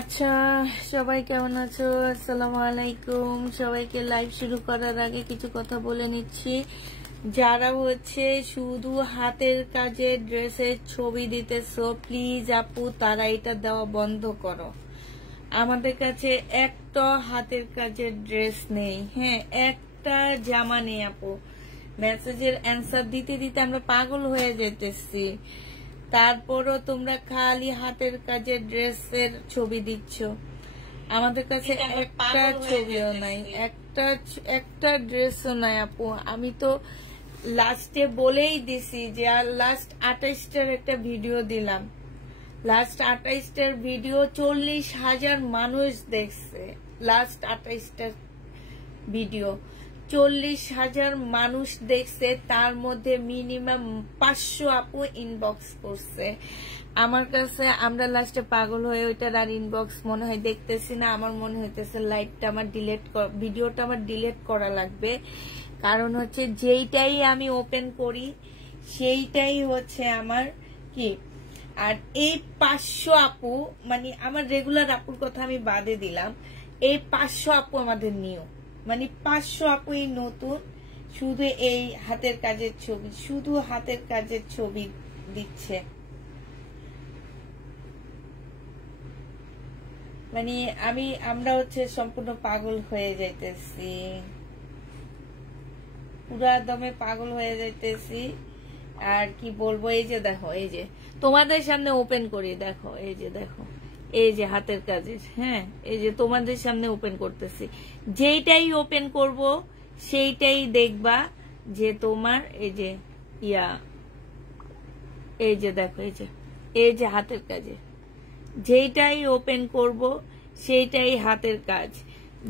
আচ্ছা, সবাই কেমন আছো? আসসালামু আলাইকুম। সবাইকে লাইভ শুরু করার আগে কিছু কথা বলে নিচ্ছি। যারা হচ্ছে শুধু হাতের কাজের ড্রেসের ছবি দিতেছো, প্লিজ আপু তারা এটা দেওয়া বন্ধ করো। আমাদের কাছে একটা হাতের কাজের ড্রেস নেই, হ্যাঁ একটা জামা নেই আপু। মেসেজের অ্যান্সার দিতে দিতে আমরা পাগল হয়ে যেতেছি, তারপরও তোমরা খালি হাতের কাজের ড্রেসের ছবি দিচ্ছ। আমাদের কাছে একটা ছবিও নাই, একটা ড্রেসও নাই আপু। আমি তো লাস্টে বলেই দিছি যে আর লাস্ট 28টার একটা ভিডিও দিলাম। লাস্ট 28টার ভিডিও 40,000 মানুষ দেখছে। লাস্ট 28টার ভিডিও 40,000 মানুষ দেখছে, তার মধ্যে মিনিমাম 500 আপু ইনবক্স করছে আমার কাছে। আমরা লাস্টে পাগল হয়ে ওইটার আর ইনবক্স মনে হয় দেখতেছি না। আমার মনে হইতেছে লাইভটা আমার ভিডিওটা আমার ডিলিট করা লাগবে। কারণ হচ্ছে যেইটাই আমি ওপেন করি সেইটাই হচ্ছে আমার কি। আর এই 500 আপু, মানে আমার রেগুলার আপুর কথা আমি বাদে দিলাম, এই 500 আপু আমাদের নিউ, মানে 500 আপুই নতুন শুধু এই হাতের কাজের ছবি, শুধু হাতের কাজের ছবি দিচ্ছে। মানে আমরা হচ্ছে সম্পূর্ণ পাগল হয়ে যাইতেছি, পুরা দমে পাগল হয়ে যাইতেছি। আর কি বলবো, এই যে দেখো, এই যে তোমাদের সামনে ওপেন করি, দেখো এই যে দেখো, এই যে হাতের কাজের, হ্যাঁ এই যে তোমাদের সামনে ওপেন করতেছি। যেইটাই ওপেন করব সেইটাই দেখবা যে তোমার এই যে এই যে দেখো, এই যে হাতের কাজে যেইটাই ওপেন করব সেইটাই হাতের কাজ।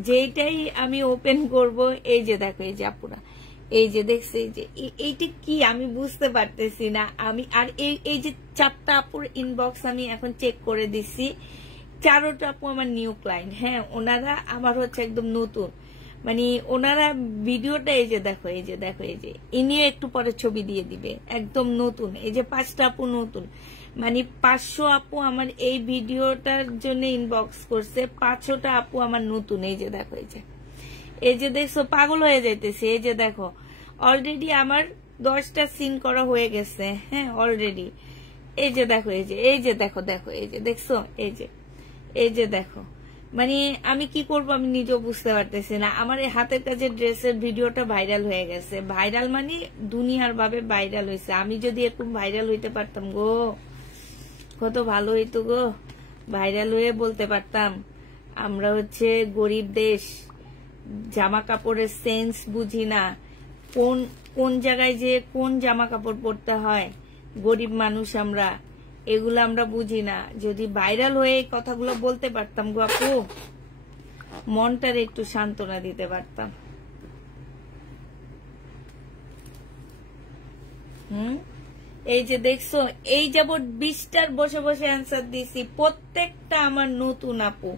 যেইটাই আমি ওপেন করব এই যে দেখো, এই যে আপুরা এই যে দেখছে, এই যে এইটা কি আমি বুঝতে পারতেছি না। আমি আর এই যে 4টা আপুর ইনবক্স আমি এখন চেক করে দিছি, 4টা আপু আমার নিউ ক্লায়েন্ট। হ্যাঁ ওনারা আমার হচ্ছে একদম নতুন, মানে ওনারা ভিডিওটা এই যে দেখো, এই যে দেখো, এই যে ইনিও একটু পরে ছবি দিয়ে দিবে, একদম নতুন। এই যে 5টা আপু নতুন, মানে 500 আপু আমার এই ভিডিওটার জন্য ইনবক্স করছে, 500টা আপু আমার নতুন। এই যে দেখো, এই যে দেখছো, পাগল হয়ে যাইতেছে। এই যে দেখো অলরেডি আমার 10টা সিন করা হয়ে গেছে, হ্যাঁ অলরেডি। এই যে দেখো, এই যে দেখো, এই যে দেখছো, এই যে দেখো, মানে আমি কি করব আমি নিজেও বুঝতে পারতেছি না। আমার এই হাতের কাজের ড্রেসের ভিডিওটা ভাইরাল হয়ে গেছে, ভাইরাল মানে দুনিয়ার ভাবে ভাইরাল হয়েছে। আমি যদি এরকম ভাইরাল হইতে পারতাম গো, কত ভালো হইতো গো। ভাইরাল হয়ে বলতে পারতাম আমরা হচ্ছে গরিব দেশ, জামা কাপড়ের সেন্স বুঝি না, কোন জায়গায় যে কোন জামা কাপড় পরতে হয়, গরিব মানুষ আমরা, এগুলো আমরা বুঝি না। যদি ভাইরাল হয়ে এই কথাগুলো বলতে পারতাম গো আপু, মনটারে একটু সান্ত্বনা দিতে পারতাম। এই যে দেখছো, এই যাবত 20টার বসে বসে অ্যান্সার দিছি, প্রত্যেকটা আমার নতুন আপু।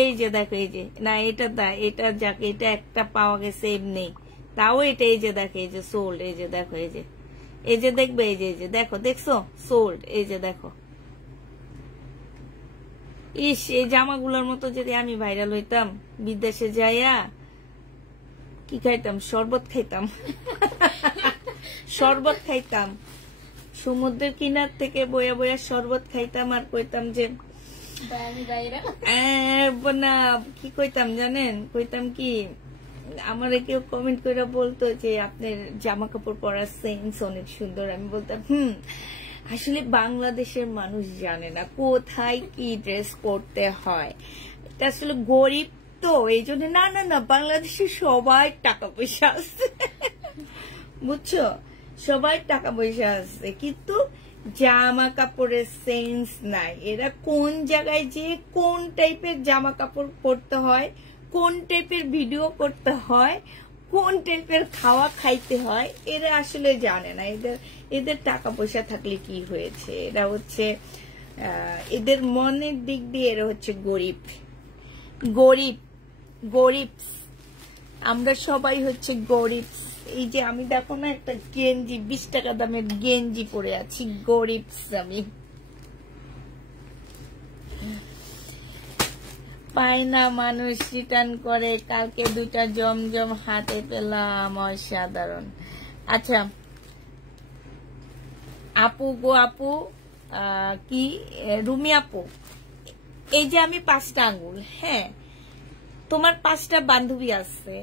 এই যে দেখো, এই যে না এটা যাক, এটা একটা পাওয়া গেছে এমনি, তাও এটা এই যে দেখো, এই যে সোল্ড। এই যে দেখো, এই যে দেখবে, এই যে দেখো, দেখছো সোল্ড। এই যে দেখো, ইস এই জামাগুলোর মতো যদি আমি ভাইরাল হইতাম, বিদেশে যাইয়া কি খাইতাম, শরবত খাইতাম শরবত খাইতাম, সমুদ্রের কিনার থেকে বইয়া বইয়া শরবত খাইতাম। আর কইতাম যে না কি কইতাম জানেন, কইতাম কি, আমার কেউ কমেন্ট করে বলতো যে আপনার জামা কাপড় পরার সেন্স অনেক সুন্দর। আমি বলতাম আসলে বাংলাদেশের মানুষ জানে না কোথায় কি ড্রেস পরতে হয়, এটা আসলে গরিব তো এই জন্য। না বাংলাদেশে সবাই টাকা পয়সা আছে বুঝছো, সবাই টাকা পয়সা আছে, কিন্তু জামা কাপড়ের সেন্স নাই। এরা কোন জায়গায় যে কোন টাইপের জামা কাপড় পরতে হয়, কোন টাইপের ভিডিও করতে হয়, কোন টাইপের খাওয়া খাইতে হয়, এরা আসলে জানে না। এদের টাকা পয়সা থাকলে কি হয়েছে, এরা হচ্ছে এদের মনের দিক দিয়ে এরা হচ্ছে গরিব গরিব গরিব। আমরা সবাই হচ্ছে গরিব। এই যে আমি দেখো না একটা গেঞ্জি, 20 টাকা দামের গেঞ্জি পরে আছি, গরিব আমি। পায় না মানুষ রিটার্ন করে। কালকে 2টা জমজম হাতে পেলাম, অসাধারণ। আচ্ছা আপু গো আপু, কি রুমি আপু, এই যে আমি 5টা আঙ্গুল, হ্যাঁ তোমার 5টা বান্ধবী আছে,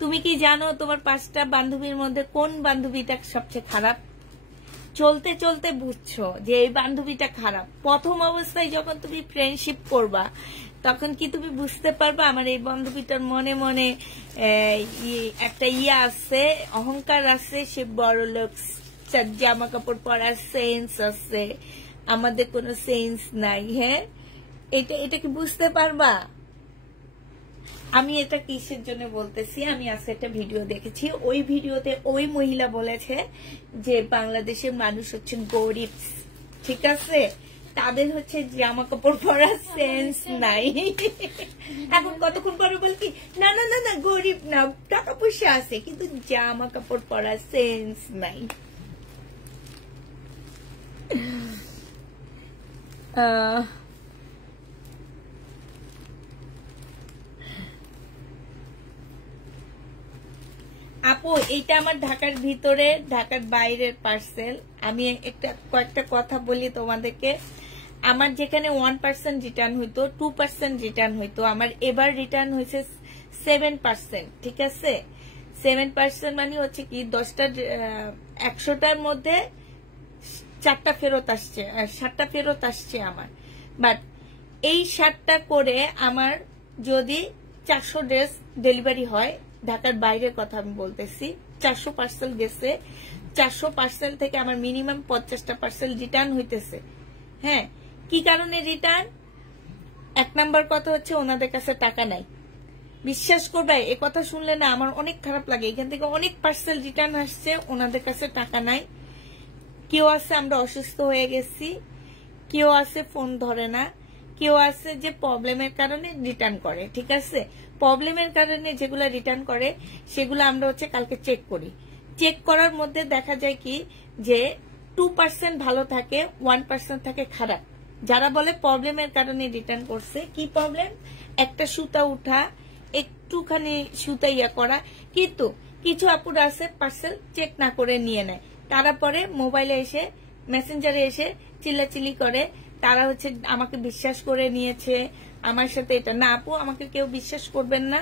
তুমি কি জানো তোমার 5টা বান্ধবীর মধ্যে কোন বান্ধবীটা সবচেয়ে খারাপ? চলতে চলতে বুঝছো যে এই বান্ধবীটা খারাপ। প্রথম অবস্থায় যখন তুমি ফ্রেন্ডশিপ করবা তখন কি তুমি বুঝতে পারবা আমার এই বান্ধবীটার মনে মনে একটা আছে, অহংকার আছে, সে বড় লোক, জামা কাপড় পরার সেন্স আছে, আমাদের কোনো সেন্স নাই। হ্যাঁ এটা কি বুঝতে পারবা? আমি এটা কিসের জন্য বলতেছি, আমি আজকে একটা ভিডিও দেখেছি, ওই ভিডিওতে ওই মহিলা বলেছে যে বাংলাদেশের মানুষ হচ্ছে গরিব, ঠিক আছে, তাদের হচ্ছে জামা কাপড় পরার সেন্স নাই। এখন কতক্ষণ পরে বল কি না না না না গরিব না, টাকা পয়সা আছে কিন্তু জামা কাপড় পরার সেন্স নাই। আপু এইটা আমার ঢাকার ভিতরে, ঢাকার বাইরের পার্সেল। আমি কয়েকটা কথা বলি তোমাদেরকে। আমার যেখানে 1% রিটার্ন হইতো, 2% রিটার্ন হইতো, আমার এবার রিটার্ন হয়েছে 7%, ঠিক আছে। 7% মানে হচ্ছে কি 100টার মধ্যে 4টা ফেরত আসছে, 7টা ফেরত আসছে আমার। বাট এই 7টা করে আমার যদি 400 ড্রেস ডেলিভারি হয়, ঢাকার বাইরের কথা আমি বলতেছি, 400 পার্সেল গেছে, 400 পার্সেল থেকে আমার মিনিমাম 50টা পার্সেল রিটার্ন হইতেছে। হ্যাঁ কি কারণে রিটার্ন? 1 নাম্বার কথা হচ্ছে ওনাদের কাছে টাকা নাই। বিশ্বাস করবে এ কথা শুনলে না আমার অনেক খারাপ লাগে। এখান থেকে অনেক পার্সেল রিটার্ন আসছে, ওনাদের কাছে টাকা নাই। কেউ আছে আমরা অসুস্থ হয়ে গেছি, কেউ আছে ফোন ধরে না, কেউ আছে যে প্রবলেমের কারণে রিটার্ন করে, ঠিক আছে। প্রবলেমের কারণে যেগুলো রিটার্ন করে সেগুলো আমরা হচ্ছে কালকে চেক করি। চেক করার মধ্যে দেখা যায় কি যে 2% ভালো থাকে, 1% থাকে খারাপ। যারা বলে প্রবলেমের কারণে রিটার্ন করছে, কি প্রবলেম? একটা সুতা উঠা, একটুখানি সুতা ইয়া করা, কিন্তু কিছু আপুরা আছে পার্সেল চেক না করে নিয়ে নেয়। তারা পরে মোবাইলে এসে মেসেঞ্জারে এসে চিল্লাচিল্লি করে, তারা হচ্ছে আমাকে বিশ্বাস করে নিয়েছে, আমার সাথে এটা না। আপু আমাকে কেউ বিশ্বাস করবেন না,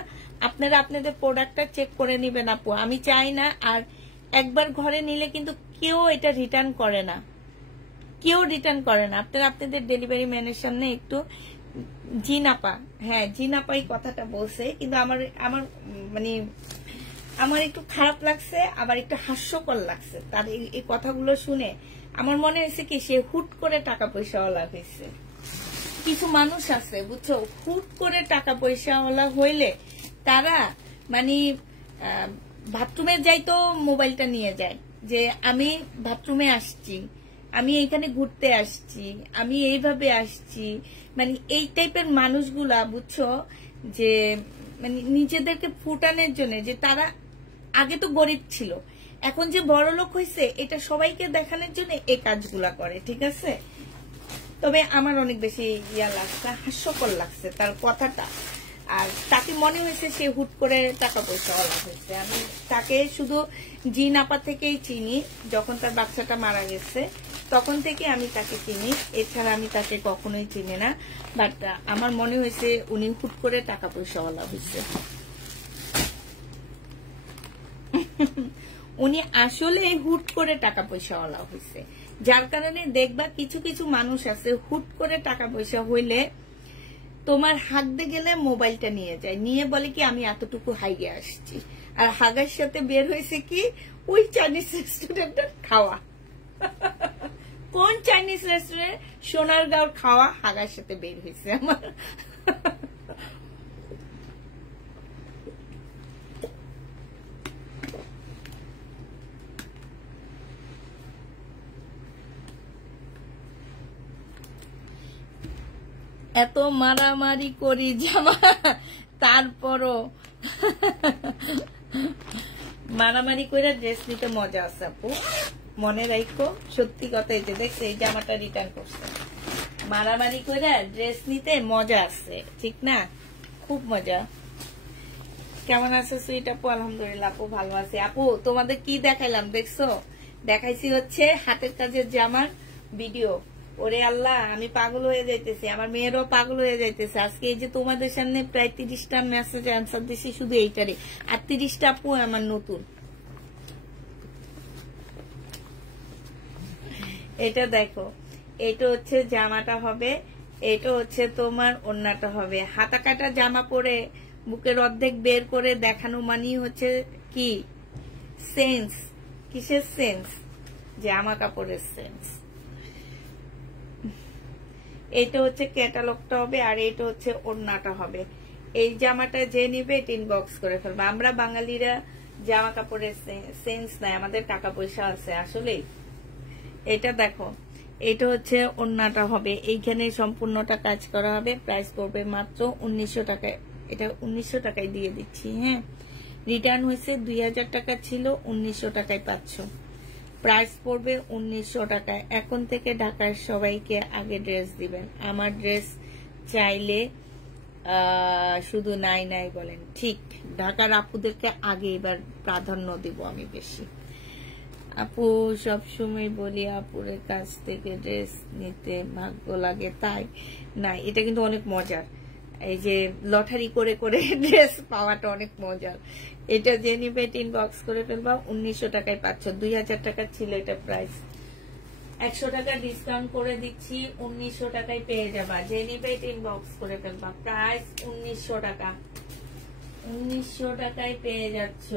আপনারা আপনাদের প্রোডাক্টটা চেক করে নিবেন আপু, আমি চাই না। আর একবার ঘরে নিলে কিন্তু কেউ এটা রিটার্ন করে না, কেউ রিটার্ন করে না। আপনারা আপনাদের ডেলিভারি ম্যানের সামনে একটু জিনাপা, হ্যাঁ জিনাপাই কথাটা বলছে, কিন্তু আমার মানে আমার একটু খারাপ লাগছে, আবার একটু হাস্যকর লাগছে তার এই কথাগুলো শুনে। আমার মনে হয়েছে কি সে হুট করে টাকা পয়সাওয়ালা হয়েছে। কিছু মানুষ আছে বুঝছো, হুট করে টাকা পয়সাওয়ালা হইলে তারা মানে বাথরুমে যাই তো মোবাইলটা নিয়ে যায়, যে আমি বাথরুমে আসছি, আমি এখানে ঘুরতে আসছি, আমি এইভাবে আসছি। মানে এই টাইপের মানুষগুলা বুঝছো, যে মানে নিজেদেরকে ফুটানোর জন্য, যে তারা আগে তো গরিব ছিল, এখন যে বড় লোক হয়েছে, এটা সবাইকে দেখানোর জন্য এই কাজগুলা করে, ঠিক আছে। তবে আমার অনেক বেশি ইয়া লাগছে, হাস্যকর লাগছে তার কথাটা। আর তাকে মনে হয়েছে সে হুট করে টাকা পয়সাওয়ালা হয়েছে। আমি তাকে শুধু জিনাপা থেকেই চিনি, যখন তার বাচ্চাটা মারা গেছে তখন থেকে আমি তাকে চিনি, এছাড়া আমি তাকে কখনোই চিনি না। বাট আমার মনে হয়েছে উনি হুট করে টাকা পয়সাওয়ালা হয়েছে। উনি আসলে হুট করে টাকা পয়সাওয়ালা হয়েছে, যার কারণে দেখবা কিছু কিছু মানুষ আছে হুট করে টাকা পয়সা হইলে তোমার হাঁকতে গেলে মোবাইলটা নিয়ে যায়, নিয়ে বলে কি আমি এতটুকু হাইগে আসছি। আর হাগার সাথে বের হয়েছে কি ওই চাইনিজ রেস্টুরেন্টের খাওয়া। কোন চাইনিজ রেস্টুরেন্ট? সোনারগাঁওর খাওয়া হাগার সাথে বের হয়েছে আমার। এত মারামারি করি জামা, তারপরও মারামারি করে ড্রেস নিতে মজা আছে আপু, মনে রাখো। সত্যি কথা, এই যে দেখছে এই জামাটা রিটার্ন করছে, মারামারি করে ড্রেস নিতে মজা আছে, ঠিক না? খুব মজা। কেমন আছে সুইট আপু? আলহামদুলিল্লাহ আপু ভালো আছে। আপু তোমাদের কি দেখাইলাম দেখছো? দেখাইছি হচ্ছে হাতের কাজের জামার ভিডিও। ওরে আল্লাহ, আমি পাগল হয়ে যাইতেছি, আমার মেয়েরও পাগল হয়ে যাইতেছে। আজকে এই যে তোমাদের সামনে প্রায় 30টা মেসেজ অ্যান্সার দিছি শুধু এইটারে, আর 30টা আপু আমার নতুন। এটা দেখো, এটা হচ্ছে জামাটা হবে, এটা হচ্ছে তোমার ওড়নাটা হবে। হাতা কাটা জামা পরে বুকের অর্ধেক বের করে দেখানো মানেই হচ্ছে কি সেন্স। কিসের সেন্স? জামা কাপড়ের সেন্স। এইটা হচ্ছে ক্যাটালগটা হবে, আর এইটা হচ্ছে ওড়নাটা হবে। এই জামাটা যে নিবে এটা ইনবক্স করে ফেলবে। আমরা বাঙালিরা জামা কাপড়ের সেন্স নাই, আমাদের টাকা পয়সা আছে আসলে। এটা দেখো, এটা হচ্ছে ওড়নাটা হবে, এইখানে সম্পূর্ণটা কাজ করা হবে। প্রাইস পড়বে মাত্র 1900 টাকায়। এটা 1900 টাকায় দিয়ে দিচ্ছি। হ্যাঁ, রিটার্ন হয়েছে 2000 টাকা ছিল, 1900 টাকায় পাচ্ছ। প্রাইস পড়বে 1900 টাকায়। এখন থেকে ঢাকার সবাইকে আগে ড্রেস দিবেন। আমার ড্রেস চাইলে শুধু নাই নাই বলেন, ঠিক। ঢাকার আপুদেরকে আগে এবার প্রাধান্য দিব আমি বেশি। আপু সবসময় বলি আপুরের কাছ থেকে ড্রেস নিতে ভাগ্য লাগে, তাই না? এটা কিন্তু অনেক মজার, এই যে লটারি করে করে ড্রেস পাওয়াটা অনেক মজার। এটা যে নিবে ইনবক্স করে ফেলবা, 1900 টাকায় পাচ্ছ। 2000 টাকা ছিল এটা প্রাইস, 100 টাকা ডিসকাউন্ট করে দিচ্ছি, 1900 টাকায় পেয়ে যাবা। যে নিবে ইনবক্স করে ফেলবা। প্রাইস 1900 টাকা, 1900 টাকায় পেয়ে যাচ্ছ।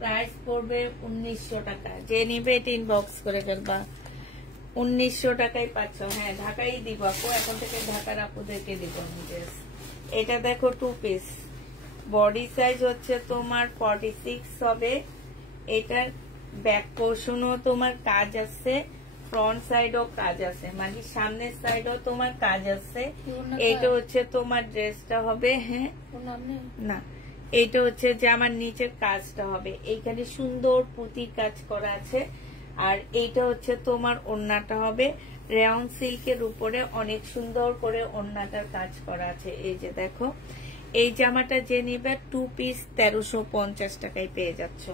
প্রাইস পড়বে 1900 টাকা। যে নিবে এটা ইনবক্স করে ফেলবা, 1900 টাকায় পাচ্ছ। হ্যাঁ, ঢাকাই দিব আপু, এখন থেকে ঢাকার আপুদেরকে দিব আমি ড্রেস। এটা দেখো 2 পিস, বডি সাইজ হচ্ছে তোমার 46 হবে। এটার ব্যাক পোর্শনও তোমার কাজ আছে, ফ্রন্ট সাইডও কাজ আছে, মানে সামনের সাইডও তোমার কাজ আছে। এটা হচ্ছে তোমার ড্রেসটা হবে। হ্যাঁ না, এইটা হচ্ছে যে আমার নিচের কাজটা হবে, এইখানে সুন্দর পুঁতির কাজ করা আছে। আর এইটা হচ্ছে তোমার ওড়নাটা হবে, রেয়ন সিল্কের উপরে অনেক সুন্দর করে ওড়নাটার কাজ করা আছে। এই যে দেখো, এই জামাটা যে নিবে 2 পিস 1350 টাকায় পেয়ে যাচ্ছ।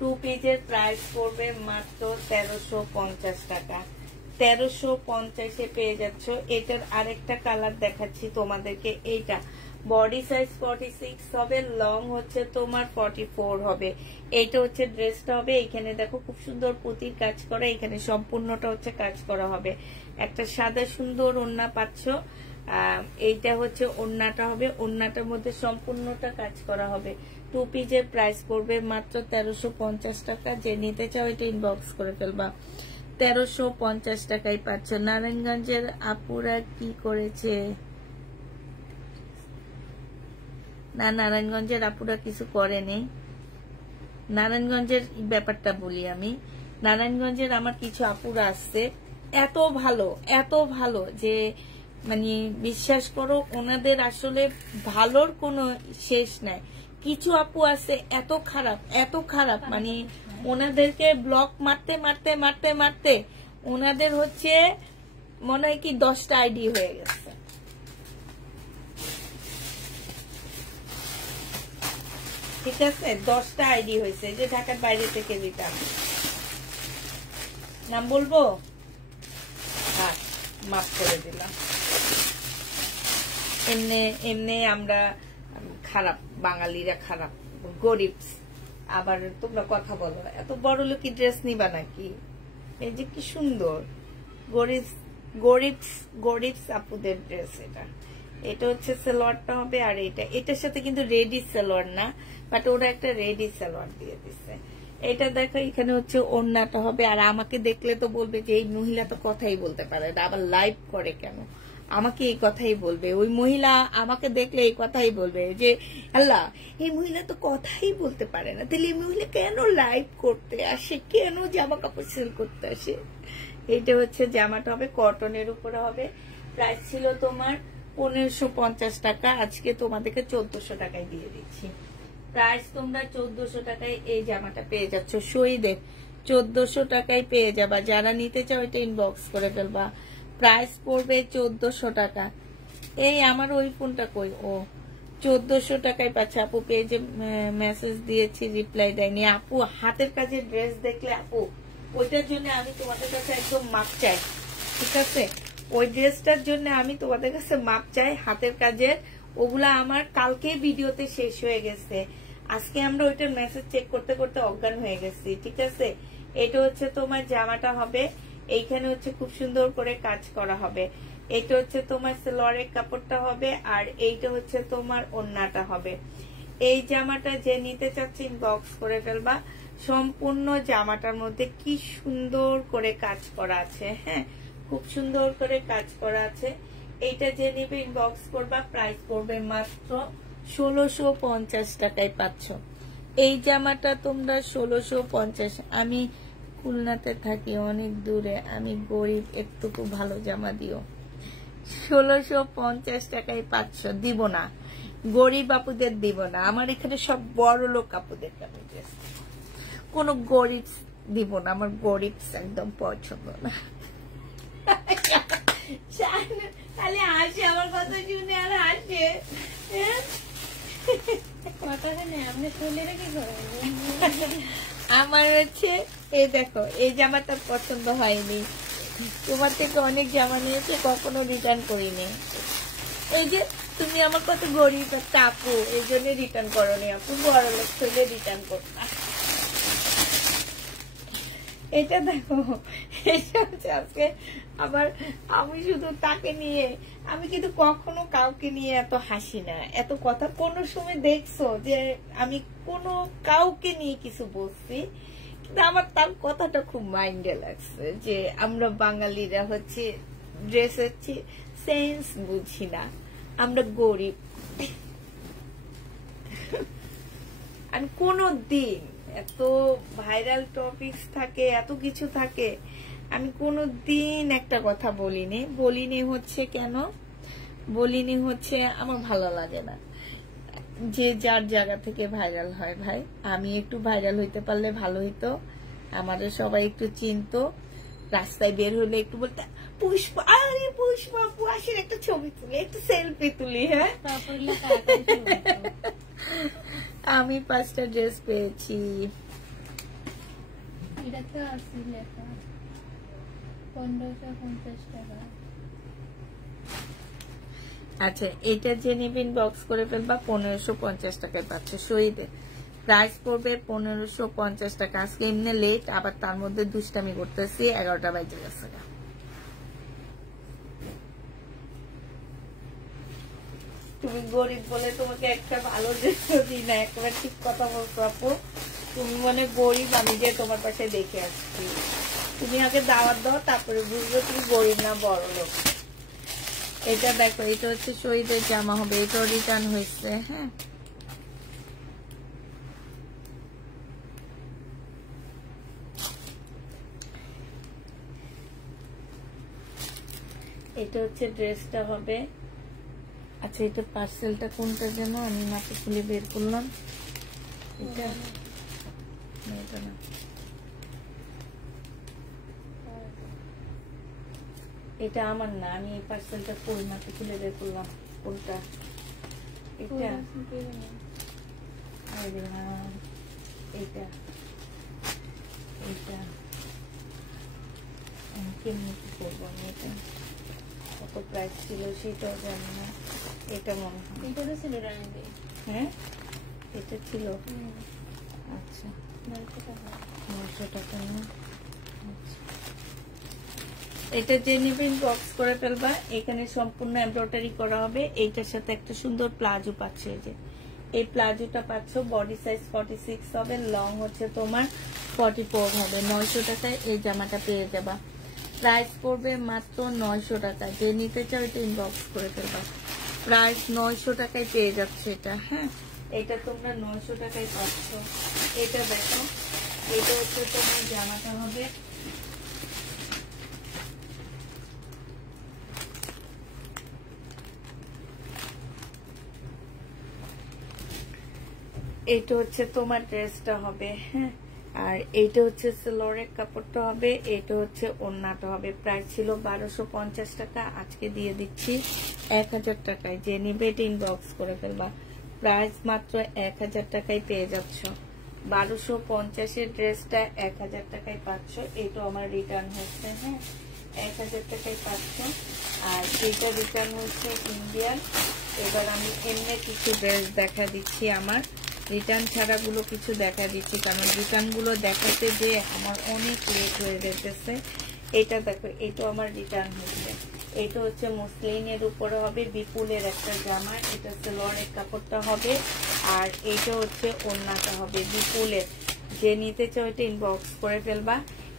2 পিসের প্রাইস পড়বে মাত্র 1350 টাকা। 1350-এ পেয়ে যাচ্ছ। এটার আরেকটা কালার দেখাচ্ছি তোমাদেরকে। এইটা বডি সাইজ 46 হবে, লং হচ্ছে তোমার 44 হবে। এইটা হচ্ছে ড্রেসটা হবে। এখানে দেখো খুব সুন্দর পুঁতির কাজ করা, এখানে সম্পূর্ণটা হচ্ছে কাজ করা হবে। একটা সাদা সুন্দর ওড়না পাচ্ছ। এইটা হচ্ছে ওড়নাটা হবে, ওড়নাটার মধ্যে সম্পূর্ণটা কাজ করা হবে। 2 পিসের প্রাইস পড়বে মাত্র 1350 টাকা। যে নিতে চাও এটা ইনবক্স করে ফেলবা, 1350 টাকায় পাচ্ছ। নারায়ণগঞ্জের আপুরা কি করেছে? না, নারায়ণগঞ্জের আপুরা কিছু করেনি। নারায়ণগঞ্জের ব্যাপারটা বলি আমি। নারায়ণগঞ্জের আমার কিছু আপুরা আসছে, এত ভালো যে মানে বিশ্বাস করো, ওনাদের আসলে ভালোর কোনো শেষ নাই। কিছু আপু আছে এত খারাপ, মানে ওনাদেরকে ব্লক মারতে ওনাদের হচ্ছে মনে হয় কি 10টা আইডি হয়ে গেছে। ঠিক আছে, 10টা আইডি হয়েছে, যে ঢাকার বাইরে থেকে দিতাম। নাম বলবো? হ্যাঁ, মাফ করে দিলাম। এমনি আমরা খারাপ, বাঙালিরা খারাপ, গরিব। আবার তোমরা কথা বলো, এত বড় লোকি ড্রেস নিবা নাকি? এই যে কি সুন্দর গরিব আপুদের ড্রেস। এটা হচ্ছে সালোয়ারটা হবে, আর এটার সাথে কিন্তু রেডি সালোয়ার না, বাট ওরা একটা রেডি সালোয়ার দিয়ে দিচ্ছে। এটা দেখো, এখানে হচ্ছে ওড়নাটা হবে। আর আমাকে দেখলে তো বলবে যে এই মহিলা তো কথাই বলতে পারে না, আবার লাইভ করে কেন? আমাকে এই কথাই বলবে, ওই মহিলা আমাকে দেখলে এই কথাই বলবে যে আল্লাহ, এই মহিলা তো কথাই বলতে পারে না, তাহলে এই মহিলা কেন লাইভ করতে আসে, কেন জামা কাপড় সেল করতে আসে? এইটা হচ্ছে জামাটা হবে, কটনের উপরে হবে। প্রাইস ছিল তোমার 1550 টাকা, আজকে তোমাদেরকে 1400 টাকায় দিয়ে দিচ্ছি। প্রাইস তোমরা 1400 টাকায় এই জামাটা পেয়ে যাচ্ছ। শহীদের 1400 টাকায় পেয়ে যাবা। যারা নিতে চাও এটা ইনবক্স করে ফেলবা। প্রাইস পড়বে 1400 টাকা। এই আমার ওই ফোনটা কই, ও 1400 টাকায় পাচ্ছে। আপু পেজে মেসেজ দিয়েছি, রিপ্লাই দেয়নি। আপু হাতের কাজের ড্রেস দেখলে আপু ওইটার জন্য আমি তোমাদের কাছে একদম মাপ চাই, ঠিক আছে? ওই ড্রেসটার জন্য আমি তোমাদের কাছে মাপ চাই হাতের কাজের। ওগুলা আমার কালকে ভিডিওতে শেষ হয়ে গেছে, আজকে আমরা ওইটার মেসেজ চেক করতে করতে অজ্ঞান হয়ে গেছি, ঠিক আছে? এটা হচ্ছে তোমার জামাটা হবে, এইখানে হচ্ছে খুব সুন্দর করে কাজ করা হবে। এটা হচ্ছে তোমার সালোয়ারের কাপড়টা হবে, আর এইটা হচ্ছে তোমার ওড়নাটা হবে। এই জামাটা যে নিতে চাচ্ছি ইনবক্স করে ফেলবা। সম্পূর্ণ জামাটার মধ্যে কি সুন্দর করে কাজ করা আছে, হ্যাঁ, খুব সুন্দর করে কাজ করা আছে। এইটা যে নিবে ইনবক্স করবা। প্রাইস পড়বে মাত্র 1650 টাকায় পাচ্ছ এই জামাটা তোমরা। 1650। আমি খুলনাতে থাকি, অনেক দূরে, আমি গরিব, একটুকু ভালো জামা দিও। 1650 টাকায় পাচ্ছ, দিব না, গরিব আপুদের দিব না। আমার এখানে সব বড় লোক আপুদের ড্রেস, কোন গরিব দিব না, আমার গরিব একদম পছন্দ না। খালি হাসে, আমার কথা শুনে আর হাসে। আমার হচ্ছে এই দেখো, এই জামাটা পছন্দ হয়নি, তোমার থেকে অনেক জামা নিয়েছে, কখনো রিটার্ন করিনি। এই যে তুমি আমার কত গরিব একটা আপু, এই জন্য রিটার্ন করনি। আপু বড় লোক হইলে রিটার্ন করতা। এটা দেখো, এটা হচ্ছে আজকে আবার আমি শুধু তাকে নিয়ে, আমি কিন্তু কখনো কাউকে নিয়ে এত হাসি না, এত কথা। কোন সময় দেখছো যে আমি কোনো কাউকে নিয়ে কিছু বলছি, কিন্তু আমার তার কথাটা খুব মাইন্ডে লাগছে যে আমরা বাঙালিরা হচ্ছে ড্রেস হচ্ছে সেন্স বুঝি না, আমরা গরিব। আর কোনো দিন এত ভাইরাল টপিকস থাকে, এত কিছু থাকে, আমি কোনো দিন একটা কথা বলিনি হচ্ছে কেন বলিনি হচ্ছে আমার ভালো লাগে না যে যার জায়গা থেকে ভাইরাল হয়। ভাই আমি একটু ভাইরাল হইতে পারলে ভালো হইতো, আমাদের সবাই একটু চিনতো, রাস্তায় বের হলে একটু বলতে পুষ্পা, আরে পুষ্পা আপু আসেন একটা ছবি তুলি, একটু সেলফি তুলি। হ্যাঁ, আমি 5টা ড্রেস পেয়েছি। এটা তো আছে লেখা 1550 টাকা। আচ্ছা, এটা যে নিবেন বক্স করে ফেলবা। 1550 টাকায় পাচ্ছ শহীদে। প্রাইস পড়বে 1550 টাকা। আজকে এমনি লেট, আবার তার মধ্যে দুষ্টামি করতেছি, 11টা বাজে গেছে। তুমি গরিব বলে তোমাকে একটা ভালো ড্রেস দিই না, একেবারে ঠিক কথা বলছো আপু। তুমি মনে গরিব, আমি যে তোমার পাশে দেখে আসছি। তুমি আগে দাওয়াত দাও, তারপরে বুঝবো তুমি গরিব না বড় লোক। এটা দেখো, এটা হচ্ছে শহীদের জামা হবে, এটাও রিটার্ন হয়েছে। হ্যাঁ, এটা হচ্ছে ড্রেসটা হবে। আচ্ছা, এটা পার্সেলটা কোনটা যেন আমি মাকে খুলে বের করলাম। এটা এটা না, এটা আমার না, আমি এই পার্সেলটা কই মাকে খুলে বের করলাম। কোনটা? এটা, আরে না, এটা এটা কেমনি কি করবো আমি? এটা কত প্রাইস ছিল সেটাও জানি না। এটা মনে হয় এটা তো ছিল রানিতে। হ্যাঁ, এটা ছিল। আচ্ছা, 900 টাকা। 900 টাকা না? আচ্ছা, এটা যে নিবেন বক্স করে ফেলবা। এখানে সম্পূর্ণ এমব্রয়ডারি করা হবে। এইটার সাথে একটা সুন্দর প্লাজো পাচ্ছ, এই যে এই প্লাজোটা পাচ্ছ। বডি সাইজ 46 হবে, লং হচ্ছে তোমার 44 হবে। 900 টাকায় এই জামাটা পেয়ে যাবা। প্রাইস পড়বে মাত্র 900 টাকা। যে নিতে চাও এটা ইনবক্স করে ফেলবা। প্রাইস 900 টাকায় পেয়ে যাচ্ছে এটা। হ্যাঁ, এটা তোমরা 900 টাকায় পাচ্ছ। এটা দেখো, এটা হচ্ছে তোমার জামাটা হবে। এটা হচ্ছে তোমার ড্রেসটা হবে। হ্যাঁ, আর এইটা হচ্ছে সেলোয়ারের কাপড়টা হবে, এটা হচ্ছে ওড়নাটা হবে। প্রাইস ছিল 1250 টাকা, আজকে দিয়ে দিচ্ছি 1000 টাকায়। যে নিবে এটা ইনবক্স করে ফেলবা। প্রাইস মাত্র 1000 টাকায় পেয়ে যাচ্ছ। 1250 ড্রেসটা 1000 টাকায় পাচ্ছ। এটা আমার রিটার্ন হচ্ছে, হ্যাঁ 1000 টাকায় পাচ্ছ। আর এটা রিটার্ন হচ্ছে ইন্ডিয়ান। এবার আমি এমনি কিছু ড্রেস দেখা দিচ্ছি, আমার রিটার্ন ছাড়াগুলো কিছু দেখা দিচ্ছি, কারণ রিটার্নগুলো দেখাতে যে আমার অনেক লেট হয়ে যেতেছে। এটা দেখো, এটা আমার রিটার্ন হচ্ছে। এটা হচ্ছে মসলিনের উপরে হবে, বিপুলের একটা জামা। এটা সেলোয়ারের কাপড়টা হবে, আর এইটা হচ্ছে ওড়নাটা হবে বিপুলের। যে নিতে চাও এটা ইনবক্স করে ফেলবা।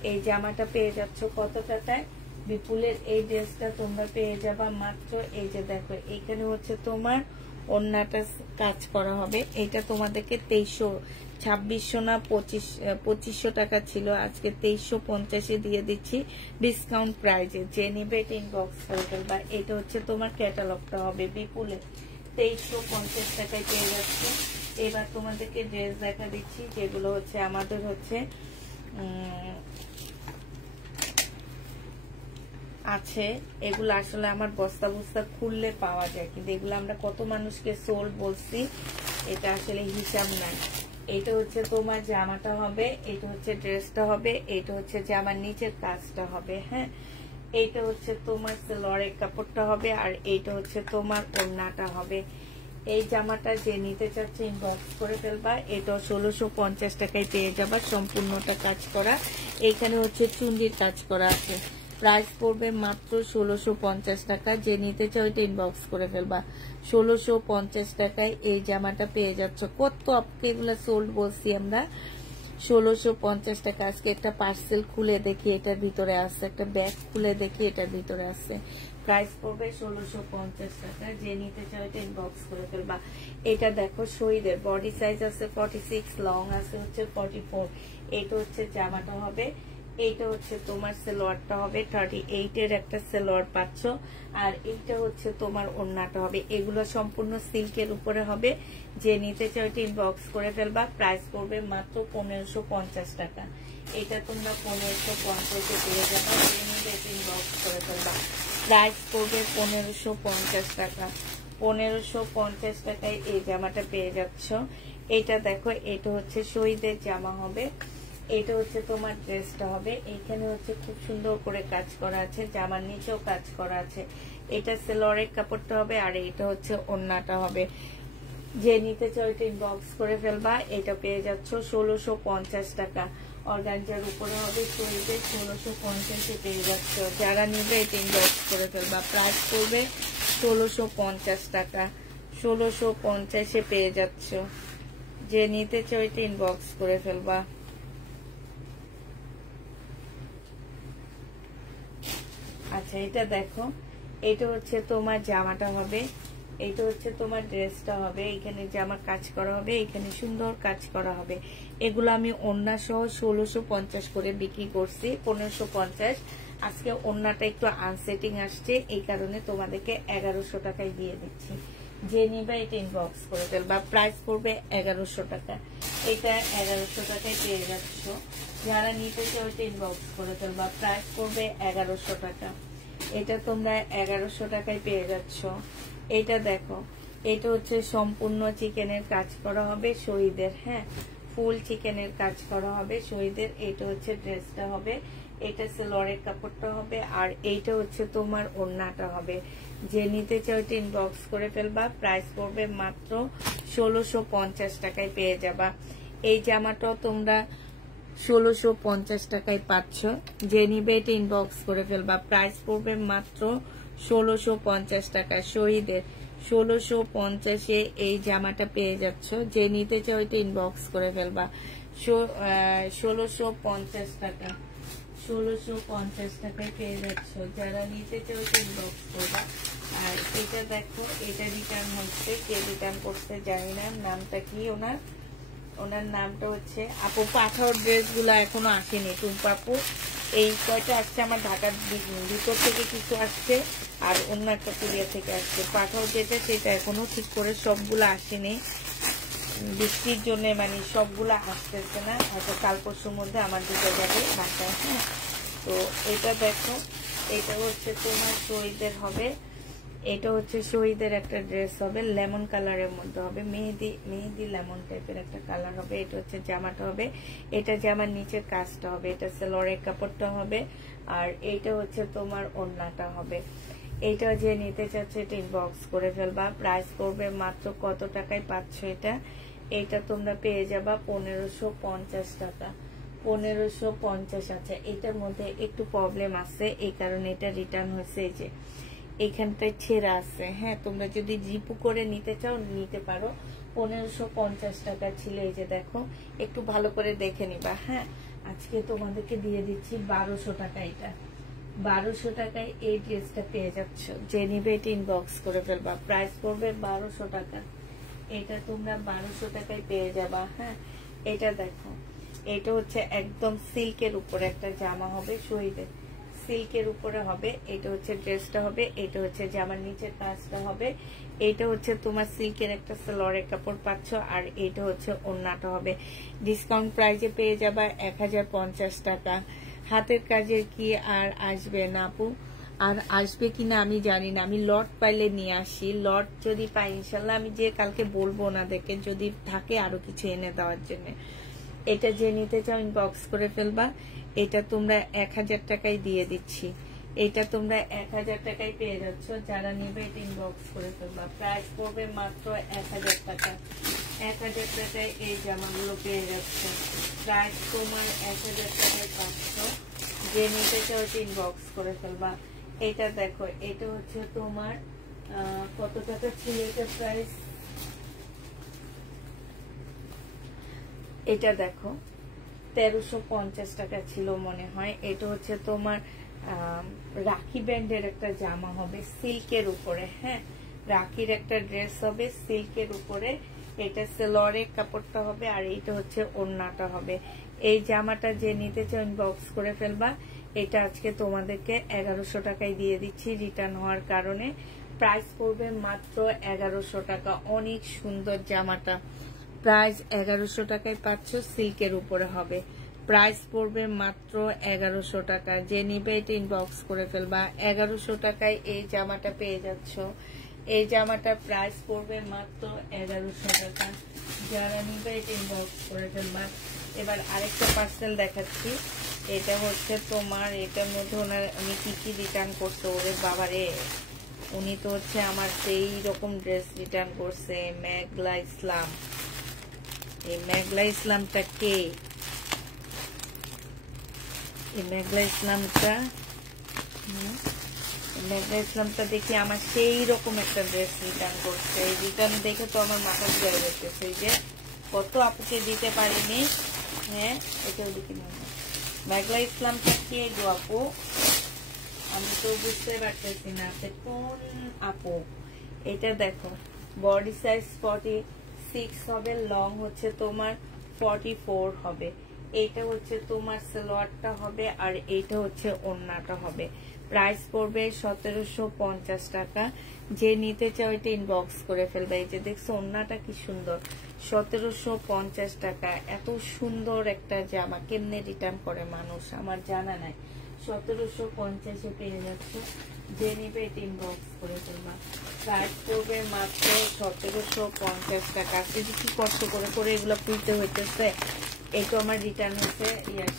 এই জামাটা পেয়ে যাচ্ছ কত টাকায়? বিপুলের এই ড্রেসটা তোমরা পেয়ে যাবা মাত্র, এই যে দেখো এইখানে হচ্ছে তোমার ওড়নাটা কাজ করা হবে। এটা তোমাদেরকে 2600 না 2500 টাকা ছিল, আজকে 2350 দিয়ে দিচ্ছি ডিসকাউন্ট প্রাইজে। যে নিবে এটা ইনবক্স করে ফেলবা। এটা হচ্ছে তোমার ক্যাটালগটা হবে বিপুলের, 2350 টাকায় পেয়ে যাচ্ছে। এবার তোমাদেরকে ড্রেস দেখা দিচ্ছি, যেগুলো হচ্ছে আমাদের হচ্ছে আছে। এগুলো আসলে আমার বস্তা বস্তা খুললে পাওয়া যায়, কিন্তু এগুলো আমরা কত মানুষকে সোল্ড বলছি, এটা আসলে হিসাব নাই। এটা হচ্ছে তোমার জামাটা হবে, এটা হচ্ছে ড্রেসটা হবে, এটা হচ্ছে জামার নিচের কাজটা হবে, হ্যাঁ। এইটা হচ্ছে তোমার সেলোয়ারের কাপড়টা হবে, আর এইটা হচ্ছে তোমার ওড়নাটা হবে। এই জামাটা যে নিতে চাচ্ছে ইনবক্স করে ফেলবা। এটা 1650 টাকায় পেয়ে যাবা, সম্পূর্ণটা কাজ করা। এইখানে হচ্ছে চুন্ডির কাজ করা আছে। প্রাইস পড়বে মাত্র 1650 টাকা। যে নিতে চাও এটা ইনবক্স করে ফেলবা। 1650 টাকায় এই জামাটা পেয়ে যাচ্ছ। কত আপকে এগুলা সোল্ড বলছি আমরা, 1650 টাকা। আজকে একটা পার্সেল খুলে দেখি এটার ভিতরে আছে, একটা ব্যাগ খুলে দেখি এটার ভিতরে আছে। প্রাইস পড়বে 1650 টাকা। যে নিতে চাও এটা ইনবক্স করে ফেলবা। এটা দেখো শহীদের বডি সাইজ আছে 46, লং আছে হচ্ছে 44। এটা হচ্ছে জামাটা হবে, এইটা হচ্ছে তোমার সেলোয়ারটা হবে, 38 এর একটা সেলোয়ার পাচ্ছ। আর এইটা হচ্ছে তোমার ওড়নাটা হবে। এগুলো সম্পূর্ণ সিল্কের উপরে হবে। যে নিতে চাও এটা ইনবক্স করে ফেলবা। প্রাইস পড়বে মাত্র 1550 টাকা। এটা তোমরা 1550 পেয়ে যাবে। যে নিতে এটা ইনবক্স করে ফেলবা। প্রাইস পড়বে 1550 টাকা। 1550 টাকায় এই জামাটা পেয়ে যাচ্ছ। এটা দেখো, এটা হচ্ছে শহীদের জামা হবে, এটা হচ্ছে তোমার ড্রেসটা হবে। এইখানে হচ্ছে খুব সুন্দর করে কাজ করা আছে, জামার নিচেও কাজ করা আছে। এটা সেলোয়ারের কাপড়টা হবে, আর এটা হচ্ছে ওড়নাটা হবে। যে নিতে চাও এটা ইনবক্স করে ফেলবা। এটা পেয়ে যাচ্ছ 1650 টাকা। অর্গানজার উপরে হবে শহীদের, 1650 পেয়ে যাচ্ছ। যারা নিবে এটা ইনবক্স করে ফেলবা। প্রাইস পড়বে 1650 টাকা। 1650 পেয়ে যাচ্ছ। যে নিতে চাও এটা ইনবক্স করে ফেলবা। আচ্ছা, এটা দেখো, এটা হচ্ছে তোমার জামাটা হবে, এটা হচ্ছে তোমার ড্রেসটা হবে। এখানে জামা কাজ করা হবে, এখানে সুন্দর কাজ করা হবে। এগুলো আমি ওড়না সহ 1650 করে বিক্রি করছি, 1550। আজকে ওড়নাটা একটু আনসেটিং আসছে, এই কারণে তোমাদেরকে 1100 টাকায় দিয়ে দিচ্ছি। যে নিবা এটা ইনবক্স করে ফেলবা। প্রাইস পড়বে 1100 টাকা। এটা 1100 টাকায় পেয়ে যাচ্ছ। যারা নিতে চাও এটা ইনবক্স করে ফেলবা। প্রাইস পড়বে 1100 টাকা। এটা তোমরা 1100 টাকায় পেয়ে যাচ্ছ। এটা দেখো, এটা হচ্ছে সম্পূর্ণ চিকেনের কাজ করা হবে শহীদের, হ্যাঁ, ফুল চিকেনের কাজ করা হবে শহীদের। এটা হচ্ছে ড্রেসটা হবে, এটা সেলোয়ারের কাপড়টা হবে, আর এইটা হচ্ছে তোমার ওড়নাটা হবে। যে নিতে চাও এটা ইনবক্স করে ফেলবা। প্রাইস পড়বে মাত্র 1650 টাকায় পেয়ে যাবা। এই জামাটাও তোমরা 1650 টাকায় পাচ্ছ। যে নিবে এটা ইনবক্স করে ফেলবা। প্রাইস পড়বে মাত্র 1650 টাকা। শহীদের 1650 এই জামাটা পেয়ে যাচ্ছ। যে নিতে চাও এটা ইনবক্স করে ফেলবা। 1650 টাকা। 1650 টাকায় পেয়ে যাচ্ছ। যারা নিতে চাও এটা ইনবক্স করবা। আর এটা দেখো, এটা রিটার্ন হচ্ছে, কে রিটার্ন করতে জানি না, নামটা কি ওনার নামটা হচ্ছে আপু। পাঠাওর ড্রেসগুলো এখনো আসেনি টুম্পাপু। এই কয়টা আসছে আমার ঢাকার ভিতর থেকে কিছু আসছে, আর অন্য একটা কুরিয়া থেকে আসছে। পাঠাও যেটা সেটা এখনো ঠিক করে সবগুলো আসেনি। বৃষ্টির জন্য মানে সবগুলা আসতেছে না, হয়তো কাল পরশুর মধ্যে আমার দিকে যাবে বাসায়। হ্যাঁ, তো এটা দেখো, এটা হচ্ছে তোমার শহীদের হবে, এটা হচ্ছে শহীদের একটা ড্রেস হবে, লেমন কালারের মধ্যে হবে, মেহেদি লেমন টাইপের একটা কালার হবে। এটা হচ্ছে জামাটা হবে, এটা জামার নিচের কাজটা হবে, এটা সেলরের কাপড়টা হবে, আর এইটা হচ্ছে তোমার ওড়নাটা হবে। এইটা যে নিতে চাচ্ছে এটা ইনবক্স করে ফেলবা। প্রাইস করবে মাত্র কত টাকায় পাচ্ছ এটা? এটা তোমরা পেয়ে যাবা 1550 টাকা। 1550 আছে। এটার মধ্যে একটু প্রবলেম আছে, এই কারণে এটা রিটার্ন হয়েছে। এই যে এখানটায় ছেঁড়া আছে। হ্যাঁ, তোমরা যদি জিপু করে নিতে চাও নিতে পারো। 1550 টাকা ছিল। এই যে দেখো, একটু ভালো করে দেখে নিবা। হ্যাঁ, আজকে তোমাদেরকে দিয়ে দিচ্ছি 1200 টাকা। এটা 1200 টাকায় এই ড্রেসটা পেয়ে যাচ্ছ। যে নিবে এটা ইনবক্স করে ফেলবা। প্রাইস পড়বে 1200 টাকা। এটা তোমরা 1200 টাকায় পেয়ে যাবা। হ্যাঁ, এটা দেখো, এটা হচ্ছে একদম সিল্কের উপরে একটা জামা হবে, শহীদের সিল্কের উপরে হবে। এটা হচ্ছে ড্রেসটা হবে, এটা হচ্ছে জামার নিচের কাজটা হবে, এইটা হচ্ছে তোমার সিল্কের একটা সেলরের কাপড় পাচ্ছ, আর এইটা হচ্ছে ওড়নাটা হবে। ডিসকাউন্ট প্রাইসে পেয়ে যাবা 1050 টাকা। হাতের কাজের কি আর আসবে না আপু? আর আসবে কিনা আমি জানি না, আমি লট পাইলে নিয়ে আসি। লট যদি পাই ইনশাল্লাহ আমি যে কালকে বলবো ওনাদেরকে, যদি থাকে আরো কিছু এনে দেওয়ার জন্য। এটা যে নিতে চাও ইনবক্স করে ফেলবা। এটা তোমরা 1000 টাকায় দিয়ে দিচ্ছি। এটা তোমরা 1000 টাকায় পেয়ে যাচ্ছ। যারা নেবে এটা ইনবক্স করে ফেলবা। প্রাইস পড়বে মাত্র 1000 টাকা। 1000 টাকায় এই জামাগুলো পেয়ে যাচ্ছে। প্রাইস তোমার 1000 টাকায় পাচ্ছ। যে নিতে চাও এটা ইনবক্স করে ফেলবা। এটা দেখো, এটা হচ্ছে তোমার কত টাকা ছিল এটা প্রাইস? এটা দেখো 1350 টাকা ছিল মনে হয়। এটা হচ্ছে তোমার রাখি ব্যান্ডের একটা জামা হবে সিল্কের উপরে। হ্যাঁ, রাখির একটা ড্রেস হবে সিল্কের উপরে। এটা সেলরের কাপড়টা হবে, আর এইটা হচ্ছে ওড়নাটা হবে। এই জামাটা যে নিতে চাও ইনবক্স করে ফেলবা। এটা আজকে তোমাদেরকে 1100 টাকায় দিয়ে দিচ্ছি রিটার্ন হওয়ার কারণে। প্রাইস পড়বে মাত্র 1100 টাকা। অনেক সুন্দর জামাটা। প্রাইস 1100 টাকায় পাচ্ছ, সিল্কের উপরে হবে। প্রাইস পড়বে মাত্র 1100 টাকা। যে নিবে এটা ইনবক্স করে ফেলবা। 1100 টাকায় এই জামাটা পেয়ে যাচ্ছ। এই জামাটা প্রাইস পড়বে মাত্র 1100 টাকা। যারা নিবে এটা ইনবক্স করে ফেলবা। এবার আরেকটা পার্সেল দেখাচ্ছি। এটা হচ্ছে তোমার, এটার মধ্যে উনি কি কি রিটার্ন করছে, ওরে বাবারে, উনি তো হচ্ছে আমার সেই রকম ড্রেস রিটার্ন করছে। মেঘলা ইসলাম। এই মেঘলা ইসলামটা কে? এই মেঘলা ইসলামটা দেখি আমার সেই রকম একটা ড্রেস রিটার্ন করছে। এই রিটার্ন দেখে তো আমার মাথা ঘুরে যেতেছে। এই যে কত আপুকে দিতে পারিনি। হ্যাঁ, এটাও দেখি মেঘলা ইসলামটা কে গো আপু? আমি তো বুঝতে পারতেছি না কোন আপু। এটা দেখো, বডি সাইজ 46 হবে, লং হচ্ছে তোমার 44 হবে। এইটা হচ্ছে তোমার সালোয়ারটা হবে, আর এইটা হচ্ছে ওড়নাটা হবে। প্রাইস পড়বে 1750 টাকা। যে নিতে চাও এটা ইনবক্স করে ফেলবে। এই যে দেখছো ওড়নাটা কি সুন্দর, 1750 টাকা। এত সুন্দর একটা জামা কেমনে রিটার্ন করে মানুষ আমার জানা নাই। 1750 পেয়ে যাচ্ছে। যে নিবে এটা ইনবক্স করে ফেলবা। প্রাইস পড়বে মাত্র 1750 টাকা। যদি কি কষ্ট করে করে এগুলো খুলতে হইতেছে। এটা আমার রিটার্ন হচ্ছে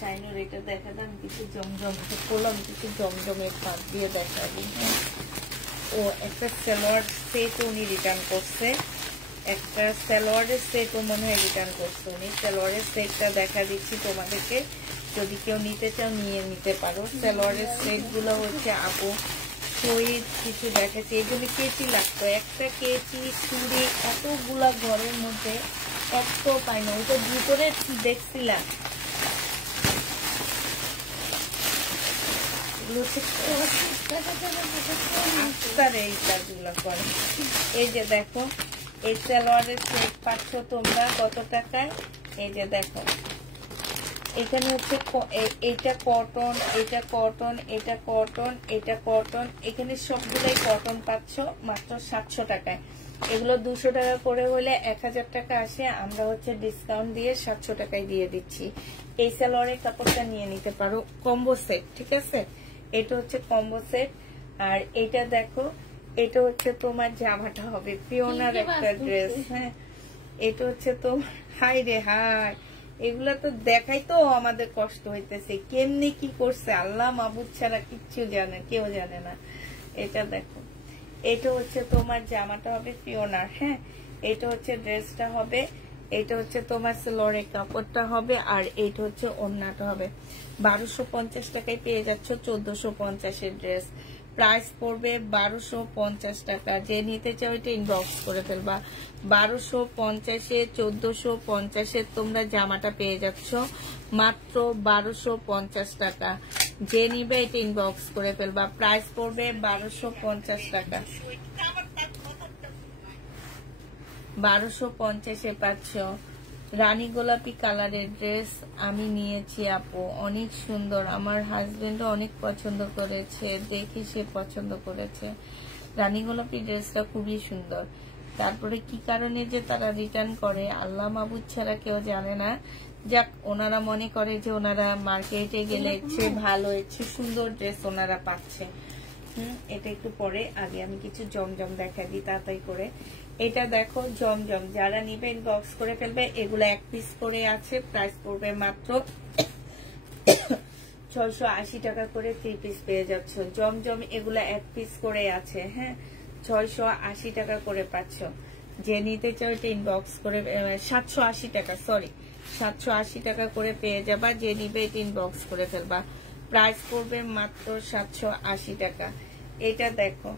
শাইনুর। এটা দেখা দাম কিছু জমজম করলাম, কিছু জমজমের পাত দিয়ে দেখাবি। ও একটা সালোয়ার সেট উনি রিটার্ন করছে। একটা সালোয়ারের সেটও মনে হয় রিটার্ন করছে উনি। সালোয়ারের সেটটা দেখা দিচ্ছি তোমাদেরকে, যদি কেউ নিতে চাও নিয়ে নিতে পারো। সালোয়ারের সেট গুলো হচ্ছে আপু শহীদ কিছু দেখাচ্ছে। এগুলো কেচি লাগতো, একটা কেচি চুড়ি এতগুলা ঘরের মধ্যে এত পাই না। ওইটা ভিতরে দেখছিলাম। এই কাজগুলো করে। এই যে দেখো, এই সালোয়ারের সেট পাচ্ছ তোমরা কত টাকায়? এই যে দেখো, এখানে হচ্ছে এটা কটন, এটা কটন, এটা কটন, এটা কটন, এখানে সবগুলাই কটন পাচ্ছ মাত্র 700 টাকায়। এগুলো 200 টাকা করে হলে 1000 টাকা আসে, আমরা হচ্ছে ডিসকাউন্ট দিয়ে 700 টাকায় দিয়ে দিচ্ছি। এই সালোয়ারের কাপড়টা নিয়ে নিতে পারো, কম্বো সেট, ঠিক আছে? এটা হচ্ছে কম্বো সেট। আর এটা দেখো, এটা হচ্ছে তোমার জামাটা হবে পিওনার একটা ড্রেস। হ্যাঁ, এটা হচ্ছে তোমার, হাই রে হাই, এগুলা তো দেখাই তো আমাদের কষ্ট হইতেছে, কেমনি কি করছে আল্লাহ মাবুদ ছাড়া কিচ্ছু জানে, কেউ জানে না। এটা দেখো, এটা হচ্ছে তোমার জামাটা হবে পিওনার। হ্যাঁ, এটা হচ্ছে ড্রেসটা হবে, এটা হচ্ছে তোমার সালোয়ারের কাপড়টা হবে, আর এটা হচ্ছে ওড়নাটা হবে। 1250 টাকায় পেয়ে যাচ্ছ 1450-এর ড্রেস। প্রাইস পড়বে 1250 টাকা। যে নিতে চাও এটা ইনবক্স করে ফেলবা। 1250-এ 1450-এ তোমরা জামাটা পেয়ে যাচ্ছ মাত্র 1250 টাকা। যে নিবে এটা ইনবক্স করে ফেলবা। প্রাইস পড়বে 1250 টাকা। 1250-এ পাচ্ছ রানী গোলাপি কালারের ড্রেস। আমি নিয়েছি আপু, অনেক সুন্দর, আমার হাজবেন্ডও অনেক পছন্দ করেছে, দেখি সে পছন্দ করেছে। রানী গোলাপি ড্রেসটা খুবই সুন্দর। তারপরে কি কারণে যে তারা রিটার্ন করে আল্লাহ মাবুদ ছাড়া কেউ জানে না। যাক, ওনারা মনে করে যে ওনারা মার্কেটে গেলে ভালো সুন্দর ড্রেস ওনারা পাচ্ছে। এটা একটু পরে, আগে আমি কিছু জমজম দেখা দিই তাড়াতাড়ি করে। এটা দেখো জমজম, যারা নিবে ইনবক্স করে ফেলবে। এগুলো 1 পিস করে আছে, প্রাইস পড়বে মাত্র 680 টাকা করে 3 পিস পেয়ে যাচ্ছ। জমজম এগুলো 1 পিস করে আছে। হ্যাঁ, 680 টাকা করে পাচ্ছ। যে নিতে চাও এটা ইনবক্স করে, 780 টাকা, সরি 780 টাকা করে পেয়ে যাবা। যে নিবে এটা ইনবক্স করে ফেলবা। প্রাইস পড়বে মাত্র 780 টাকা। এটা দেখো,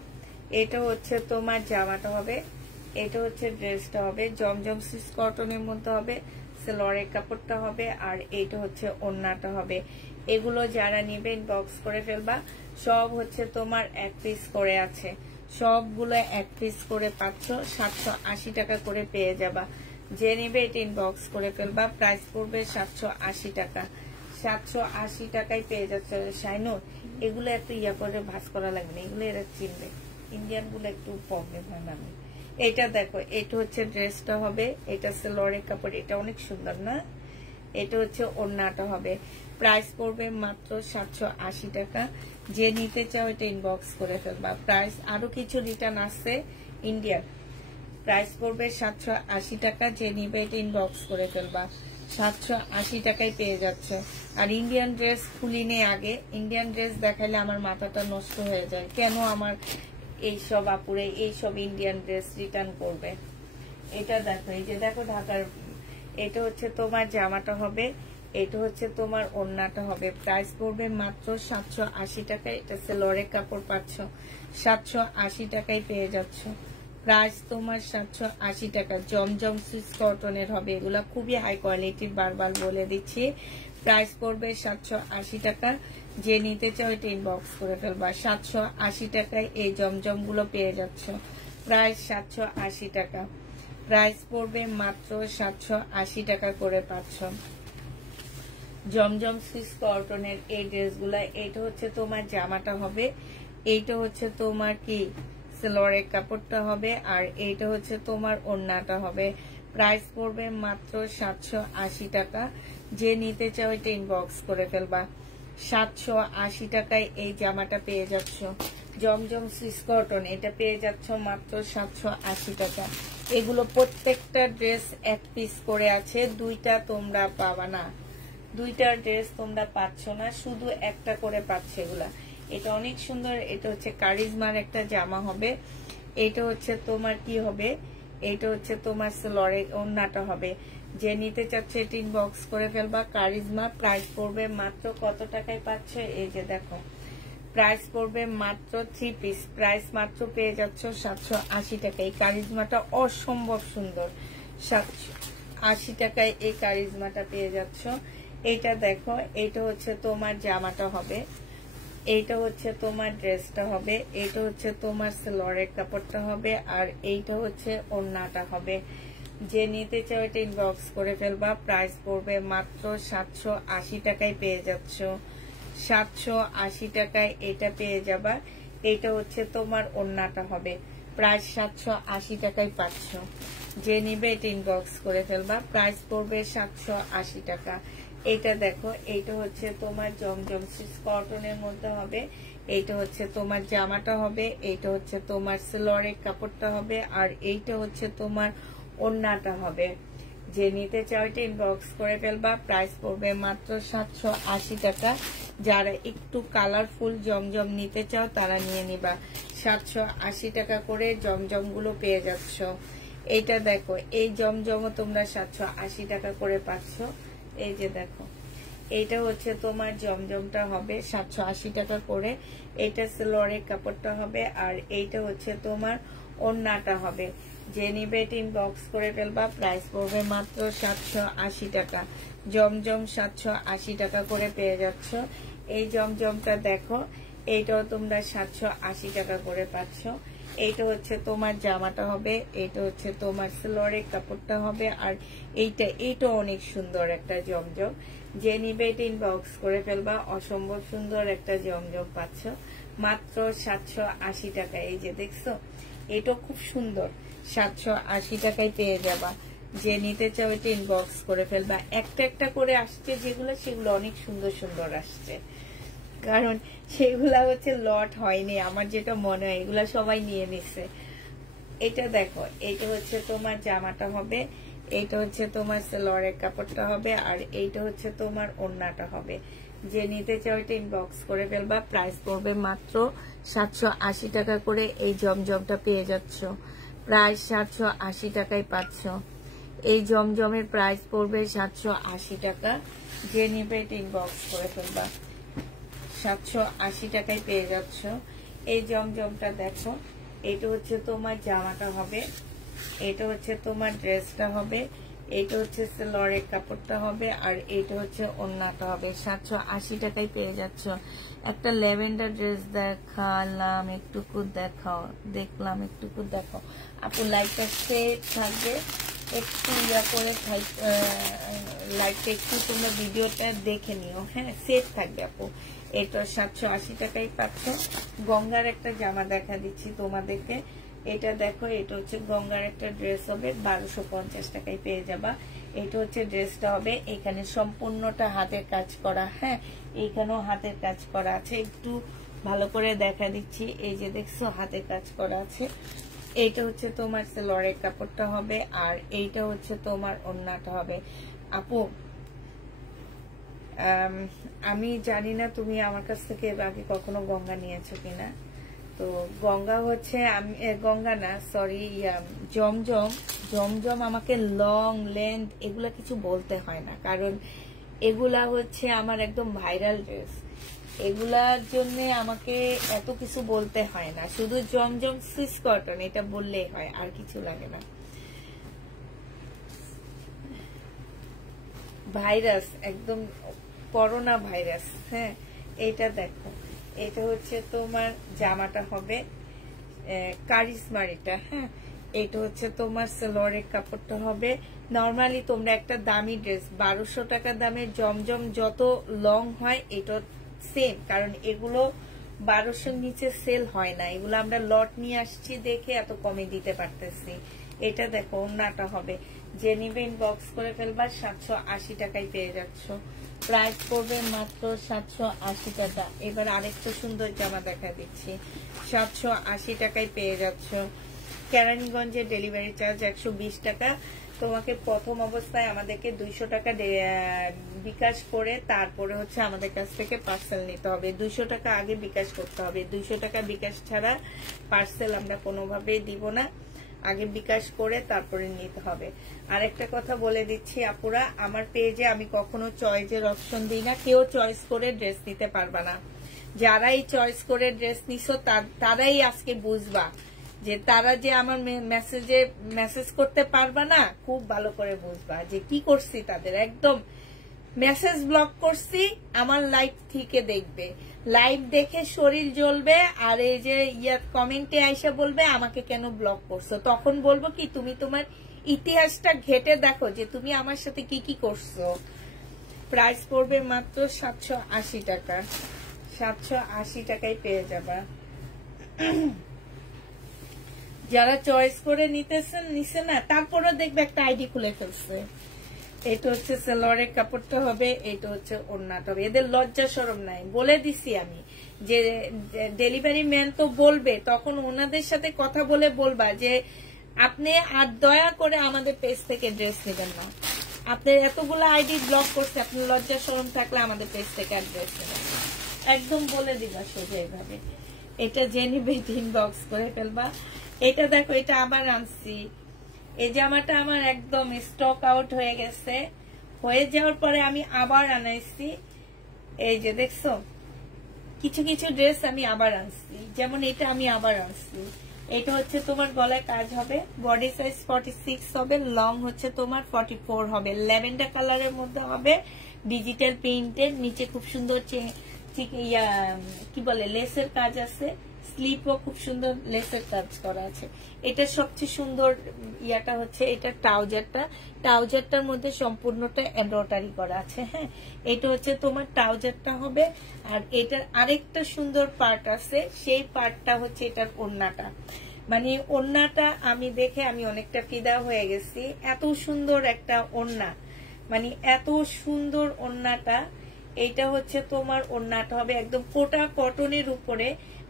এটা হচ্ছে তোমার জামাটা হবে, এটা হচ্ছে ড্রেসটা হবে। জমজম সিস কটনের মধ্যে হবে, সালোয়ারের কাপড়টা হবে, আর এইটা হচ্ছে ওড়নাটা হবে। এগুলো যারা নিবে ইনবক্স করে ফেলবা। সব হচ্ছে তোমার 1 পিস করে আছে, সবগুলো 1 পিস করে পাচ্ছ। 780 টাকা করে পেয়ে যাবা। যে নিবে এটা ইনবক্স করে ফেলবা। প্রাইস পড়বে 780 টাকা। 780 টাকায় পেয়ে যাচ্ছে। শাইনুর, এগুলো একটু ইয়া করে ভাঁজ করা লাগবে, এগুলো এরা চিনবে, ইন্ডিয়ান গুলো একটু প্রবলেম হয় না। এটা দেখো, এটা হচ্ছে ড্রেসটা হবে, এটা সালোয়ারের কাপড়, এটা অনেক সুন্দর না? এটা হচ্ছে ওড়নাটা হবে। প্রাইস পড়বে মাত্র 780 টাকা। যে নিতে চাও এটা ইনবক্স করে ফেলবা। প্রাইস আরো কিছু রিটার্ন আসছে ইন্ডিয়ান। প্রাইস পড়বে 780 টাকা। যে নিবে এটা ইনবক্স করে ফেলবা। 780 টাকায় পেয়ে যাচ্ছে। আর ইন্ডিয়ান ড্রেস খুলিনে আগে, ইন্ডিয়ান ড্রেস দেখাইলে আমার মাথাটা নষ্ট হয়ে যায়, কেন আমার এইসব আপুরে এইসব ইন্ডিয়ান ড্রেস রিটার্ন করবে। এটা দেখো, এই যে দেখো ঢাকার, এটা হচ্ছে তোমার জামাটা হবে, এটা হচ্ছে তোমার ওড়নাটা হবে। প্রাইস পড়বে মাত্র 780 টাকা। এটা সালোয়ারের কাপড় পাচ্ছ, 780 টাকায় পেয়ে যাচ্ছ। প্রাইস তোমার 780 টাকা। জমজম সুইস কটনের হবে, এগুলা খুবই হাই কোয়ালিটির, বারবার বলে দিচ্ছি। প্রাইস পড়বে 780 টাকা। যে নিতে চাও এটা ইনবক্স করে ফেলবা। 780 টাকায় এই জমজম গুলো পেয়ে যাচ্ছ। প্রাইস 780 টাকা। প্রাইস পড়বে মাত্র 780 টাকা করে পাচ্ছ। জমজম সুইস কটনের এই ড্রেসগুলা। এটা হচ্ছে তোমার জামাটা হবে, এইটা হচ্ছে তোমার কি সালোয়ারের কাপড়টা হবে, আর এইটা হচ্ছে তোমার ওড়নাটা হবে। প্রাইস পড়বে মাত্র 780 টাকা। যে নিতে চাও এটা ইনবক্স করে ফেলবা। 780 টাকায় এই জামাটা পেয়ে যাচ্ছ। জমজম সুইস কটন, এটা পেয়ে যাচ্ছ মাত্র 780 টাকা। এগুলো প্রত্যেকটা ড্রেস 1 পিস করে আছে, দুইটা তোমরা পাবা না, দুইটা ড্রেস তোমরা পাচ্ছ না, শুধু একটা করে পাচ্ছ এগুলা। এটা অনেক সুন্দর। এটা হচ্ছে কারিজমার একটা জামা হবে, এটা হচ্ছে তোমার কি হবে, এটা হচ্ছে তোমার সালোয়ারের ওড়নাটা হবে। যে নিতে চাচ্ছে এটা ইনবক্স করে ফেলবা। কারিজমা। প্রাইস পড়বে মাত্র কত টাকায় পাচ্ছে, এই যে দেখো, প্রাইস পড়বে মাত্র 3 পিস। প্রাইস মাত্র পেয়ে যাচ্ছ 780 টাকা। এই কারিজমাটা অসম্ভব সুন্দর, 780 টাকায় এই কারিজমাটা পেয়ে যাচ্ছ। এইটা দেখো, এইটা হচ্ছে তোমার জামাটা হবে, এইটা হচ্ছে তোমার ড্রেসটা হবে, এইটা হচ্ছে তোমার সালোয়ারের কাপড়টা হবে, আর এইটা হচ্ছে ওড়নাটা হবে। যে নিতে চাও এটা ইনবক্স করে ফেলবা। প্রাইস পড়বে মাত্র 780 টাকায় পেয়ে যাচ্ছ। 780 টাকায় এটা পেয়ে যাবা। এটা হচ্ছে তোমার ওড়নাটা হবে। প্রাইস 780 টাকায় পাচ্ছ। যে নিবে এটা ইনবক্স করে ফেলবা, প্রাইস পড়বে 780 টাকা। এইটা দেখো, এইটা হচ্ছে তোমার জমজম সুইস কটনের মধ্যে হবে, এইটা হচ্ছে তোমার জামাটা হবে, এইটা হচ্ছে তোমার সালোয়ারের কাপড়টা হবে, আর এইটা হচ্ছে তোমার ওড়নাটা হবে। যে নিতে চাও এটা ইনবক্স করে ফেলবা, প্রাইস পড়বে মাত্র 780 টাকা। যারা একটু কালারফুল জমজম নিতে চাও তারা নিয়ে নিবা। 780 টাকা করে জমজম গুলো পেয়ে যাচ্ছ। এইটা দেখো, এই জমজমও তোমরা 780 টাকা করে পাচ্ছ। এই যে দেখো, এইটা হচ্ছে তোমার জমজমটা হবে 780 টাকা করে, এইটা সালোয়ারের কাপড়টা হবে, আর এইটা হচ্ছে তোমার ওড়নাটা হবে। যে নিবে এটা ইনবক্স করে ফেলবা, প্রাইস পড়বে মাত্র 780 টাকা। জমজম 780 টাকা করে পেয়ে যাচ্ছ। এই জমজমটা দেখো, এইটাও তোমরা 780 টাকা করে পাচ্ছ। এইটা হচ্ছে তোমার জামাটা হবে, এইটা হচ্ছে তোমার সালোয়ারের কাপড়টা হবে, আর এইটা অনেক সুন্দর একটা জমজম। যে নিবে এটা ইনবক্স করে ফেলবা, অসম্ভব সুন্দর একটা জমজম পাচ্ছ মাত্র 780 টাকা। এই যে দেখছো, এটা খুব সুন্দর, 780 টাকায় পেয়ে যাবা। যে নিতে চাও এটা ইনবক্স করে ফেলবা। একটা একটা করে আসছে যেগুলো, সেগুলো অনেক সুন্দর সুন্দর আসছে, কারণ সেগুলা হচ্ছে লট হয়নি, আমার যেটা মনে হয় এগুলা সবাই নিয়ে নিছে। এটা দেখো, এইটা হচ্ছে তোমার জামাটা হবে, এইটা হচ্ছে তোমার সালোয়ারের কাপড়টা হবে, আর এইটা হচ্ছে তোমার ওড়নাটা হবে। যে নিতে চাও এটা ইনবক্স করে ফেলবা, প্রাইস পড়বে মাত্র 780 টাকা করে। এই জমজমটা পেয়ে যাচ্ছ, প্রায় 780 টাকায় পাচ্ছ। এই জমজমের প্রাইস পড়বে 780 টাকা। যে নিবে এটা ইনবক্স করে ফেলবা, 780 টাকায় পেয়ে যাচ্ছ। এই জমজমটা দেখো, এটা হচ্ছে তোমার জামাটা হবে, এটা হচ্ছে তোমার ড্রেসটা হবে, এইটা হচ্ছে সালোয়ারের কাপড়টা হবে, আর এইটা হচ্ছে ওড়নাটা হবে। 780 টাকায় পেয়ে যাচ্ছ। একটা ল্যাভেন্ডার ড্রেস দেখালাম, একটুকু দেখাও, দেখলাম একটুকু দেখো আপু। লাইটটা সেট থাকবে, একটু ইয়া করে লাইটটা একটু তোমরা ভিডিওটা দেখে নিও, হ্যাঁ সেট থাকবে আপু। এটা 780 টাকায় পাচ্ছ। গঙ্গার একটা জামা দেখা দিচ্ছি তোমাদেরকে, এটা দেখো, এটা হচ্ছে গঙ্গার একটা ড্রেস হবে, 1250 টাকায় পেয়ে যাবা। এটা হচ্ছে ড্রেসটা হবে, এখানে সম্পূর্ণটা হাতের কাজ করা, হ্যাঁ এইখানেও হাতের কাজ করা আছে, একটু ভালো করে দেখা দিচ্ছি। এই যে দেখছো, হাতের কাজ করা আছে। এইটা হচ্ছে তোমার সালোয়ারের কাপড়টা হবে, আর এইটা হচ্ছে তোমার ওড়নাটা হবে। আপু আমি জানি না তুমি আমার কাছ থেকে এর আগে কখনো গঙ্গা নিয়েছো কিনা। তো গঙ্গা হচ্ছে, আমি গঙ্গা না সরি, জমজম। জমজম আমাকে লং লেন্থ এগুলা কিছু বলতে হয় না, কারণ এগুলা হচ্ছে আমার একদম ভাইরাল ড্রেস। এগুলার জন্য আমাকে এত কিছু বলতে হয় না, শুধু জমজম সুইস কটন এটা বললেই হয়, আর কিছু লাগে না। ভাইরাস একদম, করোনা ভাইরাস। হ্যাঁ এটা দেখো, এটা হচ্ছে তোমার জামাটা হবে কারিজমার এটা, হ্যাঁ এটা হচ্ছে তোমার সালোয়ারের কাপড়টা হবে। নর্মালি তোমরা একটা দামি ড্রেস 1200 টাকা দামের জমজম যত লং হয় এটা সেম, কারণ এগুলো 1200-র নিচে সেল হয় না, এগুলো আমরা লট নিয়ে আসছি দেখে এত কমে দিতে পারতেছি। এটা দেখো, ওড়নাটা হবে। যে নিবে ইনবক্স করে ফেলবা, 780 টাকায় পেয়ে যাচ্ছ। প্রাইস পড়বে মাত্র 780 টাকা। এবার আরেকটা সুন্দর জামা দেখা দিচ্ছি, 780 টাকায় পেয়ে যাচ্ছ। কেরানীগঞ্জের ডেলিভারি চার্জ 120 টাকা। তোমাকে প্রথম অবস্থায় আমাদেরকে 200 টাকা বিকাশ করে তারপরে হচ্ছে আমাদের কাছ থেকে পার্সেল নিতে হবে। 200 টাকা আগে বিকাশ করতে হবে, 200 টাকা বিকাশ ছাড়া পার্সেল আমরা কোনোভাবেই দিব না, আগে বিকাশ করে তারপরে নিতে হবে। আরেকটা কথা বলে দিচ্ছি আপুরা, আমার পেজে আমি কখনো চয়েসের অপশন দিই না, কেউ চয়েস করে ড্রেস নিতে পারবা না। যারাই চয়েস করে ড্রেস নিছো তারাই আজকে বুঝবা যে তারা যে আমার মেসেজে মেসেজ করতে পারবা না, খুব ভালো করে বুঝবা যে কি করছি তাদের। একদম মেসেজ ব্লক করছি, আমার লাইভ থেকে দেখবে, লাইভ দেখে শরীর জ্বলবে, আর এই যে কমেন্টে আইসা বলবে আমাকে কেন ব্লক করছো। তখন বলবো কি, তুমি তোমার ইতিহাসটা ঘেটে দেখো যে তুমি আমার সাথে কি কি করছো। প্রাইস পড়বে মাত্র 780 টাকা। 780 টাকায় পেয়ে যাবা। যারা চয়েস করে নিছে না, তারপরে দেখবে একটা আইডি খুলে ফেলছে। এটা হচ্ছে সালোয়ারের কাপড়টা হবে, এটা হচ্ছে ওড়নাটা হবে। এদের লজ্জা শরম নাই, বলে দিছি আমি যে ডেলিভারি ম্যান তো বলবে, তখন ওনাদের সাথে কথা বলে বলবা যে আপনি আর দয়া করে আমাদের পেজ থেকে ড্রেস নেবেন না। আপনার এতগুলো আইডি ব্লক করছে, আপনি লজ্জা শরম থাকলে আমাদের পেজ থেকে আর ড্রেস নেবেন না, একদম বলে দিবা সোজা এইভাবে। এটা জেনে বেট ইনবক্স করে ফেলবা। এটা দেখো, এটা আবার আনছি। এই জামাটা আমার একদম স্টক আউট হয়ে গেছে, হয়ে যাওয়ার পরে আমি আবার আনাইছি। এই যে দেখছো, কিছু কিছু ড্রেস আমি আবার আনছি, যেমন এটা আমি আবার আনছি। এটা হচ্ছে তোমার গলায় কাজ হবে, বডি সাইজ 46 হবে, লং হচ্ছে তোমার 44 হবে, ল্যাভেন্ডার কালারের মধ্যে হবে, ডিজিটাল প্রিন্টের, নিচে খুব সুন্দর কি বলে লেসের কাজ আছে, স্লিপও খুব সুন্দর লেসের কাজ করা আছে। এটা সবচেয়ে সুন্দর ইয়াটা হচ্ছে এটা ট্রাউজারটার মধ্যে সম্পূর্ণটা এমব্রয়ডারি করা আছে। হ্যাঁ, এটা হচ্ছে তোমার ট্রাউজারটা হবে। আর এটার আরেকটা সুন্দর পার্ট আছে, সেই পার্টটা হচ্ছে এটার ওড়নাটা। মানে ওড়নাটা আমি দেখে আমি অনেকটা ফিদা হয়ে গেছি, এত সুন্দর একটা ওড়না, মানে এত সুন্দর ওড়নাটা। এটা হচ্ছে তোমার ওড়নাটা হবে একদম কোটা কটনের উপরে,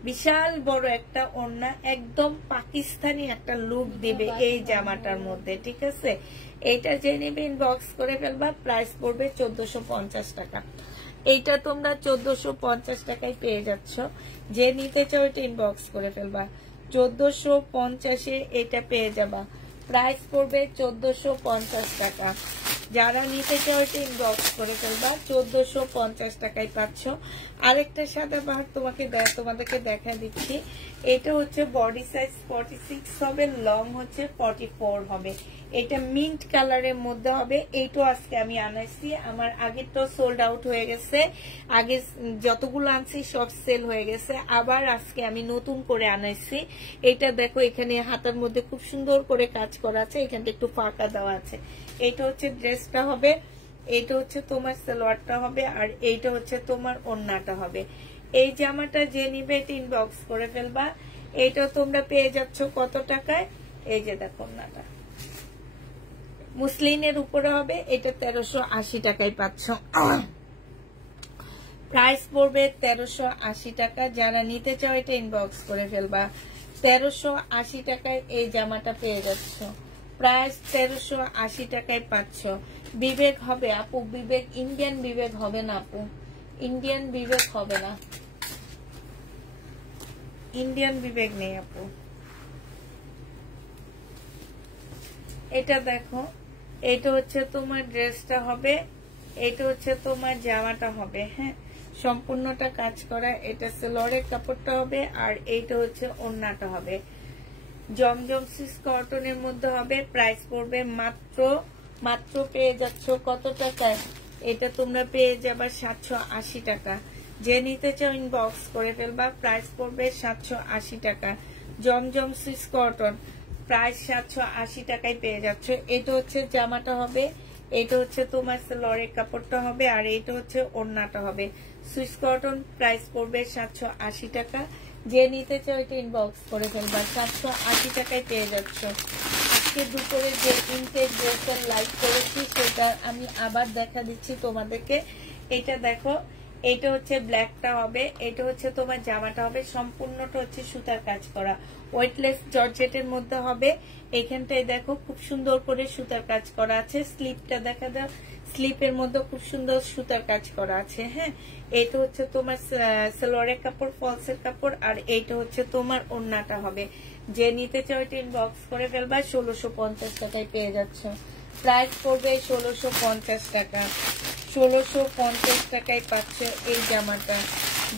বিশাল বড় একটা ওড়না, একদম পাকিস্তানি একটা লুক দিবে এই জামাটার মধ্যে। ঠিক আছে, এইটা যে নেবে ইনবক্স করে ফেলবা। প্রাইস পড়বে 1450 টাকা। এইটা তোমরা 1450 টাকায় পেয়ে যাচ্ছ। যে নিতে চাও এটা ইনবক্স করে ফেলবা। 1450-এ এটা পেয়ে যাবা। প্রাইস পড়বে 1450 টাকা। যারা নিতে চাও এটা ইনবক্স করে ফেলবা। 1450 টাকায় পাচ্ছ। আরেকটা সাদা বাহার তোমাদেরকে দেখা দিচ্ছি। এটা হচ্ছে বডি সাইজ 46 হবে, লং হচ্ছে 44 হবে। এটা মিন্ট কালারের মধ্যে হবে। এইটাও আজকে আমি আনাইছি, আমার আগের তো সোল্ড আউট হয়ে গেছে, আগে যতগুলো আনছি সব সেল হয়ে গেছে, আবার আজকে আমি নতুন করে আনাইছি। এটা দেখো, এখানে হাতার মধ্যে খুব সুন্দর করে কাজ করা আছে, এখানটা একটু ফাঁকা দেওয়া আছে। এটা হচ্ছে ড্রেসটা হবে, এইটা হচ্ছে তোমার সালোয়ারটা হবে, আর এইটা হচ্ছে তোমার ওড়নাটা হবে। এই জামাটা যে নিবে এটা ইনবক্স করে ফেলবা। এইটা তোমরা পেয়ে যাচ্ছ কত টাকায়? এই যে দেখো, ওড়নাটা মুসলিনের উপরে হবে, এটা 1380 টাকায় পাচ্ছ। প্রাইস পড়বে 1380 টাকা। যারা নিতে চাও এটা ইনবক্স করে ফেলবা। 1380 টাকায় এই জামাটা পেয়ে যাচ্ছ। প্রাইস 1380 টাকায় পাচ্ছ। বিবেক হবে আপু, বিবেক ইন্ডিয়ান বিবেক হবে না আপু, ইন্ডিয়ান বিবেক হবে না, ইন্ডিয়ান বিবেক নেই আপু। এটা দেখো, এটা হচ্ছে তোমার ড্রেসটা হবে, এটা হচ্ছে তোমার জামাটা হবে। হ্যাঁ, সম্পূর্ণটা কাজ করা। এটা সালোয়ারের কাপড়টা হবে, আর এইটা হচ্ছে ওড়নাটা হবে। জমজম সিল্ক কটনের মধ্যে হবে। প্রাইস পড়বে মাত্র পেয়ে যাচ্ছ কত টাকায়? এটা তোমরা পেয়ে যাবা 780 টাকা। যে নিতে চাও ইনবক্স করে ফেলবা। প্রাইস পড়বে 780 টাকা। জমজম সিল্ক কটন, প্রাইস 780 টাকায় পেয়ে যাচ্ছ। এটা হচ্ছে জামাটা হবে, এটা হচ্ছে তোমার সালোয়ারের কাপড়টা হবে, আর এটা হচ্ছে ওড়নাটা হবে। সুইস কটন, প্রাইস পড়বে 780 টাকা। যে নিতে চাও এটা ইনবক্স করে ফেলবা। 780 টাকায় পেয়ে যাচ্ছ। আজকে দুপুরে যে ইনটেক ড্রেসের লাইভ করেছি সেটা আমি আবার দেখা দিচ্ছি তোমাদেরকে। এটা দেখো, এটা হচ্ছে ব্ল্যাকটা হবে, এটা হচ্ছে তোমার জামাটা হবে, সম্পূর্ণটা হচ্ছে সুতার কাজ করা, ওয়েটলেস জর্জেটের মধ্যে হবে। এখানটায় দেখো খুব সুন্দর করে সুতার কাজ করা আছে। স্লিপটা দেখা দাও, স্লিপের মধ্যে খুব সুন্দর সুতার কাজ করা আছে। হ্যাঁ, এটা হচ্ছে তোমার সালোয়ারের কাপড়, ফলসের কাপড়, আর এইটা হচ্ছে তোমার ওড়নাটা হবে। যে নিতে চাও এটা ইনবক্স করে ফেলবা। 1650 টাকায় পেয়ে যাচ্ছ। প্রাইস পড়বে 1650 টাকা। 1650 টাকায় পাচ্ছ এই জামাটা।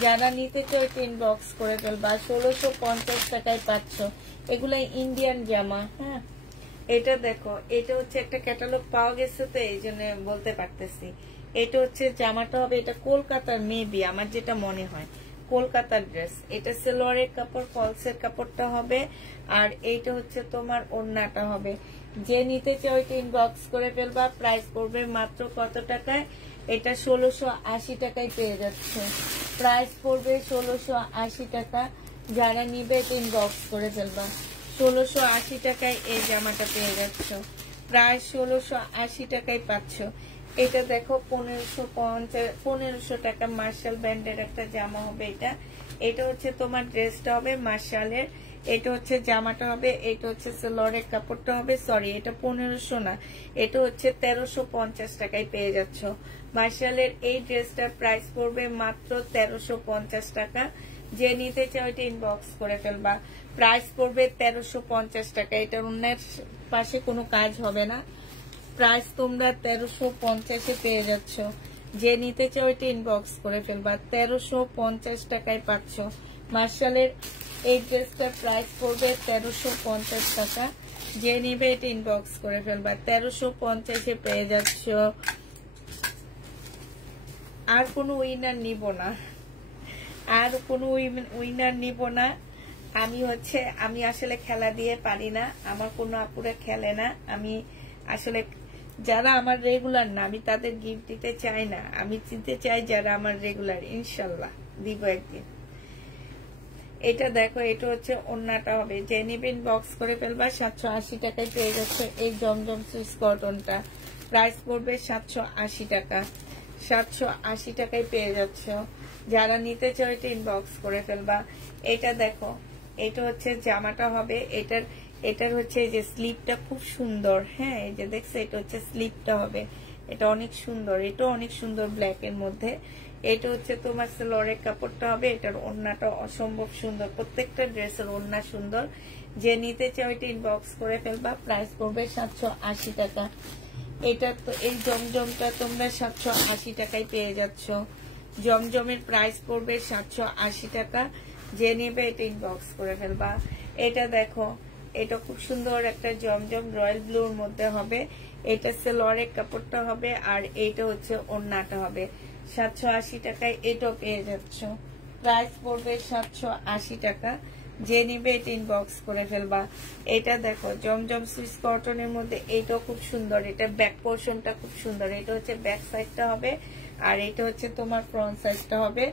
যারা নিতে চাও এটা ইনবক্স করে ফেলবা। 1650 টাকায় পাচ্ছ। এগুলো ইন্ডিয়ান জামা। হ্যাঁ, এটা দেখো, এটা হচ্ছে একটা ক্যাটালগ পাওয়া গেছে তো এই জন্য বলতে পারতেছি। এটা হচ্ছে জামাটা হবে, এটা কলকাতার মেবি, আমার যেটা মনে হয় কলকাতার ড্রেস। এটা সালোয়ারের কাপড়, ফলসের কাপড়টা হবে, আর এইটা হচ্ছে তোমার ওড়নাটা হবে। যে নিতে চাও এটা ইনবক্স করে ফেলবা। প্রাইস পড়বে মাত্র কত টাকায়? এটা 1680 টাকায় পেয়ে যাচ্ছে। প্রাইস পড়বে 1680 টাকা। যারা নিবে এটা ইনবক্স করে ফেলবা। 1680 টাকায় এই জামাটা পেয়ে যাচ্ছ, প্রায় 1680 টাকায় পাচ্ছ। এটা দেখো 1550 টাকা মার্শাল ব্র্যান্ডের একটা জামা হবে। এটা হচ্ছে তোমার ড্রেসটা হবে মার্শালের, এটা হচ্ছে জামাটা হবে, এটা হচ্ছে সেলরের কাপড়টা হবে। সরি, এটা 1500 না, এটা হচ্ছে 1350 টাকায় পেয়ে যাচ্ছ। মার্শালের এই ড্রেসটার প্রাইস পড়বে মাত্র 1350 টাকা। যে নিতে চাও এটা ইনবক্স করে ফেলবা। প্রাইস পড়বে 1350 টাকা। এটার অন্যের পাশে কোনো কাজ হবে না। প্রাইস তোমরা 1350-এ পেয়ে যাচ্ছ। যে নিতে চাও এটা ইনবক্স করে ফেলবা। 1350 টাকায় পাচ্ছ। মার্শালের এই ড্রেসটার প্রাইস পড়বে 1350 টাকা। যে নিবে এটা ইনবক্স করে ফেলবা। 1350-এ পেয়ে যাচ্ছ। আর কোনো উইনার নিব না, আর কোনো উইনার নিব না। আমি আসলে খেলা দিয়ে পারি না, আমার কোনো আপুরে খেলে না। আমি আসলে যারা আমার রেগুলার না, আমি তাদের গিফট দিতে চাই না। আমি চিনতে চাই যারা আমার রেগুলার, ইনশাল্লাহ দিব একদিন। এটা দেখো, এটা হচ্ছে ওন্নাটা হবে। যে নিবেন বক্স করে ফেলবা। 780 টাকায় পেয়ে যাচ্ছে এই জমজম সুইস কটনটা। প্রাইস পড়বে 780 টাকা। 780 টাকায় পেয়ে যাচ্ছ। যারা নিতে চাও এটা ইনবক্স করে ফেলবা। এটা দেখো, এটা হচ্ছে জামাটা হবে। এটার হচ্ছে যে স্লিপটা খুব সুন্দর। হ্যাঁ, এই যে দেখছো, এটা হচ্ছে স্লিপটা হবে। এটা অনেক সুন্দর, এটা অনেক সুন্দর ব্ল্যাক এর মধ্যে। এটা হচ্ছে তোমার সেলরের কাপড়টা হবে। এটার ওড়নাটা অসম্ভব সুন্দর, প্রত্যেকটা ড্রেসের ওড়না সুন্দর। যে নিতে চাও এটা ইনবক্স করে ফেলবা। প্রাইস পড়বে 780 টাকা। এটা তো এই জমজমটা তোমরা 780 টাকায় পেয়ে যাচ্ছ। জমজমের প্রাইস পড়বে 780 টাকা। যে নেবে এটা ইনবক্স করে ফেলবা। এটা দেখো, এটা খুব সুন্দর একটা জমজম রয়্যাল ব্লুর মধ্যে হবে। এটা সেলরের কাপড়টা হবে, আর এইটা হচ্ছে ওড়নাটা হবে। 780 টাকায় এটাও পেয়ে যাচ্ছ। প্রাইস পড়বে 780 টাকা। যে নিবে এটা ইনবক্স করে ফেলবা। এটা দেখো, জমজম সুইস কটনের মধ্যে এইটাও খুব সুন্দর। এটা ব্যাক পোর্শনটা খুব সুন্দর। এটা হচ্ছে ব্যাক সাইডটা হবে, আর এটা হচ্ছে তোমার ফ্রন্ট সাইডটা হবে।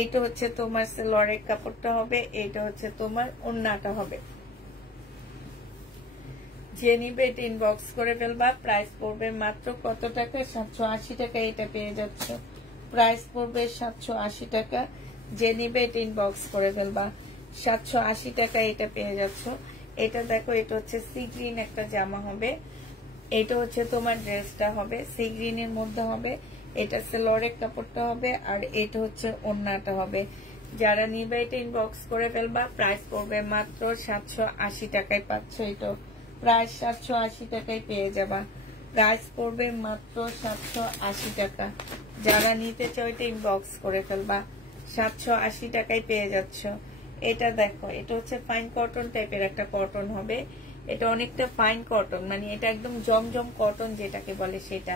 এইটা হচ্ছে তোমার সেলরের কাপড়টা হবে, এইটা হচ্ছে তোমার ওড়নাটা হবে। যে নিবে এটা ইনবক্স করে ফেলবা। প্রাইস পড়বে মাত্র কত টাকা? 780 টাকা। এটা পেয়ে যাচ্ছ। প্রাইস পড়বে 780 টাকা। যে নিবে এটা ইনবক্স করে ফেলবা। 780 টাকা এটা পেয়ে যাচ্ছ। এটা দেখো, এটা হচ্ছে সি গ্রিন একটা জামা হবে। এটা হচ্ছে তোমার ড্রেসটা হবে, সি গ্রিনের মধ্যে হবে। এটা সেলরের কাপড়টা হবে, আর এটা হচ্ছে ওড়নাটা হবে। যারা নিবে এটা ইনবক্স করে ফেলবা। প্রাইস পড়বে মাত্র 780 টাকায় পাচ্ছ। এটা প্রাইস 780 টাকায় পেয়ে যাবা। প্রাইস পড়বে মাত্র 780 টাকা। যারা নিতে চাও এটা ইনবক্স করে ফেলবা। 780 টাকায় পেয়ে যাচ্ছ। এটা দেখো, এটা হচ্ছে ফাইন কটন টাইপের একটা কটন হবে। এটা অনেকটা ফাইন কটন, মানে এটা একদম জমজম কটন যেটাকে বলে, সেটা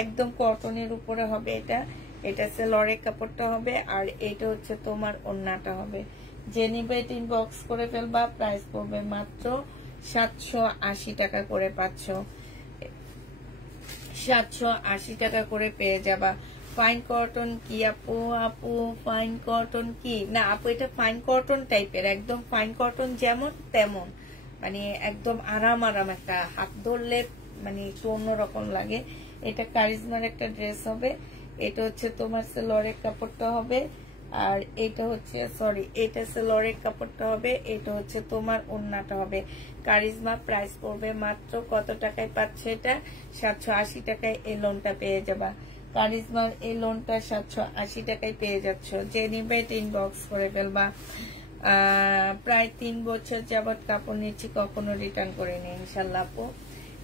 একদম কটনের উপরে হবে। এটা সেলরের কাপড়টা হবে, আর এটা হচ্ছে তোমার ওড়নাটা হবে। যে নিবে এটা ইনবক্স করে ফেলবা। প্রাইস পড়বে মাত্র 780 টাকা করে পাচ্ছ। 780 টাকা করে পেয়ে যাবা। ফাইন কটন কি আপু ফাইন কটন কি? না আপু, এটা ফাইন কটন টাইপের, একদম ফাইন কটন যেমন তেমন, মানে একদম আরাম একটা, হাত ধরলে মানে একটু অন্যরকম লাগে। এটা কারিজমার একটা ড্রেস হবে। এটা হচ্ছে তোমার সেলরের কাপড়টা হবে, আর এটা হচ্ছে এটা সেলরের কাপড়টা হবে। এটা হচ্ছে তোমার ওড়নাটা হবে। কারিজমা। প্রাইস পড়বে মাত্র কত টাকায় পাচ্ছ? এটা 780 টাকায় এই লোনটা পেয়ে যাবা। কারিজমার এই লোনটা 780 টাকায় পেয়ে যাচ্ছ। যে নিবে এটা ইনবক্স করে ফেলবা। প্রায় 3 বছর যাবত কাপড় নিচ্ছি, কখনো রিটার্ন করিনি ইনশাল্লাহ আপু।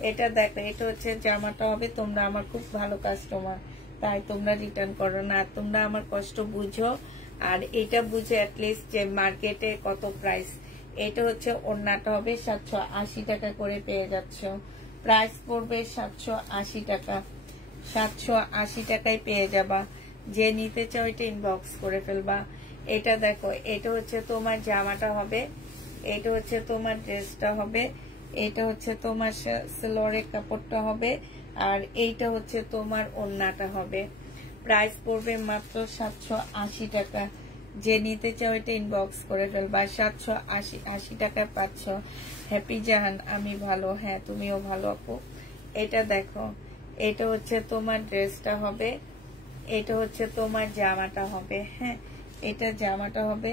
এটা দেখো, এটা হচ্ছে জামাটা হবে। তোমরা আমার খুব ভালো কাস্টমার, তাই তোমরা রিটার্ন করো না। তোমরা আমার কষ্ট বুঝো, আর এটা বুঝো অ্যাটলিস্ট যে মার্কেটে কত প্রাইস। এটা হচ্ছে ওড়নাটা হবে। 780 টাকা করে পেয়ে যাচ্ছ। প্রাইস পড়বে 780 টাকা। 780 টাকায় পেয়ে যাবা। যে নিতে চাও এটা ইনবক্স করে ফেলবা। এটা দেখো, এটা হচ্ছে তোমার জামাটা হবে। এটা হচ্ছে তোমার ড্রেসটা হবে। এটা হচ্ছে তোমার সেলরের কাপড়টা হবে, আর এইটা হচ্ছে তোমার ওড়নাটা হবে। প্রাইস পড়বে মাত্র 780 টাকা। যে নিতে চাও এটা ইনবক্স করে ফেলবা। 780 টাকায় পাচ্ছ। হ্যাপি জাহান, আমি ভালো, হ্যাঁ তুমিও ভালো আপু। এটা দেখো, এটা হচ্ছে তোমার ড্রেসটা হবে, এটা হচ্ছে তোমার জামাটা হবে। হ্যাঁ, এটা জামাটা হবে,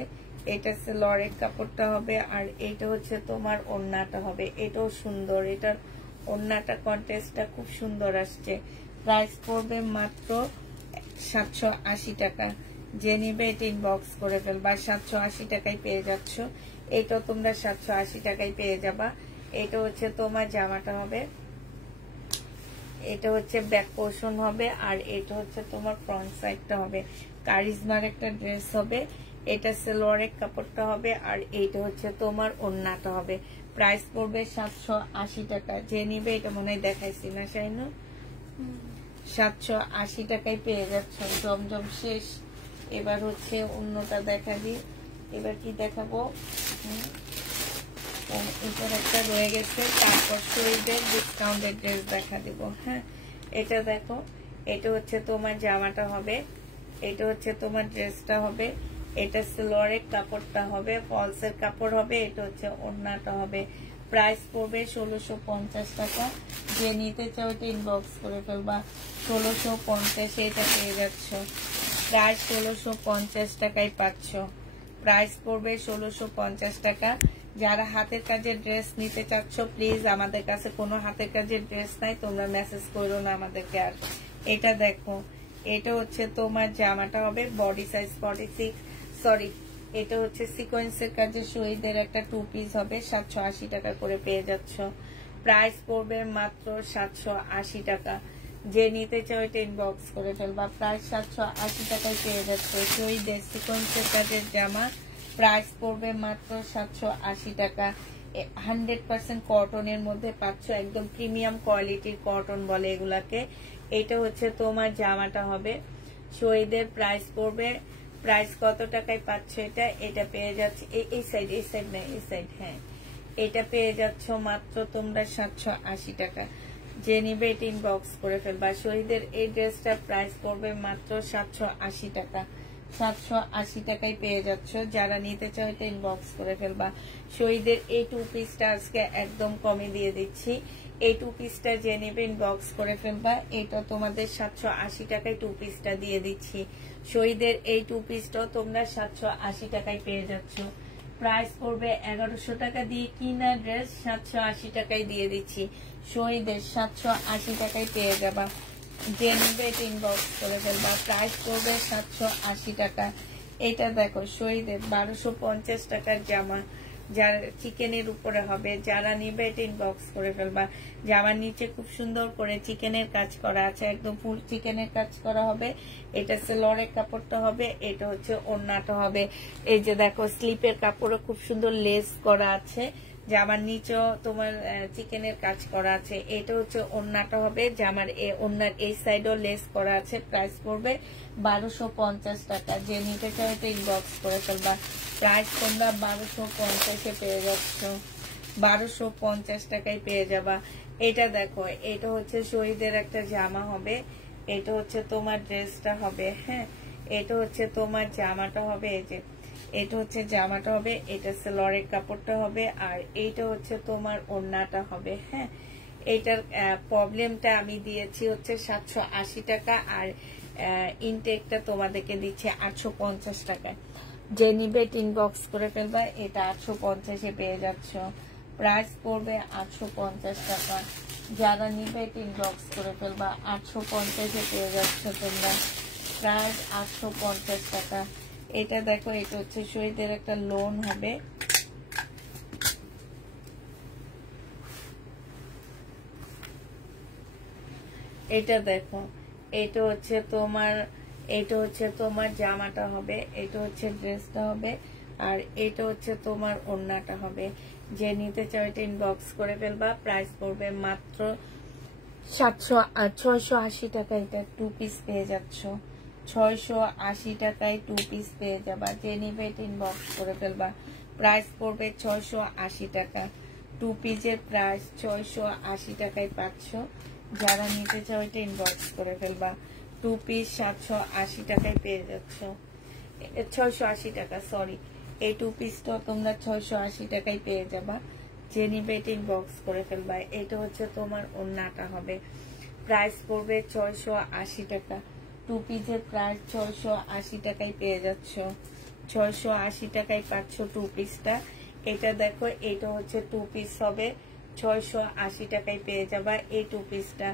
এটা লরের কাপড়টা হবে, আর এটা হচ্ছে তোমার ওড়নাটা হবে। এটাও সুন্দর, এটার ওড়নাটা কন্ট্রাস্টটা খুব সুন্দর আসছে। প্রাইস পড়বে মাত্র 780 টাকা। যে নিবে এটা ইনবক্স করে ফেলবা। 780 টাকায় পেয়ে যাচ্ছ। এটাও তোমরা 780 টাকায় পেয়ে যাবা। এটা হচ্ছে তোমার জামাটা হবে, এটা হচ্ছে ব্যাক পোর্শন হবে, আর এটা হচ্ছে তোমার ফ্রন্ট সাইডটা হবে। কারিজমার একটা ড্রেস হবে। এটা সালোয়ারের কাপড়টা হবে, আর এইটা হচ্ছে তোমার ওড়নাটা হবে। প্রাইস পড়বে 780 টাকা। যে নিবে এটা মনে হয় দেখাইছি না শাইনু? 780 টাকায় পেয়ে যাচ্ছ। জমজম শেষ, এবার হচ্ছে অন্যটা দেখাবি। এবার কি দেখাবো? এটার একটা রয়ে গেছে, তারপর শরীরের ডিসকাউন্টের ড্রেস দেখা দিব। হ্যাঁ, এটা দেখো, এটা হচ্ছে তোমার জামাটা হবে, এটা হচ্ছে তোমার ড্রেসটা হবে, এটা সালোয়ারের কাপড়টা হবে, ফলসের কাপড় হবে, এটা হচ্ছে ওড়নাটা হবে। প্রাইস পড়বে 1650 টাকা। যে নিতে চাও এটা ইনবক্স করে ফেলবা। 1650 এটা পেয়ে যাচ্ছ। প্রাইস 1650 টাকায় পাচ্ছ। প্রাইস পড়বে 1650 টাকা। যারা হাতের কাজের ড্রেস নিতে চাচ্ছ প্লিজ, আমাদের কাছে কোনো হাতের কাজের ড্রেস নাই, তোমরা মেসেজ করো না আমাদেরকে। আর এটা দেখো, এটা হচ্ছে তোমার জামাটা হবে, বডি সাইজ 46, সরি এটা হচ্ছে সিকোয়েন্সের কাজে শহীদের একটা 2 পিস হবে। 780 টাকা করে পেয়ে যাচ্ছ। প্রাইস পড়বে মাত্র 780 টাকা। যে নিতে চাও এটা ইনবক্স করে ফেলবা। প্রাইস 780 টাকায় পেয়ে যাচ্ছ শহীদের সিকোয়েন্সের কাজের জামা। প্রাইস পড়বে মাত্র 780 টাকা। 100% কটনের মধ্যে পাচ্ছ, একদম প্রিমিয়াম কোয়ালিটির কটন বলে এগুলাকে। এটা হচ্ছে তোমার জামাটা হবে শহীদের। প্রাইস পড়বে, প্রাইস কত টাকায় পাচ্ছ এটা? এটা পেয়ে যাচ্ছে এই সাইড না, এই সাইড, হ্যাঁ এটা পেয়ে যাচ্ছ মাত্র তোমরা 780 টাকা। যে নিবে এটা ইনবক্স করে ফেলবা। শহীদের এই ড্রেসটার প্রাইস পড়বে মাত্র 780 টাকা। 780 টাকায় পেয়ে যাচ্ছ। যারা নিতে চাও এটা ইনবক্স করে ফেলবা। শহীদের এই 2 পিসটা আজকে একদম কমে দিয়ে দিচ্ছি। এই 2 পিসটা যে নেবে ইনবক্স করে ফেলবা। এটা তোমাদের 780 টাকায় 2 পিসটা দিয়ে দিচ্ছি। শহীদের এই 2 পিসটাও তোমরা 780 টাকায় পেয়ে যাচ্ছ। প্রাইস পড়বে 1100 টাকা দিয়ে কিনা ড্রেস 780 টাকায় দিয়ে দিচ্ছি। শহীদের 780 টাকায় পেয়ে যাবা। যে নিবে এটা ইনবক্স করে ফেলবা। প্রাইস পড়বে 780 টাকা। এটা দেখো শহীদের 1250 টাকার জামা, যার চিকেনের উপরে হবে। যারা নিবে এটা ইনবক্স করে ফেলবা। জামার নিচে খুব সুন্দর করে চিকেনের কাজ করা আছে, একদম ফুল চিকেনের কাজ করা হবে। এটা সালোয়ারের কাপড়টা হবে, এটা হচ্ছে ওড়নাটা হবে। এই যে দেখো স্লিপের কাপড়ও খুব সুন্দর লেস করা আছে। জামার নিচেও তোমার চিকেনের কাজ করা আছে। এটা হচ্ছে ওড়নাটা হবে। জামার ওড়নার এই সাইডও লেস করা আছে। প্রাইস পড়বে 1250 টাকা। যে নিতে চাও এটা ইনবক্স করে ফেলবা। প্রাইস তোমরা 1250-এ পেয়ে যাচ্ছ। 1250 টাকায় পেয়ে যাবা। এটা দেখো, এটা হচ্ছে শহীদের একটা জামা হবে, এটা হচ্ছে তোমার ড্রেসটা হবে। হ্যাঁ, এটা হচ্ছে তোমার জামাটা হবে। এই যে এটা হচ্ছে জামাটা হবে, এটা সালোয়ারের কাপড়টা হবে, আর এইটা হচ্ছে তোমার ওড়নাটা হবে। হ্যাঁ, এটার প্রবলেমটা আমি দিয়েছি হচ্ছে 780 টাকা, আর ইনটেকটা তোমাদেরকে দিচ্ছে 850 টাকায়। যে নিবে ইনবক্স করে ফেলবা। এটা 850-এ পেয়ে যাচ্ছ। প্রাইস পড়বে 850 টাকা। যারা নিবে ইনবক্স করে ফেলবা। 850-এ পেয়ে যাচ্ছ তোমরা। প্রাইস 850 টাকা। এটা দেখো, এটা হচ্ছে শহীদের একটা লোন হবে। এটা দেখো, এটা হচ্ছে তোমার জামাটা হবে, এটা হচ্ছে ড্রেসটা হবে, আর এটা হচ্ছে তোমার ওড়নাটা হবে। যে নিতে চাও এটা ইনবক্স করে ফেলবা। প্রাইস পড়বে মাত্র 680 টাকা। এটা 2 পিস পেয়ে যাচ্ছ। 680 টাকায় 2 পিস পেয়ে যাবা। যে নিবে এটা ইনবক্স করে ফেলবা। প্রাইস পড়বে 680 টাকা। 2 পিসের প্রাইস 680 টাকায় পাচ্ছ। যারা নিতে চাও এটা ইনবক্স করে ফেলবা। 2 পিস 780 টাকায় পেয়ে যাচ্ছ। 680 টাকা, সরি। এই 2 পিসটা তোমরা 680 টাকায় পেয়ে যাবা। যে নিবে এটা ইনবক্স করে ফেলবা। এটা হচ্ছে তোমার ওড়নাটা হবে, প্রাইস পড়বে 680 টাকা। 2 পিসের প্রাইস 680 টাকায় পেয়ে যাচ্ছ। 680 টাকায় পাচ্ছ 2 পিসটা। এটা দেখো, এটা হচ্ছে 2 পিস হবে, 680 টাকায় পেয়ে যাবা এই 2 পিসটা।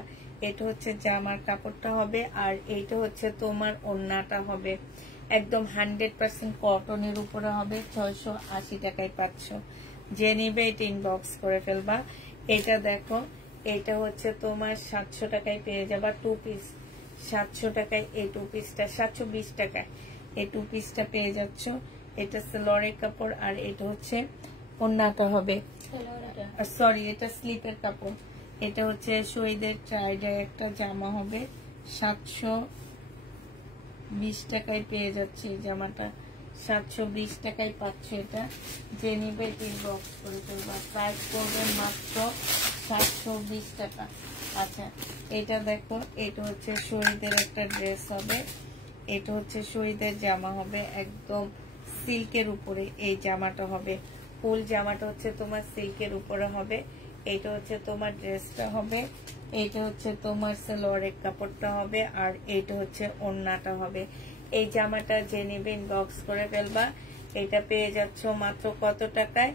এটা হচ্ছে জামার কাপড়টা হবে, আর এইটা হচ্ছে তোমার ওড়নাটা হবে। একদম 100% কটনের উপরে হবে, 680 টাকায় পাচ্ছ। যে নিবে এটা ইনবক্স করে ফেলবা। এটা দেখো, এটা হচ্ছে তোমার 700 টাকায় পেয়ে যাবা 2 পিস। 700 টাকায় এই 2 পিসটা, 720 টাকায় এই 2 পিসটা পেয়ে যাচ্ছ। এটা সেলরের কাপড়, আর এটা হচ্ছে ওড়নাটা হবে, সরি এটা স্লিপের কাপড়। এটা হচ্ছে শহীদের ট্রাইডের একটা জামা হবে, 720 টাকায় পেয়ে যাচ্ছে এই জামাটা। 720 টাকায় পাচ্ছে এটা। যে নিবে ইনবক্স করে ফেলবা। প্রাইস করবে মাত্র 720 টাকা। আচ্ছা, এটা দেখো, এটা হচ্ছে শহীদের একটা ড্রেস হবে। এটা হচ্ছে শহীদের জামা হবে, একদম সিল্কের উপরে এই জামাটা হবে। ফুল জামাটা হচ্ছে তোমার সিল্কের উপরে হবে। এটা হচ্ছে তোমার ড্রেসটা হবে। এইটা হচ্ছে তোমার সালোয়ারের কাপড়টা হবে, আর এইটা হচ্ছে ওড়নাটা হবে। এই জামাটা যে নেবে ইনবক্স করে ফেলবা। এটা পেয়ে যাচ্ছ মাত্র কত টাকায়?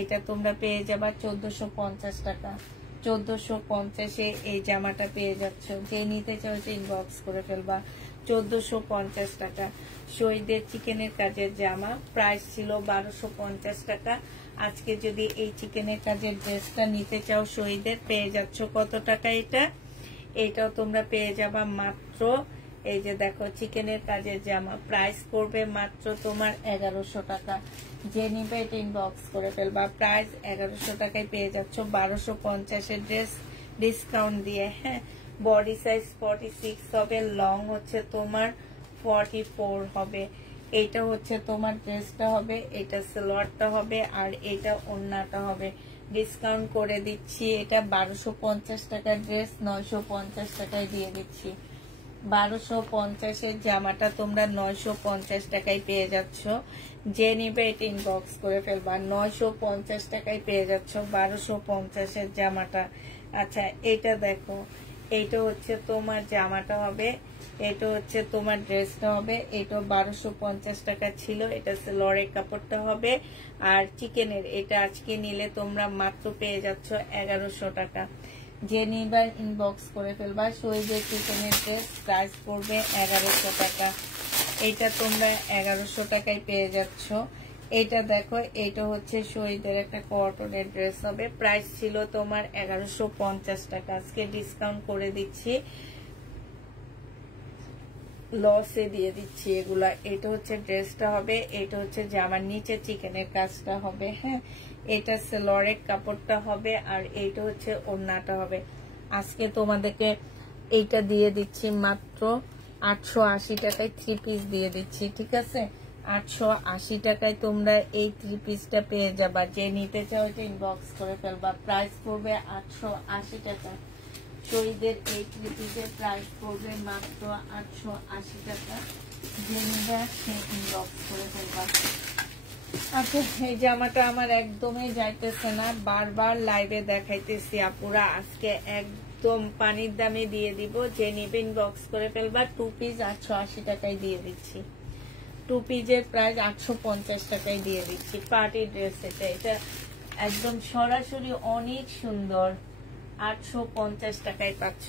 এটা তোমরা পেয়ে যাবা 1450 টাকা। 1450-এ এই জামাটা পেয়ে যাচ্ছ। যে নিতে চাও যে ইনবক্স করে ফেলবা। 1450 টাকা। শহীদের চিকেনের কাজের জামা, প্রাইস ছিল 1250 টাকা। আজকে যদি এই চিকেনের কাজের ড্রেসটা নিতে চাও শহীদের, পেয়ে যাচ্ছ কত টাকা? এটাও তোমরা পেয়ে যাবা মাত্র, এই যে দেখো চিকেনের কাজের জামা, প্রাইস পড়বে মাত্র তোমার 1100 টাকা। যে নিবে এটা ইনবক্স করে ফেলবা। প্রাইস 1100 টাকায় পেয়ে যাচ্ছ 1250-এর ড্রেস ডিসকাউন্ট দিয়ে। হ্যাঁ, বডি সাইজ 46 হবে, লং হচ্ছে তোমার 44 হবে। এইটা হচ্ছে তোমার ড্রেসটা হবে, এটা সালোয়ারটা হবে, আর এটা ওড়নাটা হবে। ডিসকাউন্ট করে দিচ্ছি, এটা 1250 টাকার ড্রেস 950 টাকায় দিয়ে দিচ্ছি। 1250-এর জামাটা তোমরা 950 টাকায় পেয়ে যাচ্ছ। যে নিবে এটা ইনবক্স করে ফেলবা। 950 টাকায় পেয়ে যাচ্ছ 1250-এর জামাটা। আচ্ছা, এটা দেখো, এইটা হচ্ছে তোমার জামাটা হবে, এটা হচ্ছে তোমার ড্রেসটা হবে। এটা 1250 টাকা ছিল। এটা লরের কাপড়টা হবে, আর চিকেনের এটা আজকে নিলে তোমরা মাত্র পেয়ে যাচ্ছ 1100 টাকা। যে নিবার ইনবক্স করে ফেলবা। শহীদের চিকেনের ড্রেস প্রাইস পড়বে 1100 টাকা। এটা তোমরা 1100 টাকায় পেয়ে যাচ্ছ। এটা দেখো, এটা হচ্ছে শহীদের একটা কটনের ড্রেস হবে, প্রাইস ছিল তোমার 1150 টাকা। আজকে ডিসকাউন্ট করে দিচ্ছি, লসে দিয়ে দিচ্ছি এগুলা। এটা হচ্ছে ড্রেসটা হবে, এটা হচ্ছে জামার নিচে চিকেনের কাজটা হবে। হ্যাঁ, এটা সেলরের কাপড়টা হবে, আর এইটা হচ্ছে ওড়নাটা হবে। আজকে তোমাদেরকে এইটা দিয়ে দিচ্ছি মাত্র 880 টাকায় 3 পিস দিয়ে দিচ্ছি, ঠিক আছে? 880 টাকায় তোমরা এই 3 পিসটা পেয়ে যাবা। যে নিতে চাও এটা ইনবক্স করে ফেলবা। প্রাইস পড়বে 880 টাকা। শহীদের এই 3 পিসের প্রাইস পড়বে মাত্র 880 টাকা। যে নিবে সে ইনবক্স করে ফেলবা। আচ্ছা, এই জামাটা আমার একদমই যাইতেছে না, বারবার লাইভে দেখাইতেছি আপুরা। আজকে একদম পানির দামে দিয়ে দিব। যে নিবে ইনবক্স করে ফেলবা। 2 পিস 880 টাকায় দিয়ে দিচ্ছি। 2 পিসের প্রাইস 850 টাকায় দিয়ে দিচ্ছি। পার্টি ড্রেস এটা একদম সরাসরি অনেক সুন্দর। 850 টাকায় পাচ্ছ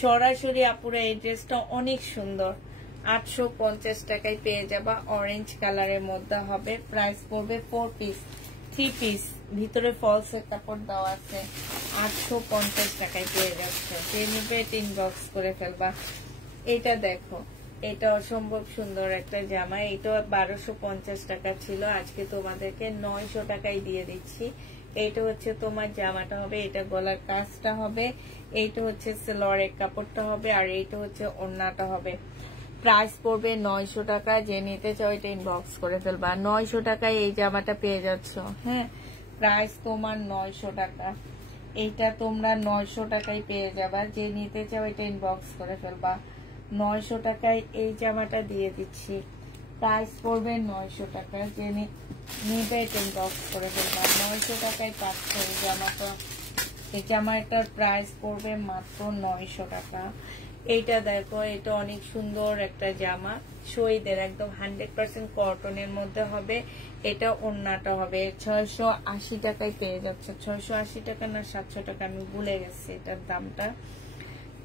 সরাসরি আপুরা। এই ড্রেসটা অনেক সুন্দর, 850 টাকায় পেয়ে যাবা। অরেঞ্জ কালারের মধ্যে হবে। প্রাইস পড়বে 4 পিস 3 পিস, ভিতরে ফলসের কাপড় দেওয়া আছে। 850 টাকায় পেয়ে যাচ্ছে। যে নিবে ইনবক্স করে ফেলবা। এটা দেখো, এটা অসম্ভব সুন্দর একটা জামা। এটা 1250 টাকা ছিল, আজকে তোমাদেরকে 900 টাকায় দিয়ে দিচ্ছি। এইটা হচ্ছে তোমার জামাটা হবে, এটা গলার কাজটা হবে, এইটা হচ্ছে সেলরের কাপড়টা হবে, আর এইটা হচ্ছে ওড়নাটা হবে। প্রাইস পড়বে 900 টাকা। যে নিতে চাও এটা ইনবক্স করে ফেলবা। 900 টাকায় এই জামাটা পেয়ে যাচ্ছ। হ্যাঁ, প্রাইস তোমার 900 টাকা। এইটা তোমরা 900 টাকায় পেয়ে যাবা। যে নিতে চাও এটা ইনবক্স করে ফেলবা। 900 টাকায় এই জামাটা দিয়ে দিচ্ছি। প্রাইস পড়বে 900 টাকা। যে নিবে ইনবক্স করে ফেলবা। 900 টাকায় পাচ্ছ এই জামাটা। এই জামাটার প্রাইস পড়বে মাত্র 900 টাকা। এইটা দেখো, এটা অনেক সুন্দর একটা জামা, শহীদের একদম 100% কটনের মধ্যে হবে। এটা ওড়নাটা হবে 680 টাকায় পেয়ে যাচ্ছে। 680 টাকা না 700 টাকা, আমি ভুলে গেছি এটার দামটা।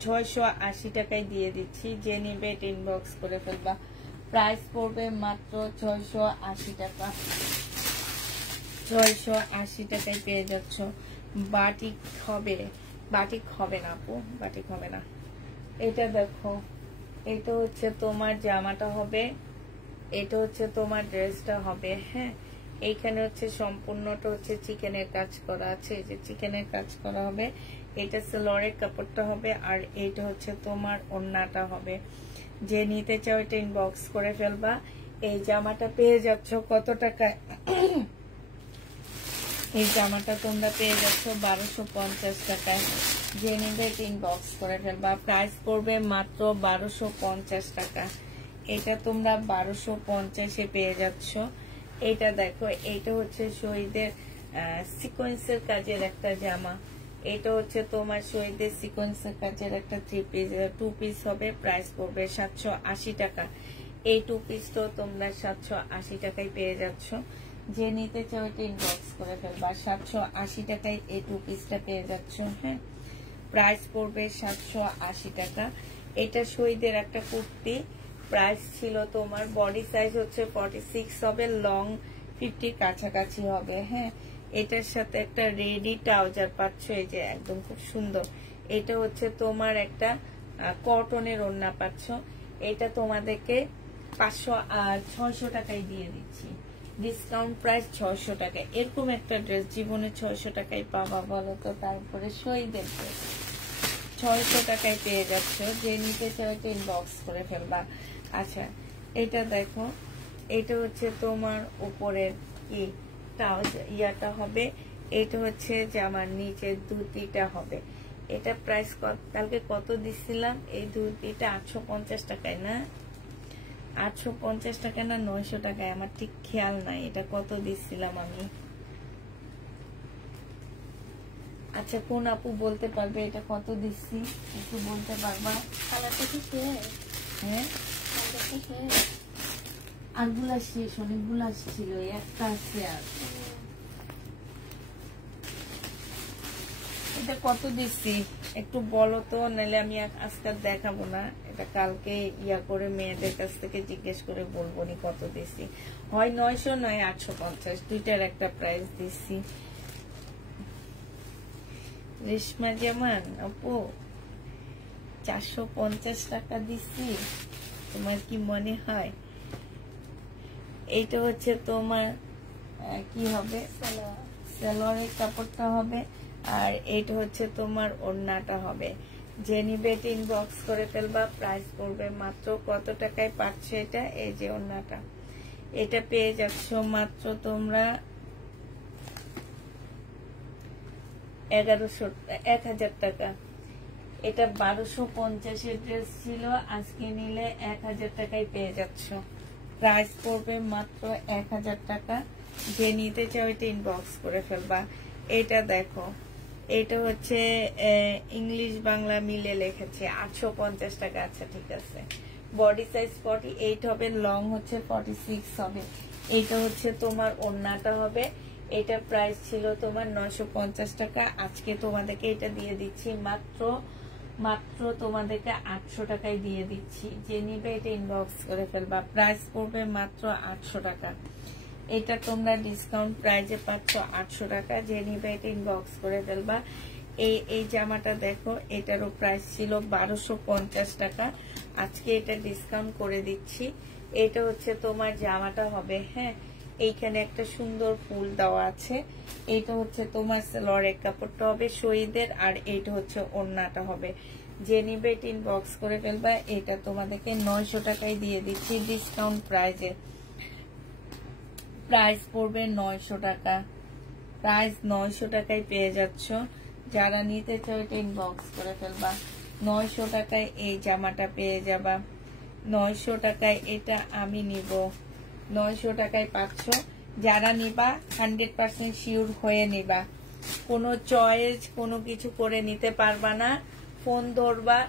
680 টাকায় দিয়ে দিচ্ছি। যে নিবে ইনবক্স করে ফেলবা। প্রাইস পড়বে মাত্র 680 টাকা। 680 টাকায় পেয়ে যাচ্ছ। বাটিক হবে, বাটিক হবে না আপু, বাটিক হবে না। এটা দেখো, এটা হচ্ছে তোমার জামাটা হবে, এটা হচ্ছে তোমার ড্রেসটা হবে। হ্যাঁ, এইখানে হচ্ছে সম্পূর্ণটা হচ্ছে চিকেনের কাজ করা আছে, এই যে চিকেনের কাজ করা হবে। এটা সালোয়ারের কাপড়টা হবে, আর এইটা হচ্ছে তোমার ওড়নাটা হবে। যে নিতে চাও এটা ইনবক্স করে ফেলবা। এই জামাটা পেয়ে যাচ্ছ কত টাকায়? এই জামাটা তোমরা পেয়ে যাচ্ছ 1250 টাকায়। যে নিবে ইনবক্স করে ফেলবা। প্রাইস পড়বে মাত্র 1250 টাকা। এটা তোমরা 1250-এ পেয়ে যাচ্ছ। এটা দেখো, এটা হচ্ছে শহীদের সিকোয়েন্সের কাজের একটা জামা। এটা হচ্ছে তোমার শহীদের সিকোয়েন্সের কাজের একটা 2 পিস হবে। প্রাইস পড়বে 780 টাকা। এই 2 পিসটাও তোমরা 780 টাকায় পেয়ে যাচ্ছ। যে নিতে চাও এটা ইনবক্স করে ফেলবা। 780 টাকায় এই 2 পিসটা পেয়ে যাচ্ছ। হ্যাঁ, প্রাইস পড়বে 780 টাকা। এটা শহীদের একটা কুর্তি। প্রাইস ছিল তোমার, বডি সাইজ হচ্ছে 46 হবে, লং 50 কাছাকাছি হবে। হ্যাঁ, এটার সাথে একটা রেডি ট্রাউজার পাচ্ছ, এই যে একদম খুব সুন্দর। এটা হচ্ছে তোমার একটা কটনের ওড়না পাচ্ছ। এটা তোমাদেরকে 600 টাকায় দিয়ে দিচ্ছি। ডিসকাউন্ট প্রাইস 600 টাকা। এরকম একটা ড্রেস জীবনে 600 টাকায় পাবা বলো তো? তারপরে শহীদের ড্রেস 600 টাকায় পেয়ে যাচ্ছ। যে নিতে চাও এটা ইনবক্স করে ফেলবা। আচ্ছা, এটা দেখো, এটা হচ্ছে তোমার উপরের কি ইয়াটা হবে। এটা হচ্ছে জামার নিচের ধুতিটা হবে। এটা প্রাইস কালকে কত দিছিলাম? এই ধুতিটা 850 টাকায় না, 850 টাকা না 900 টাকায়, আমার ঠিক খেয়াল নাই এটা কত দিছিলাম আমি। আচ্ছা, কোন আপু বলতে পারবে এটা কত দিচ্ছি? একটু বলতে পারবা? হ্যাঁ, আরগুলা শেষ, অনেকগুলা ছিল, একটা আছে। আর এটা কত দিচ্ছি একটু বলো তো, নাহলে আমি আজকাল দেখাবো না। এটা কালকে ইয়া করে মেয়েদের কাছ থেকে জিজ্ঞেস করে বলবো নি কত দিচ্ছি। হয় 900 নয় 850, দুইটার একটা প্রাইস দিচ্ছি। রেশমা জামান আপু 450 টাকা দিচ্ছি, তোমার কি মনে হয়? এইটা হচ্ছে তোমার কি হবে, সালোয়ারের কাপড়টা হবে, আর এইটা হচ্ছে তোমার ওড়নাটা হবে। যে নিবে ইনবক্স করে ফেলবা। প্রাইস পড়বে মাত্র কত টাকায় পাচ্ছ এটা? এই যে ওড়নাটা, এটা পেয়ে যাচ্ছ মাত্র তোমরা 1000 টাকা। এটা 1250-এর ড্রেস ছিল, আজকে নিলে 1000 টাকায় পেয়ে যাচ্ছ। প্রাইস পড়বে মাত্র 1000 টাকা। যে নিতে চাও এটা ইনবক্স করে ফেলবা। এটা দেখো, এটা হচ্ছে ইংলিশ বাংলা মিলে লিখেছে 850 টাকা। আচ্ছা ঠিক আছে, বডি সাইজ 48 হবে, লং হচ্ছে 46 হবে। এটা হচ্ছে তোমার ওড়নাটা হবে। এটা প্রাইস ছিল তোমার 950 টাকা, আজকে তোমাদেরকে এটা দিয়ে দিচ্ছি মাত্র তোমাদেরকে 800 টাকায় দিয়ে দিচ্ছি। যে নিবে এটা ইনবক্স করে ফেলবা। প্রাইস পড়বে মাত্র 800 টাকা। এটা তোমরা ডিসকাউন্ট প্রাইজে পাচ্ছ 800 টাকা। যে নিবে এটা ইনবক্স করে ফেলবা। এই জামাটা দেখো, এটারও প্রাইস ছিল 1250 টাকা, আজকে এটা ডিসকাউন্ট করে দিচ্ছি। এটা হচ্ছে তোমার জামাটা হবে। হ্যাঁ, এইখানে একটা সুন্দর ফুল দেওয়া আছে। এইটা হচ্ছে তোমার সালোয়ারের কাপড়টা হবে শহীদের, আর এইটা হচ্ছে ওড়নাটা হবে। যে নিবে এটা ইনবক্স করে ফেলবা। এটা তোমাদেরকে 900 টাকায় দিয়ে দিচ্ছি ডিসকাউন্ট প্রাইজে। প্রাইস পড়বে 900 টাকা। প্রাইস 900 টাকায় পেয়ে যাচ্ছ। যারা নিতে চাও এটা ইনবক্স করে ফেলবা। 900 টাকায় এই জামাটা পেয়ে যাবা। 900 টাকায় এটা আমি নিব। 900 টাকায় পাচ্ছ। যারা নিবা 100% শিওর হয়ে নিবা, কোনো চয়েস কোনো কিছু করে নিতে পারবা না। ফোন ধরবা,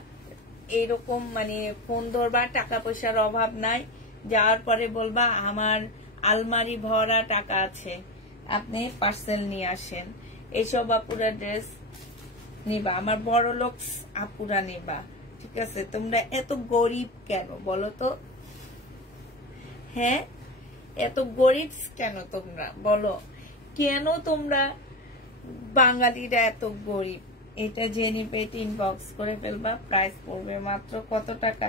এইরকম মানে ফোন ধরবা, টাকা পয়সার অভাব নাই, যাওয়ার পরে বলবা আমার আলমারি ভরা টাকা আছে, আপনি পার্সেল নিয়ে আসেন। এইসব আপুরা ড্রেস নিবা, আমার বড় লোক আপুরা নিবা, ঠিক আছে? তোমরা এত গরিব কেন বলো তো? হ্যাঁ, এত গরিব কেন তোমরা বলো? কেন তোমরা বাঙালিরা এত গরিব? এটা জেনে পেট ইনবক্স করে ফেলবা। প্রাইস পড়বে মাত্র কত টাকা?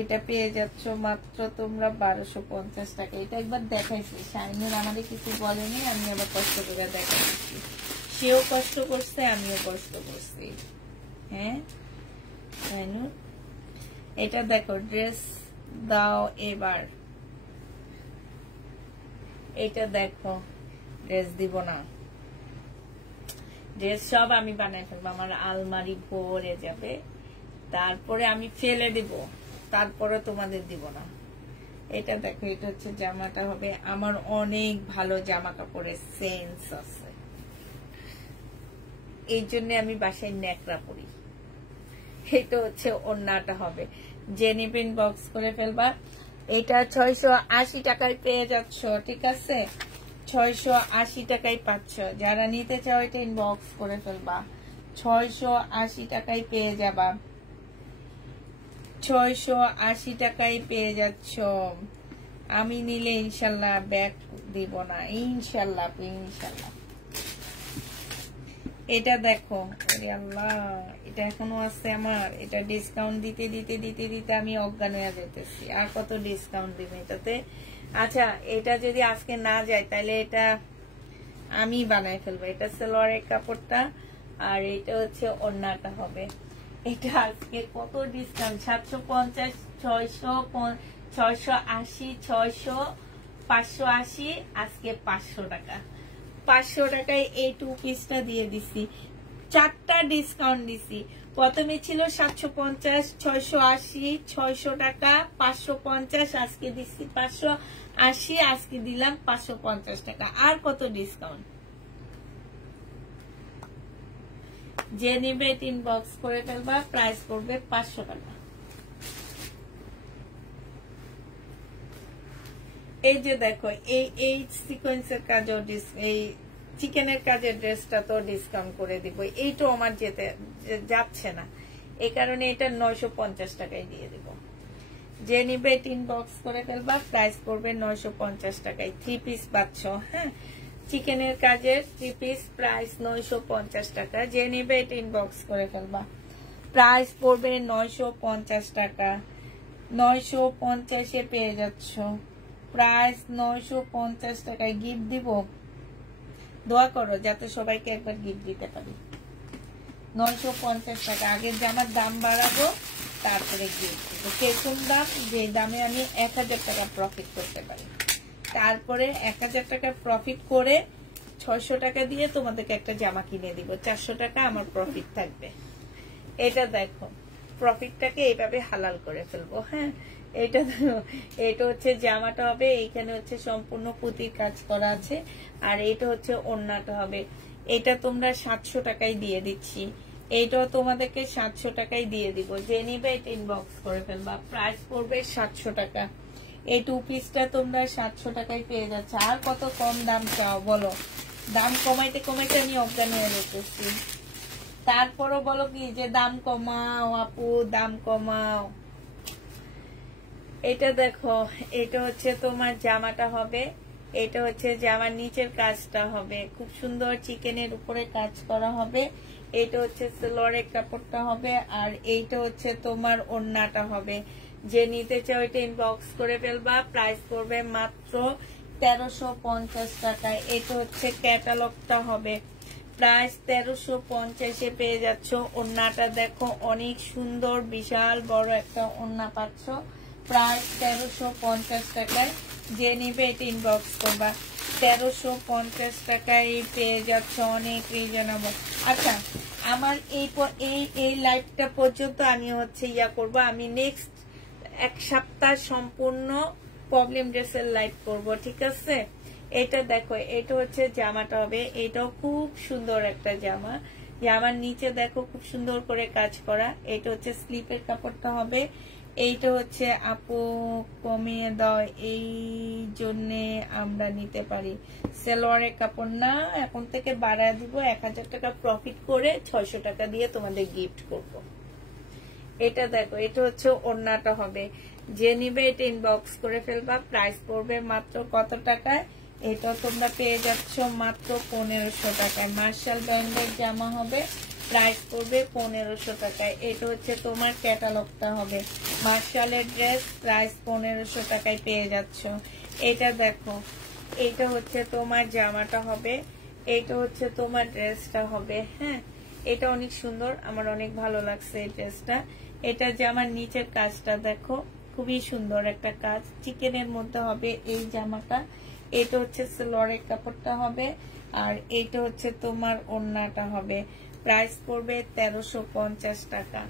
এটা পেয়ে যাচ্ছ মাত্র তোমরা 1250 টাকা। এটা একবার দেখাইছি, শাইনুর আমাদের কিছু বলেনি, আমি আবার কষ্ট করে দেখাইছি। সেও কষ্ট করছে, আমিও কষ্ট করছি। হ্যাঁ শাইনুর, এটা দেখো, ড্রেস দাও এবার। এটা দেখো, ড্রেস দিব না, ড্রেস সব আমি বানাই ফেলবো, আমার আলমারি ভরে যাবে, তারপরে আমি ফেলে দিব, তারপরে তোমাদের দিব না। এটা দেখো, এটা হচ্ছে জামাটা হবে। আমার অনেক ভালো জামা কাপড়ের সেন্স আছে, এই জন্য আমি বাসায় ন্যাকড়া পরি। এটা হচ্ছে ওড়নাটা হবে। জেনিপিন বক্স করে ফেলবা। এটা 680 টাকায় পেয়ে যাচ্ছ, ঠিক আছে? 680 টাকায় পাচ্ছ। যারা নিতে চাও এটা ইনবক্স করে ফেলবা। 680 টাকায় পেয়ে যাবা, 680 টাকায় পেয়ে যাচ্ছ। আমি নিলে ইনশাল্লাহ ব্যাক দিব না, ইনশাল্লাহ ইনশাল্লাহ। এটা দেখো, আল্লাহ, এটা এখনো আছে আমার। এটা ডিসকাউন্ট দিতে দিতে দিতে দিতে আমি অজ্ঞান হয়ে যেতেছি। আর কত ডিসকাউন্ট দিবে এটাতে? আচ্ছা, এটা যদি আজকে না যায় তাহলে এটা আমি বানাই ফেলবো। এটা সালোয়ারের কাপড়টা, আর এটা হচ্ছে ওড়নাটা হবে। এটা আজকে কত ডিসকাউন্ট? 750, 600, 680, 600, 580, আজকে 500 টাকা। 500 টাকায় এই 2 পিসটা দিয়ে দিছি। 4টা ডিসকাউন্ট দিছি। প্রথমে ছিল 750, 680, 600 টাকা, 550, আজকে দিচ্ছি 580, আজকে দিলাম 550 টাকা। আর কত ডিসকাউন্ট? যে নিবে ইনবক্স করে ফেলবা। প্রাইস পড়বে 500 টাকা। এই যে দেখো, এই সিকোয়েন্সের কাজও, এই চিকেনের কাজের ড্রেসটা তো ডিসকাউন্ট করে দিব। এইটাও আমার যেতে যাচ্ছে না, এই কারণে এটা 950 টাকায় দিয়ে দিব। যে নিবে ইনবক্স করে ফেলবা। প্রাইস পড়বে 950 টাকায়। 3 পিস পাচ্ছ। হ্যাঁ, চিকেনের কাজের 3 পিস, প্রাইস 950 টাকা। যে নিবে ইনবক্স করে ফেলবা। প্রাইস পড়বে 950 টাকা। 950-এ পেয়ে যাচ্ছ। প্রাইস 950 টাকায়। গিফট দিব, দোয়া করো যাতে সবাইকে একবার গিফট দিতে পারি। 950 টাকা। আগে জামার দাম বাড়াবো, তারপরে গিফট দিব। সেরকম দাম যে দামে আমি 1000 টাকা প্রফিট করতে পারি। তারপরে 1000 টাকা প্রফিট করে 600 টাকা দিয়ে তোমাদেরকে একটা জামা কিনে দিব। 400 টাকা আমার প্রফিট থাকবে। এটা দেখো, প্রফিটটাকে এইভাবে হালাল করে ফেলবো। হ্যাঁ, এটা হচ্ছে জামাটা হবে। এইখানে হচ্ছে সম্পূর্ণ পুঁতির কাজ করা আছে, আর এটা হচ্ছে ওড়নাটা হবে। এটা তোমরা 700 টাকায় দিয়ে দিচ্ছি। এইটাও তোমাদেরকে 700 টাকায় দিয়ে দিব। যে নিবে এটা ইনবক্স করে ফেলবা। প্রাইস পড়বে 700 টাকা। এই 2 পিসটা তোমরা 700 টাকায় পেয়ে যাচ্ছে। আর কত কম দাম চাও বলো? দাম কমাইতে কমাইতে আমি অজ্ঞান হয়ে যেতেছি। তারপরও বলো কি যে দাম কমাও আপু, দাম কমাও। এটা দেখো, এটা হচ্ছে তোমার জামাটা হবে। এটা হচ্ছে জামার নিচের কাজটা হবে, খুব সুন্দর চিকেনের উপরে কাজ করা হবে। এটা হচ্ছে সালোয়ারের কাপড়টা হবে, আর এইটা হচ্ছে তোমার ওড়নাটা হবে। যে নিতে চাও এটা ইনবক্স করে ফেলবা। প্রাইস পড়বে মাত্র 1350 টাকায়। এটা হচ্ছে ক্যাটালগটা হবে। প্রাইস 1350-এ পেয়ে যাচ্ছ। ওড়নাটা দেখো, অনেক সুন্দর, বিশাল বড় একটা ওড়না পাচ্ছ। প্রাইস 1350 টাকায়। যে নিবে এটা ইনবক্স করবা। 1350 টাকায় পেয়ে যাচ্ছ। অনেক রিজনেবল। আচ্ছা, আমার এই লাইভটা পর্যন্ত আমি হচ্ছে করবো। আমি নেক্সট 1 সপ্তাহ সম্পূর্ণ প্রবলেম ড্রেসের লাইভ করব, ঠিক আছে। এটা দেখো, এটা হচ্ছে জামাটা হবে, এটাও খুব সুন্দর একটা জামা। জামার নিচে দেখো খুব সুন্দর করে কাজ করা। এটা হচ্ছে স্লিপের কাপড়টা হবে। এইটা হচ্ছে আপু কমিয়ে দাও, এই জন্যে আমরা নিতে পারি। সালোয়ারের কাপড় না, এখন থেকে বাড়ায় দিব, 1000 টাকা প্রফিট করে 600 টাকা দিয়ে তোমাদের গিফট করব। এটা দেখো, এটা হচ্ছে ওড়নাটা হবে। যে নিবে এটা ইনবক্স করে ফেলবা। প্রাইস পড়বে মাত্র কত টাকায়? এটা তোমরা পেয়ে যাচ্ছ মাত্র 1500 টাকায়। মার্শাল ব্র্যান্ডের জামা হবে, প্রাইস পড়বে 1500 টাকায়। এটা হচ্ছে তোমার ক্যাটালগটা হবে। মার্শালের ড্রেস, প্রাইস 1500 টাকায় পেয়ে যাচ্ছ। এটা দেখো, এটা হচ্ছে তোমার জামাটা হবে, এটা হচ্ছে তোমার ড্রেসটা হবে। হ্যাঁ, এটা অনেক সুন্দর, আমার অনেক ভালো লাগছে এই ড্রেসটা। এটা জামার নিচের কাজটা দেখো, খুবই সুন্দর একটা কাজ, চিকেনের মধ্যে হবে এই জামাটা। এটা হচ্ছে সালোয়ারের কাপড়টা হবে, আর এটা হচ্ছে তোমার ওড়নাটা হবে। প্রাইস পড়বে 1350 টাকা।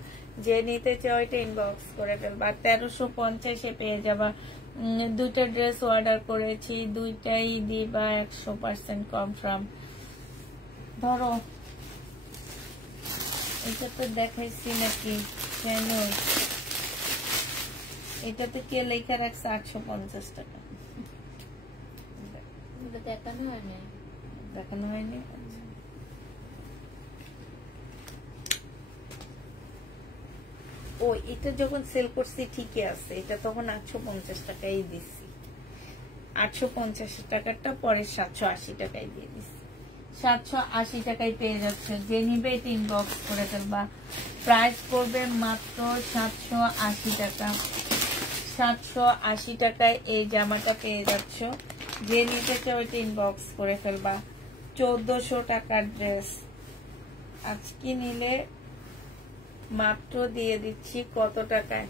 যে নিতে চাও এটা ইনবক্স করে ফেলবা। 1350-এ পেয়ে যাবা। দুইটা ড্রেস অর্ডার করেছি, দুইটাই দিবা 100% কনফার্ম। ধরো, এটা তো দেখাইছি নাকি? কেন এটাতে কে লেখা রাখছে 850 টাকা? দেখানো হয়নি। দেখানো হয়নি। ও, এটা যখন সেল করছি ঠিকই আছে, এটা তখন 850 টাকাই দিচ্ছি। 850 টাকাটা পরে 780 টাকায় দিয়ে দিচ্ছি। 780 টাকায় পেয়ে যাচ্ছে। যে নিবে এটা ইনবক্স করে ফেলবা। প্রাইস পড়বে মাত্র 780 টাকা। 780 টাকায় এই জামাটা পেয়ে যাচ্ছ। যে নিতে চাও এটা ইনবক্স করে ফেলবা। 1400 টাকার ড্রেস আজকে নিলে মাত্র দিয়ে দিচ্ছি কত টাকায়?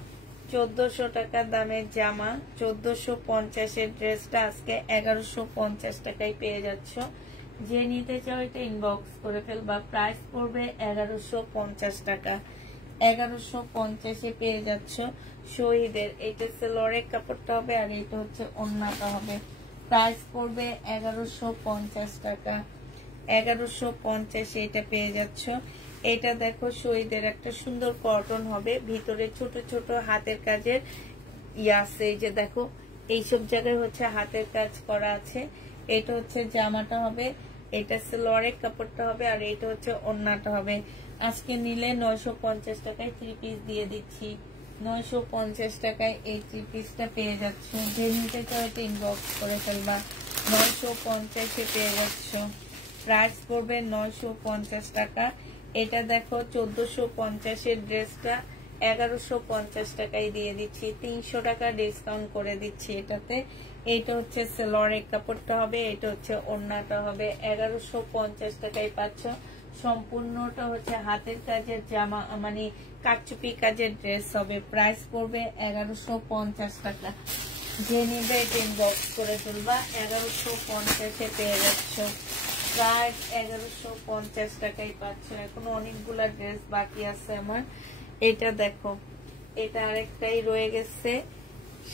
1400 টাকা দামের জামা, 1450-এর ড্রেসটা আজকে 1150 টাকায় পেয়ে যাচ্ছ। যে নিতে চাও এটা ইনবক্স করে ফেলবা। প্রাইস পড়বে 1150 টাকা। 1150-এ পেয়ে যাচ্ছ। শহীদের এটা সালোয়ারের কাপড়টা হবে, আর এটা হচ্ছে ওড়নাটা হবে। প্রাইস পড়বে 1150 টাকা। 1150-এ এটা পেয়ে যাচ্ছ। এটা দেখো, শহীদের একটা সুন্দর কটন হবে, ভিতরে ছোট ছোট হাতের কাজের আছে। এই যে দেখো, এইসব জায়গায় হচ্ছে হাতের কাজ করা আছে। এটা হচ্ছে জামাটা হবে, এটা সালোয়ারের কাপড়টা হবে, আর এটা হচ্ছে ওড়নাটা হবে। আজকে নিলে 950 টাকায় 3 পিস দিয়ে দিচ্ছি। 950 টাকায় এই 3 পিসটা পেয়ে যাচ্ছ। যে নিতে চাও এটা ইনবক্স করে ফেলবা। 950-এ পেয়ে যাচ্ছ। প্রাইস পড়বে 950 টাকা। এটা দেখো, 1450-এর ড্রেসটা 1150 টাকায় দিয়ে দিচ্ছি। 300 টাকা ডিসকাউন্ট করে দিচ্ছি এটাতে। এইটা হচ্ছে সালোয়ারের কাপড়টা হবে, এটা হচ্ছে ওড়নাটা হবে। 1150 টাকায় পাচ্ছ। সম্পূর্ণটা হচ্ছে হাতের কাজের জামা, মানে কারচুপি কাজের ড্রেস হবে। প্রাইস পড়বে 1150 টাকা। যে নিবে এটা ইনবক্স করে ফেলবা। 1150-এ পেয়ে যাচ্ছ। প্রায় 1150 টাকায় পাচ্ছ। এখনো অনেকগুলা ড্রেস বাকি আছে আমার। এটা দেখো, এটা আরেকটাই রয়ে গেছে।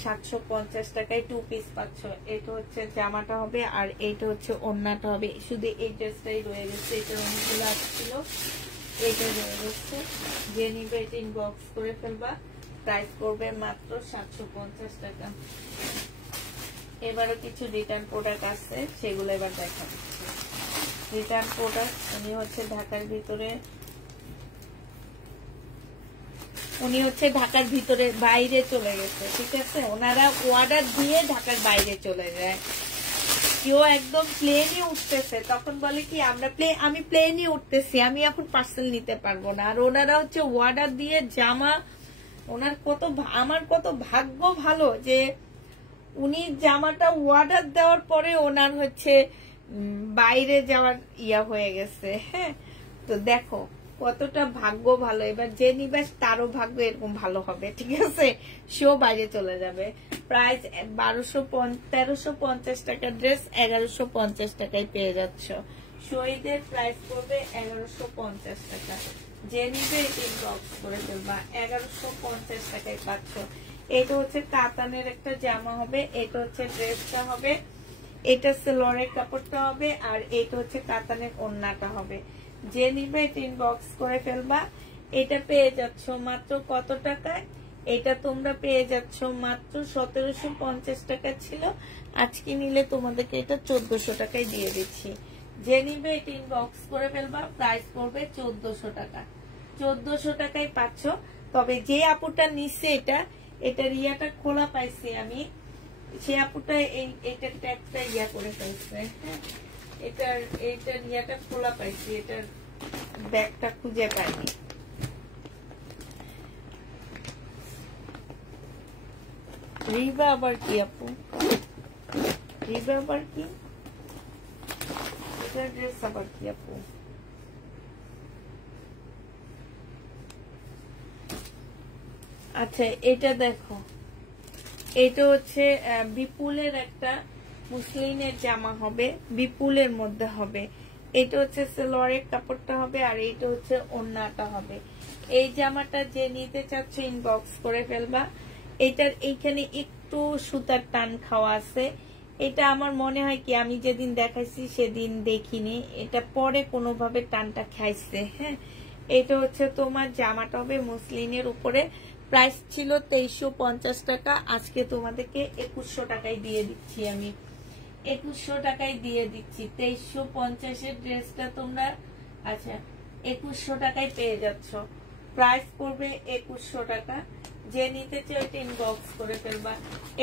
750 টাকায় 2 পিস পাচ্ছ। এটা হচ্ছে জামাটা হবে, আর এইটা হচ্ছে ওড়নাটা হবে। শুধু এই ড্রেসটাই রয়ে গেছে, এটা অনেকগুলো আসছিল, এটা রয়ে গেছে। যে নিবে এটা ইনবক্স করে ফেলবা। প্রাইস পড়বে মাত্র 750 টাকা। এবারও কিছু রিটার্ন প্রোডাক্ট আছে, সেগুলো এবার দেখা দিচ্ছে। রিটার্ন প্রোডাক্ট, উনি হচ্ছে ঢাকার ভিতরে বাইরে চলে গেছে, ঠিক আছে। ওনারা অর্ডার দিয়ে ঢাকার বাইরে চলে যায়। কেউ একদম প্লেনই উঠতেছে, তখন বলে কি আমি প্লেনই উঠতেছি, আমি এখন পার্সেল নিতে পারবো না। আর ওনারা হচ্ছে অর্ডার দিয়ে জামা, আমার কত ভাগ্য ভালো যে উনি জামাটা অর্ডার দেওয়ার পরে ওনার হচ্ছে বাইরে যাওয়ার হয়ে গেছে। হ্যাঁ, তো দেখো কতটা ভাগ্য ভালো। এবার যে নিবে তারও ভাগ্য এরকম ভালো হবে, ঠিক আছে। সেও বাইরে চলে যাবে। প্রাইস 1350 টাকার ড্রেস 1150 টাকায় পেয়ে যাচ্ছ। শহীদের প্রাইস পড়বে 1150 টাকা। যে নিবে ইনবক্স করে ফেলবা। 1150 টাকায় পাচ্ছ। এটা হচ্ছে কাতানের একটা জামা হবে, এটা হচ্ছে ড্রেসটা হবে, এটা সালোয়ারের কাপড়টা হবে, আর এটা হচ্ছে কাতানের ওড়নাটা হবে। যে নিবে ইনবক্স করে ফেলবা। এটা পেয়ে যাচ্ছ মাত্র কত টাকায়? এটা তোমরা পেয়ে যাচ্ছ মাত্র 1750 টাকা ছিল, আজকে নিলে তোমাদেরকে এটা 1400 টাকায় দিয়ে দিচ্ছি। যে নিবে এটা ইনবক্স করে ফেলবা। প্রাইস পড়বে 1400 টাকা। 1400 টাকায় পাচ্ছ। তবে যে আপুটা নিচ্ছে এটা রিয়াটা খোলা পাইছি আমি, সে আপুটা এইটার ট্যাগটা ইয়া করে ফেলছে। হ্যাঁ, এটার রিয়াটা খোলা পাইছি, এটার ব্যাগটা খুঁজে পাইনি। রিবা আবার কি আপু? রিবা আবার কি? এটার ড্রেস আবার কি আপু? আচ্ছা, এটা দেখো, এটা হচ্ছে বিপুলের একটা মুসলিনের জামা হবে, বিপুলের মধ্যে হবে। এটা হচ্ছে সালোয়ারের কাপড়টা হবে, আর এটা হচ্ছে ওড়নাটা হবে। এই জামাটা যে নিতে চাচ্ছ ইনবক্স করে ফেলবা। এটার এইখানে একটু সুতার টান খাওয়া আছে। এটা আমার মনে হয় কি আমি যেদিন দেখাইছি সেদিন দেখিনি, এটা পরে কোনোভাবে টানটা খাইছে। হ্যাঁ, এটা হচ্ছে তোমার জামাটা হবে মুসলিনের উপরে। প্রাইস ছিল 2350 টাকা, আজকে তোমাদেরকে 2100 টাকায় দিয়ে দিচ্ছি আমি। 2100 টাকায় দিয়ে দিচ্ছি। 2350 ড্রেসটা তোমরা আচ্ছা 2100 টাকায় পেয়ে যাচ্ছ। প্রাইস পড়বে 2100 টাকা। যে নিতে চাও এটা ইনবক্স করে ফেলবা।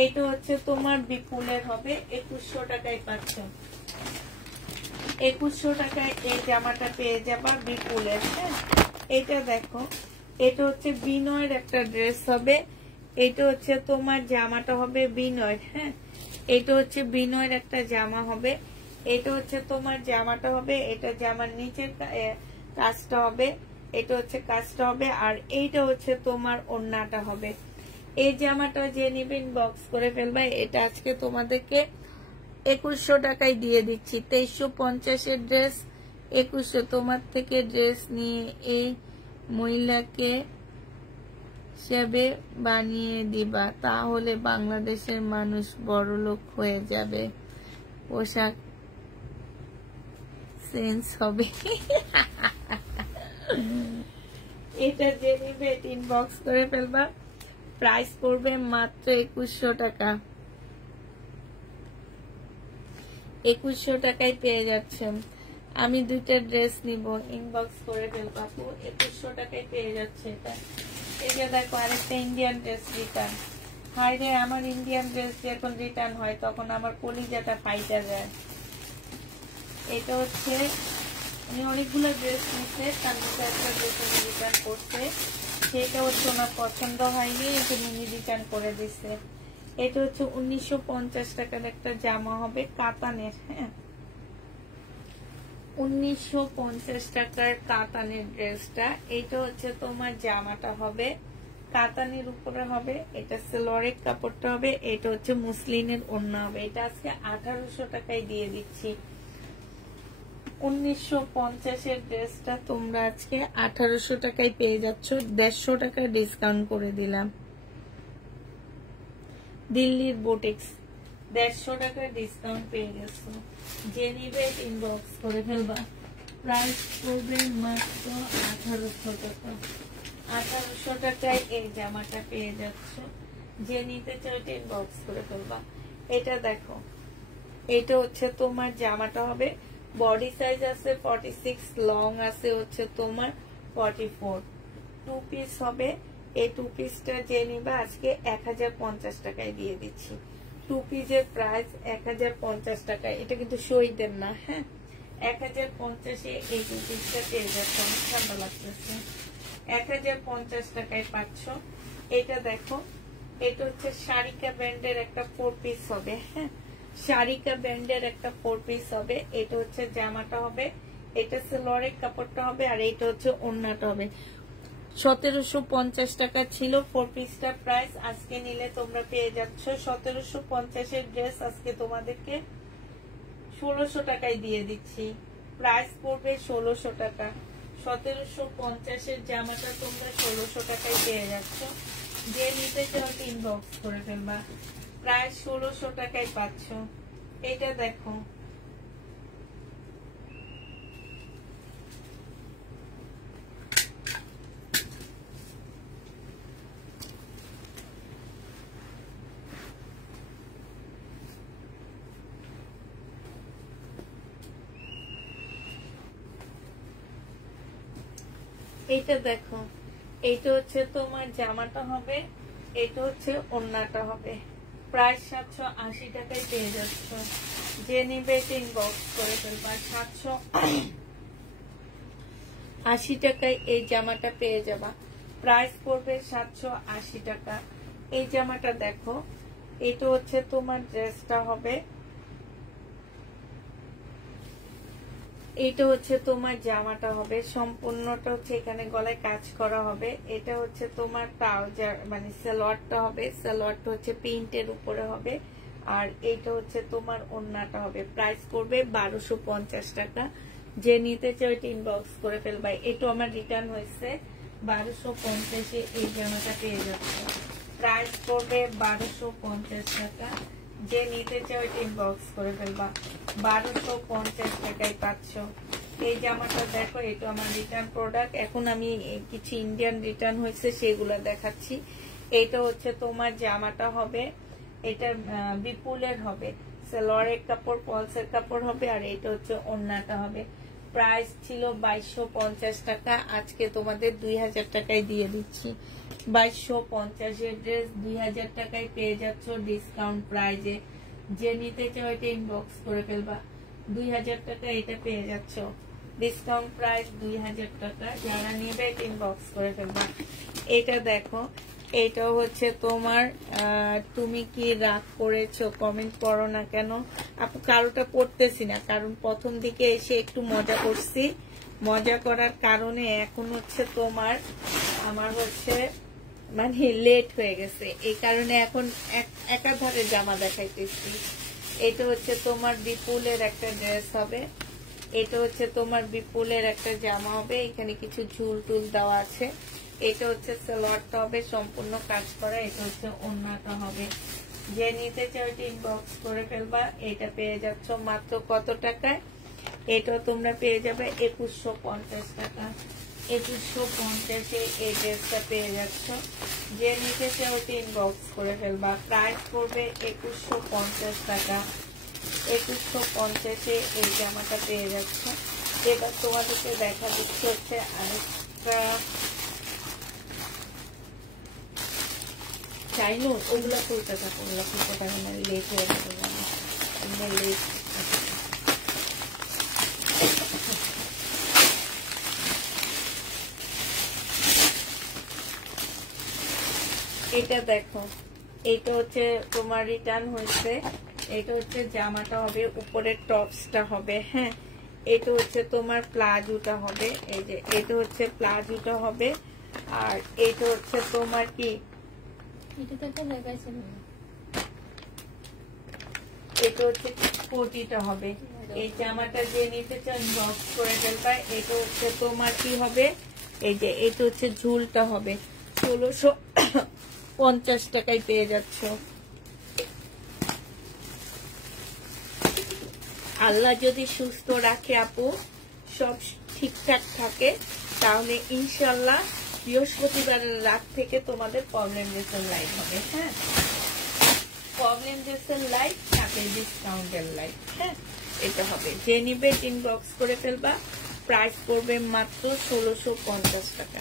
এটা হচ্ছে তোমার বিপুলের হবে, 2100 টাকায় পাচ্ছ। 2100 টাকায় এই জামাটা পেয়ে যাবা বিপুলের। হ্যাঁ, এটা দেখো, এটা হচ্ছে বিনয়ের একটা ড্রেস হবে। এটা হচ্ছে তোমার জামাটা হবে বিনয়ের। হ্যাঁ, এটা হচ্ছে বিনয়ের একটা জামা হবে। এটা হচ্ছে তোমার জামাটা হবে, এটা জামার নিচের কাজটা হবে, এটা হচ্ছে কাজটা হবে, আর এইটা হচ্ছে তোমার ওড়নাটা হবে। এই জামাটা যে নিবে ইনবক্স করে ফেলবা। এটা আজকে তোমাদেরকে 2100 টাকায় দিয়ে দিচ্ছি। 2350 ড্রেস 2100। তোমার থেকে ড্রেস নিয়ে এই মহিলাকে হিসেবে বানিয়ে দিবা, তাহলে বাংলাদেশের মানুষ বড়লোক হয়ে যাবে, পোশাক সেন্স হবে। এটা যে নিবে ইনবক্স করে ফেলবা। প্রাইস পড়বে মাত্র 2100 টাকা। 2100 টাকায় পেয়ে যাচ্ছেন। আমি দুইটা ড্রেস নিব, ইনবক্স করে ফেলবো আপু। 2100 টাকায় পেয়ে যাচ্ছে এটা। এই যে দেখো আরেকটা ইন্ডিয়ান ড্রেস রিটার্ন। হাই রে, আমার ইন্ডিয়ান ড্রেস যখন রিটার্ন হয় তখন আমার কলিজাটা ফাইটা যায়। এটা হচ্ছে উনি অনেকগুলো ড্রেস নিচ্ছে, তার মধ্যে একটা ড্রেস উনি রিটার্ন করছে, সেটা হচ্ছে ওনার পছন্দ হয়নি, এটা উনি রিটার্ন করে দিচ্ছে। এটা হচ্ছে 1950 টাকার একটা জামা হবে কাতানের। হ্যাঁ, 1950 টাকার কাতানের ড্রেসটা। এটা হচ্ছে তোমার জামাটা হবে কাতানের উপরে হবে, এটা সালোয়ারের কাপড়টা হবে, এটা হচ্ছে মুসলিনের ওড়না হবে। এটা আজকে 1800 টাকায় দিয়ে দিচ্ছি। 1950 ড্রেসটা তোমরা আজকে 1800 টাকায় পেয়ে যাচ্ছ। 150 টাকা ডিসকাউন্ট করে দিলাম। দিল্লির বুটিক্স 150 টাকা ডিসকাউন্ট পেয়ে গেছো। যে নিবে ইনবক্স করে ফেলবা। প্রাইস করবে মাত্র 1800 টাকা। 1800 টাকায় এই জামাটা পেয়ে যাচ্ছ। যে নিতে চাও এটা ইনবক্স করে ফেলবা। এটা দেখো, এটা হচ্ছে তোমার জামাটা হবে, বডি সাইজ আছে 46, লং আছে হচ্ছে তোমার 44। 2 পিস হবে। এই 2 পিসটা যে নিবা আজকে 1050 টাকায় দিয়ে দিচ্ছি। 2 পিসের প্রাইস 1050 টাকায়। এটা কিন্তু শহীদের না। হ্যাঁ, 1050-এ এই 2 পিসটা পেয়ে যাচ্ছে। অনেক ঠান্ডা লাগতেছে। 1050 টাকায় পাচ্ছ। এটা দেখো, এটা হচ্ছে শারিকা ব্র্যান্ডের একটা 4 পিস হবে। হ্যাঁ, শারিকা ব্র্যান্ডের একটা 4 পিস হবে। এটা হচ্ছে জামাটা হবে, এটা সালোয়ারের কাপড়টা হবে, আর এটা হচ্ছে ওড়নাটা হবে। 1750 টাকা ছিল 4 পিসটা প্রাইস। আজকে নিলে তোমরা পেয়ে যাচ্ছ 1750 ড্রেস আজকে তোমাদেরকে 1600 টাকায় দিয়ে দিচ্ছি। প্রাইস পড়বে 1600 টাকা। 1750 জামাটা তোমরা 1600 টাকায় পেয়ে যাচ্ছ। যে নিতে চাও ইনবক্স করে ফেলবা। প্রায় 1600 টাকায় পাচ্ছ। এটা দেখো, এইটা দেখো, এইটা হচ্ছে তোমার জামাটা হবে, এটা হচ্ছে ওড়নাটা হবে। প্রায় 780 টাকায় পেয়ে যাচ্ছ। যে নিবে ইনবক্স করে ফেলবা। 780 টাকায় এই জামাটা পেয়ে যাবা। প্রাইস পড়বে 780 টাকা। এই জামাটা দেখো, এটা হচ্ছে তোমার ড্রেসটা হবে, এটা হচ্ছে তোমার জামাটা হবে, সম্পূর্ণটা হচ্ছে এখানে গলায় কাজ করা হবে। এটা হচ্ছে তোমার ট্রাউজার মানে সালোয়ারটা হবে, সালোয়ারটা হচ্ছে প্রিন্টের উপরে হবে। আর এইটা হচ্ছে তোমার ওড়নাটা হবে। প্রাইস করবে 1250 টাকা। যে নিতে চাও এটা ইনবক্স করে ফেলবা। এটা আমার রিটার্ন হয়েছে 1250-এ এই জামাটা পেয়ে যাচ্ছে। প্রাইস করবে 1250 টাকা। যে নিতে চাও এটা ইনবক্স করে ফেলবা। 1250 টাকায় পাচ্ছ। এই জামাটা দেখো, এটা আমার রিটার্ন প্রোডাক্ট। এখন আমি কিছু ইন্ডিয়ান রিটার্ন হয়েছে সেগুলো দেখাচ্ছি। এটা হচ্ছে তোমার জামাটা হবে, এটা বিপুলের হবে, সালোয়ারের কাপড় পলসের কাপড় হবে। আর এটা হচ্ছে ওড়নাটা হবে। প্রাইস ছিল 2250 টাকা, আজকে তোমাদের 2000 টাকায় দিয়ে দিচ্ছি। 2250-এর ড্রেস 2000 টাকায় পেয়ে যাচ্ছ ডিসকাউন্ট প্রাইজে। যে নিতে চাও এটা ইনবক্স করে ফেলবা। 2000 টাকা এটা পেয়ে যাচ্ছ, ডিসকাউন্ট প্রাইস 2000 টাকা। যারা নেবে এটা ইনবক্স করে ফেলবা। এটা দেখো, এটা হচ্ছে তোমার তুমি কি রাগ করেছো কমেন্ট করো না কেন আপু? কারোটা পড়তেছি না, কারণ প্রথম দিকে এসে একটু মজা করছি। মজা করার কারণে এখন হচ্ছে তোমার আমার হচ্ছে মানে লেট হয়ে গেছে, এই কারণে এখন একাধারে জামা দেখাইতেছি। এটা হচ্ছে তোমার বিপুলের একটা ড্রেস হবে, এটা হচ্ছে তোমার বিপুলের একটা জামা হবে। এখানে কিছু ঝুল টুল দেওয়া আছে। এটা হচ্ছে সালোয়ারটা হবে সম্পূর্ণ কাজ করা। এটা হচ্ছে ওড়নাটা হবে। যে নিতে চাও এটা ইনবক্স করে ফেলবা। এটা পেয়ে যাচ্ছ মাত্র কত টাকায়? এটাও তোমরা পেয়ে যাবে 2150 টাকা। 2150-এ এই ড্রেসটা পেয়ে যাচ্ছ। যে নিতে চাও এটা ইনবক্স করে ফেলবা। প্রাইস পড়বে 2150 টাকা। 2150-এ এই জামাটা পেয়ে যাচ্ছ। এবার তোমাদেরকে দেখা দিচ্ছে হচ্ছে আরেকটা চাইনো, ওগুলো খুলতে থাকো, ওগুলো খুলতে থাকো না, লেট হয়ে যাবে। লেট এটা দেখো, এটা হচ্ছে তোমার রিটার্ন হয়েছে। এটা হচ্ছে জামাটা হবে, উপরের টপসটা হবে। হ্যাঁ, এটা হচ্ছে তোমার প্লাজোটা হবে। এই যে এটা হচ্ছে প্লাজোটা হবে। আর এটা হচ্ছে তোমার কি, এটা হচ্ছে কোটিটা হবে। এই জামাটা যে নিতে চান বক্স করে ফেলবা। এটা হচ্ছে তোমার কি হবে, এই যে এটা হচ্ছে ঝুলটা হবে। 1650 টাকায় পেয়ে যাচ্ছ। আল্লাহ যদি সুস্থ রাখে আপু, সব ঠিকঠাক থাকে, তাহলে ইনশাল্লাহ বৃহস্পতিবারের রাত থেকে তোমাদের প্রবলেম ড্রেসের লাইভ হবে। হ্যাঁ, প্রবলেম ড্রেসের লাইভ, সাথে ডিসকাউন্টের লাইভ। হ্যাঁ, এটা হবে। যে নিবে ইনবক্স করে ফেলবা। প্রাইস পড়বে মাত্র 1650 টাকা।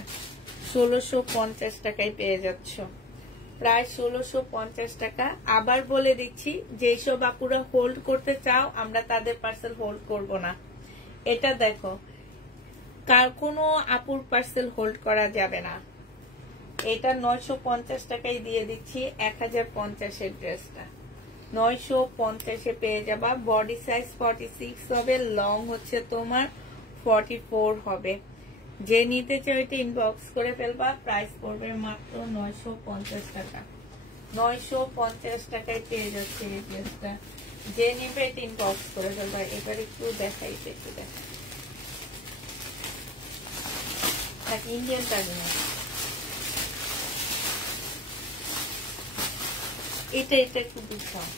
1650 টাকায় পেয়ে যাচ্ছ। প্রায় 1650 টাকা। আবার বলে দিচ্ছি, যেসব আপুরা হোল্ড করতে চাও, আমরা তাদের পার্সেল হোল্ড করব না। এটা দেখো, কার কোনো আপুর পার্সেল হোল্ড করা যাবে না। এটা 950 টাকায় দিয়ে দিচ্ছি। 1050-এর ড্রেসটা 950-এ পেয়ে যাবা। বডি সাইজ 46 হবে, লং হচ্ছে তোমার 44 হবে। যে নিতে চাও এটা ইনবক্স করে ফেলবা। প্রাইস পড়বে মাত্র 950 টাকা। 950 টাকায় পেয়ে যাচ্ছে এই ড্রেসটা। যে নিবে এটা ইনবক্স করে ফেলবা। এবার একটু দেখাইতে, একটু দেখা ইন্ডিয়ান টার্মিনাল। এটা একটু বুঝাও।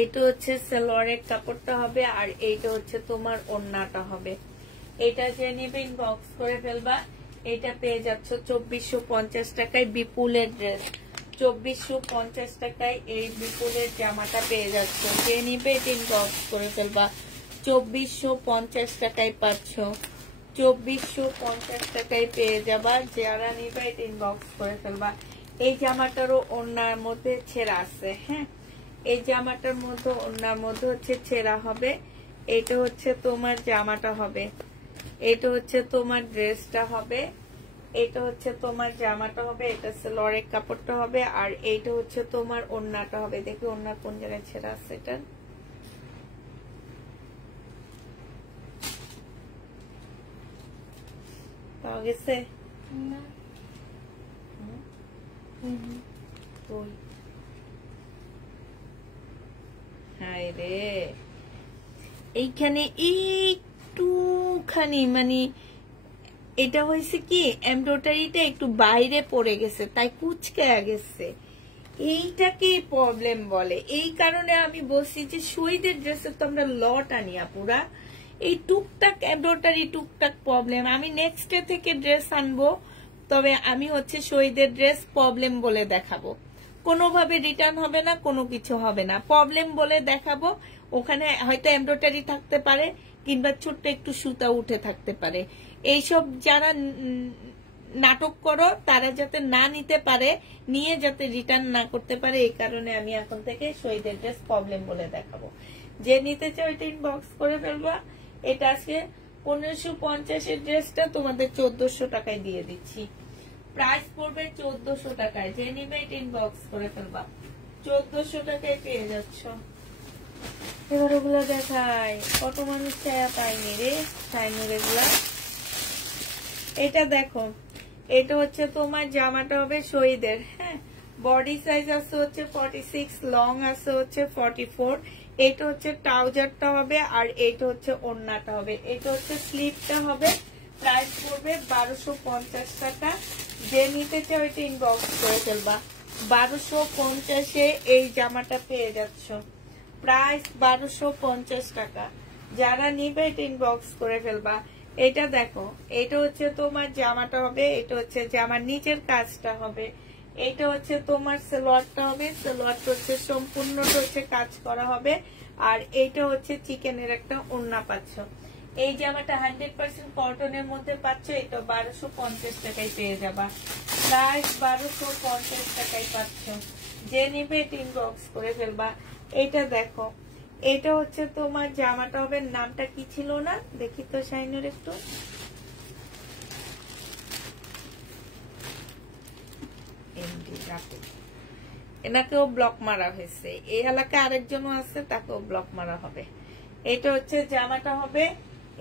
এইটা হচ্ছে সালোয়ারের কাপড়টা হবে, আর এইটা হচ্ছে তোমার ওড়নাটা হবে। এটা যে নিবে ইনবক্স করে ফেলবা। এটা পেয়ে যাচ্ছ 2450 টাকায় বিপুলের ড্রেস। 2450 টাকায় এই বিপুলের জামাটা পেয়ে যাচ্ছ। যে নিবে এটা ইনবক্স করে ফেলবা। 2450 টাকায় পাচ্ছ। 2450 টাকায় পেয়ে যাবা। যারা নিবে এটা ইনবক্স করে ফেলবা। এই জামাটারও ওড়নার মধ্যে ছেঁড়া আছে। হ্যাঁ, এই জামাটার মধ্যে ওড়নার মধ্যে হচ্ছে ছেঁড়া হবে। এটা হচ্ছে তোমার জামাটা হবে, এটা হচ্ছে তোমার ড্রেসটা হবে, এটা হচ্ছে তোমার জামাটা হবে, এটা সালোয়ারের কাপড়টা হবে, আর এইটা হচ্ছে তোমার ওড়নাটা হবে। দেখি ওড়না কোন জায়গায় ছেঁড়া আছে। এটা পাওয়া গেছে না। হায় রে, এইখানে একটুখানি মানে এটা হয়েছে কি এমব্রয়ডারিটা একটু বাইরে পড়ে গেছে, তাই কুচকে গেছে। এইটাকে প্রবলেম বলে। এই কারণে আমি বলছি যে শহীদের ড্রেসের তো আমরা লট আনি আপুরা। এই টুকটাক এমব্রয়ডারি টুকটাক প্রবলেম। আমি নেক্সট ডে থেকে ড্রেস আনবো, তবে আমি হচ্ছে শহীদের ড্রেস প্রবলেম বলে দেখাবো। কোনোভাবে রিটার্ন হবে না, কোনো কিছু হবে না, প্রবলেম বলে দেখাবো। ওখানে হয়তো এমব্রয়ডারি থাকতে পারে, কিংবা ছোট্ট একটু সুতা উঠে থাকতে পারে। এইসব যারা নাটক করো তারা যাতে না নিতে পারে, নিয়ে যাতে রিটার্ন না করতে পারে, এই কারণে আমি এখন থেকে শহীদের ড্রেস প্রবলেম বলে দেখাবো। যে নিতে চাও এটা ইনবক্স করে ফেলবা। এটা আজকে 1550 এর ড্রেসটা তোমাদের 1400 টাকায় দিয়ে দিচ্ছি। প্রাইস পড়বে 1400 টাকায়। যে নিবে এটা ইনবক্স করে ফেলবা। 1400 টাকায় পেয়ে যাচ্ছ। এবার ওগুলো দেখাই, কত মানুষ চায়া পাইনি রে সাইনুর এগুলা। এটা দেখো, এটা হচ্ছে তোমার জামাটা হবে শহীদের। হ্যাঁ, বডি সাইজ আছে হচ্ছে 46, লং আছে হচ্ছে 44। এটা হচ্ছে ট্রাউজারটা হবে, আর এটা হচ্ছে ওড়নাটা হবে, এটা হচ্ছে স্লিভটা হবে। প্রাইস পড়বে 1250 টাকা। যে নিতে চাও এটা ইনবক্স করে ফেলবা। 1250-এ এই জামাটা পেয়ে যাচ্ছ। প্রাইস 1250 টাকা। যারা নিবে এটা ইনবক্স করে ফেলবা। এটা দেখো, এটা হচ্ছে তোমার জামাটা হবে, এটা হচ্ছে জামার নিচের কাজটা হবে, এটা হচ্ছে তোমার সালোয়ারটা হবে। সালোয়ারটা হচ্ছে সম্পূর্ণটা হচ্ছে কাজ করা হবে, আর এইটা হচ্ছে চিকেনের একটা ওড়না পাচ্ছ। এই জামাটা 100% কটনের মধ্যে পাচ্ছ। এটা 1250 টাকায় পেয়ে যাবা। প্রাইস 1250 টাকায় পাচ্ছ। যে নিবে এটা ইনবক্স করে ফেলবা। এটা দেখো, এটা হচ্ছে তোমার জামাটা হবে। নামটা কি ছিল না দেখি তো শাইনুর একটু। এনাকেও ব্লক মারা হয়েছে। এই এলাকায় আরেকজনও আছে, তাকেও ব্লক মারা হবে। এটা হচ্ছে জামাটা হবে,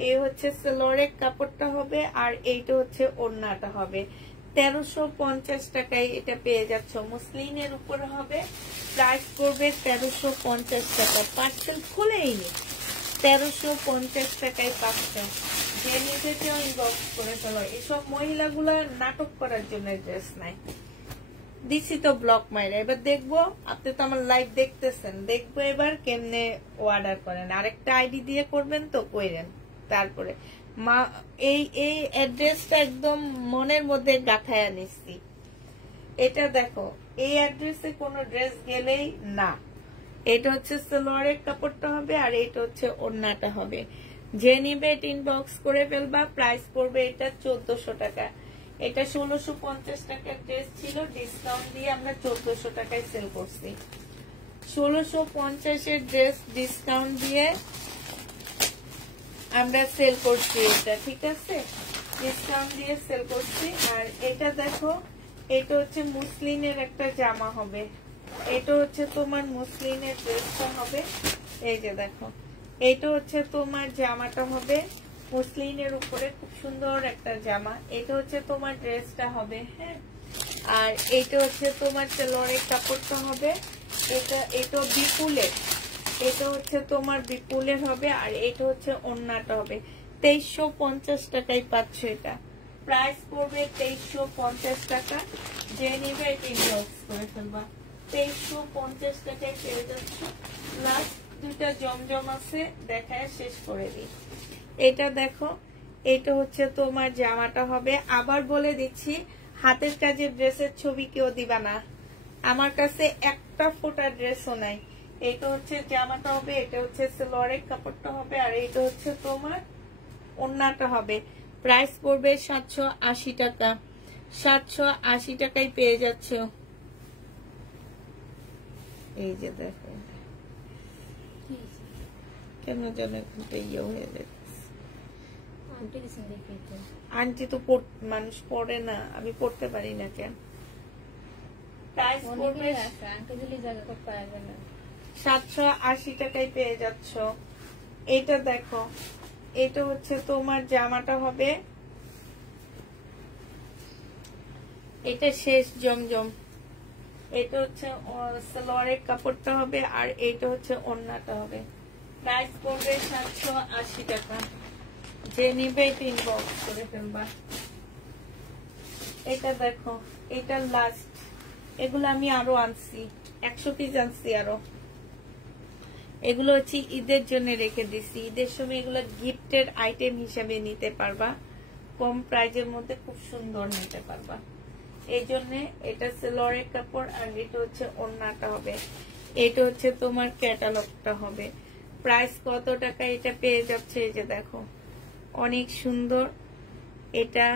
এই হচ্ছে সালোয়ারের কাপড়টা হবে, আর এইটা হচ্ছে ওড়নাটা হবে। 1350 টাকায় এটা পেয়ে যাচ্ছ। মুসলিনের উপরে হবে। প্রাইস পড়বে 1350 টাকা। পার্সেল খুলেই নি, 1350 টাকায় পাচ্ছ। যে নিতে চাও ইনবক্স করে ফেলো। এসব মহিলাগুলা নাটক করার জন্য ড্রেস নাই। দিছি তো ব্লক মাইরা। এবার দেখবো, আপনি তো আমার লাইভ দেখতেছেন, দেখবো এবার কেমনে অর্ডার করেন। আরেকটা আইডি দিয়ে করবেন তো কইরেন। তারপরে মা এই অ্যাড্রেসটা একদম মনের মধ্যে গাঁথায়া নিচ্ছি। এটা দেখো, এই অ্যাড্রেসে কোনো ড্রেস গেলেই না। এটা হচ্ছে সালোয়ারের কাপড়টা হবে, আর এটা হচ্ছে ওড়নাটা হবে। যে নিবে এটা ইনবক্স করে ফেলবা। প্রাইস পড়বে এটা 1400 টাকা। এটা 1650 টাকার ড্রেস ছিল, ডিসকাউন্ট দিয়ে আমরা 1400 টাকায় সেল করছি। 1650 এর ড্রেস ডিসকাউন্ট দিয়ে আমরা সেল করছি এটা, ঠিক আছে, ডিসকাউন্ট দিয়ে সেল করছি। আর এটা দেখো, এটা হচ্ছে মুসলিনের একটা জামা হবে, এটা হচ্ছে তোমার মুসলিনের ড্রেসটা হবে। এই যে দেখো, এটা হচ্ছে তোমার জামাটা হবে মুসলিনের উপরে, খুব সুন্দর একটা জামা। এটা হচ্ছে তোমার ড্রেসটা হবে। হ্যাঁ, আর এটা হচ্ছে তোমার সালোয়ারের কাপড়টা হবে। এটা বিপুলের, এটা হচ্ছে তোমার বিপুলের হবে, আর এটা হচ্ছে ওন্নাটা হবে। 2350 টাকায় পাচ্ছ এটা। প্রাইস পড়বে 2350 টাকা। যে নিবে এটা ইনবক্স করে ফেলবা। 2350 টাকায় পেয়ে যাচ্ছ। লাস্ট দুইটা জমজম আছে, দেখায় শেষ করে দিই। এটা দেখো, এটা হচ্ছে তোমার জামাটা হবে। আবার বলে দিচ্ছি, হাতের কাজের ড্রেসের ছবি কেউ দিবা না, আমার কাছে একটা ফোটা ড্রেসও নাই। এটা হচ্ছে জামাটা হবে, এটা হচ্ছে সালোয়ারের কাপড়টা হবে, আর এটা হচ্ছে তোমার ওন্নাটা হবে। প্রাইস পড়বে 780 টাকা। 780 টাকায় পেয়ে যাচ্ছ। এই যে দেখো, কেন যেন ইয়ে হয়ে যাচ্ছে। আন্টি তো মানুষ পড়ে না, আমি পড়তে পারি না কেন। প্রাইস পড়বে 780 টাকায় পেয়ে যাচ্ছ। এটা দেখো, এটা হচ্ছে তোমার জামাটা হবে, এটা শেষ জমজম। এটা হচ্ছে সালোয়ারের কাপড়টা হবে, আর এটা হচ্ছে ওন্নাটা হবে। প্রাইস পড়বে 780 টাকা। যে নিবে এটা ইনবক্স করে ফেলবা। এটা দেখো, এটা লাস্ট। এগুলো আমি আরো আনছি, 100 পিস আনছি আরো। এগুলো হচ্ছে ঈদের জন্য রেখে দিছি। ঈদের সময় এগুলো গিফটের আইটেম হিসেবে নিতে পারবা, কম প্রাইজের মধ্যে খুব সুন্দর নিতে পারবা। এই জন্য এটা সালোয়ারের কাপড়, আর এটা হচ্ছে ওন্নাটা হবে। এটা হচ্ছে তোমার ক্যাটালগটা হবে। প্রাইস কত টাকা এটা পেয়ে যাচ্ছে? এই যে দেখো, অনেক সুন্দর। এটা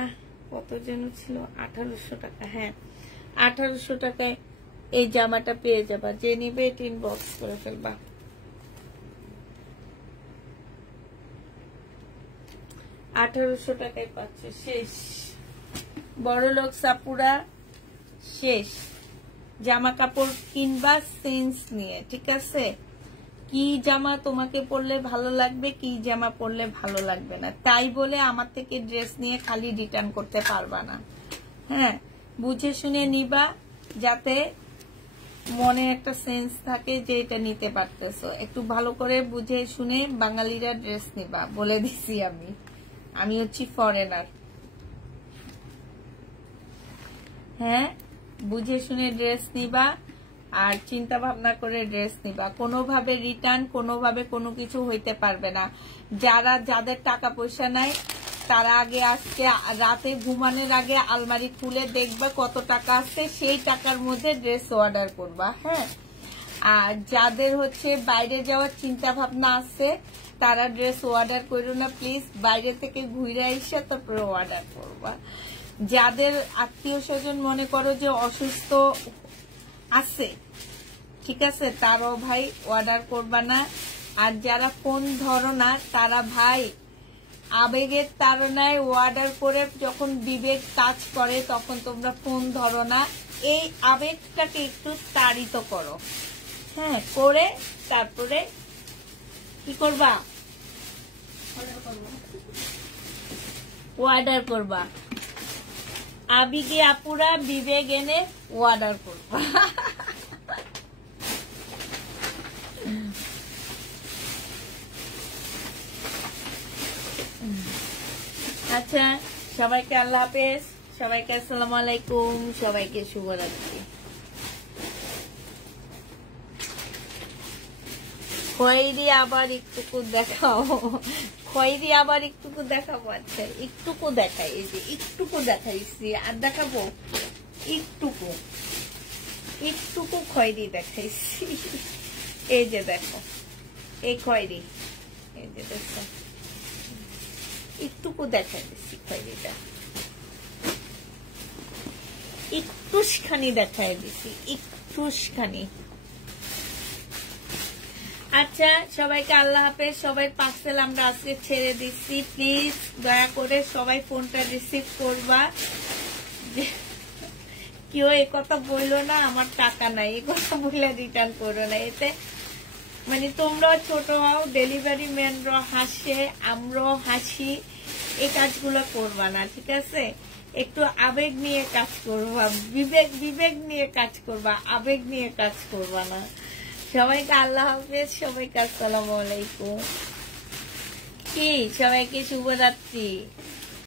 কত যেন ছিল, 1800 টাকা। হ্যাঁ, 1800 টাকায় এই জামাটা পেয়ে যাবা। যে নিবে এটা ইনবক্স করে ফেলবা। 1800 টাকায় পাচ্ছ। শেষ, বড় লোক সাপুরা শেষ। জামা কাপড় কিনবা সেন্স নিয়ে, ঠিক আছে? কি জামা তোমাকে পরলে ভালো লাগবে, কি জামা পরলে ভালো লাগবে না, তাই বলে আমার থেকে ড্রেস নিয়ে খালি রিটার্ন করতে পারবা না। হ্যাঁ, বুঝে শুনে নিবা, যাতে মনে একটা সেন্স থাকে যে এটা নিতে পারতেছো। একটু ভালো করে বুঝে শুনে বাঙালিরা ড্রেস নিবা, বলে দিছি আমি হচ্ছি ফরেনার। হ্যাঁ, বুঝে শুনে ড্রেস নিবা, আর চিন্তা ভাবনা করে ড্রেস নিবা। কোনোভাবে রিটার্ন, কোনোভাবে কোনো কিছু হইতে পারবে না। যাদের টাকা পয়সা নাই, তারা আগে আজকে রাতে ঘুমানোর আগে আলমারি খুলে দেখবা কত টাকা আছে, সেই টাকার মধ্যে ড্রেস অর্ডার করবা। হ্যাঁ, আর যাদের হচ্ছে বাইরে যাওয়ার চিন্তা ভাবনা আছে, তারা ড্রেস অর্ডার করো না প্লিজ। বাইরে থেকে ঘুরে এসে তারপরে অর্ডার করবা। যাদের আত্মীয় স্বজন মনে করো যে অসুস্থ আছে, ঠিক আছে, তারাও ভাই অর্ডার করবা না। আর যারা ফোন ধরো না, তারা ভাই আবেগের তাড়নায় অর্ডার করে যখন বিবেক কাজ করে, তখন তোমরা ফোন ধরো না। এই আবেগটাকে একটু তাড়িত করো। হ্যাঁ, করে তারপরে কি করবা? অর্ডার করবা। আবেগে আপুরা বিবেক এনে অর্ডার করবা। আচ্ছা, সবাইকে আল্লাহ হাফেজ, সবাইকে আসসালামু আলাইকুম, সবাইকে শুভরাত্রি। খয়েরি আবার একটুকু দেখাও, খয়েরি আবার একটুকু দেখাবো। আচ্ছা, একটুকু দেখাই, এই যে একটুকু দেখাইছি, আর দেখাবো একটুকু খয়েরি দেখাইছি। এই যে দেখো, এই খয়েরি, এই যে দেখো, একটুকু দেখাই দিচ্ছি খয়েরিটা, একটুখানি দেখাই দিচ্ছি, একটুখানি। আচ্ছা, সবাইকে আল্লাহ হাফেজ। সবাই পার্সেল আমরা আজকে ছেড়ে দিচ্ছি। প্লিজ দয়া করে সবাই ফোনটা রিসিভ করবা। কেউ এ কথা বললো না আমার টাকা নাই, এ কথা বললে রিটার্ন করো না। এতে মানে তোমরাও ছোট হও, ডেলিভারি ম্যানরাও হাসে, আমরাও হাসি। এই কাজগুলো করবা না, ঠিক আছে? একটু আবেগ নিয়ে কাজ করবা, বিবেক নিয়ে কাজ করবা, আবেগ নিয়ে কাজ করবা না। সবাইকে আল্লাহ হাফেজ, সবাইকে আসসালামু আলাইকুম। কি সবাইকে শুভরাত্রি।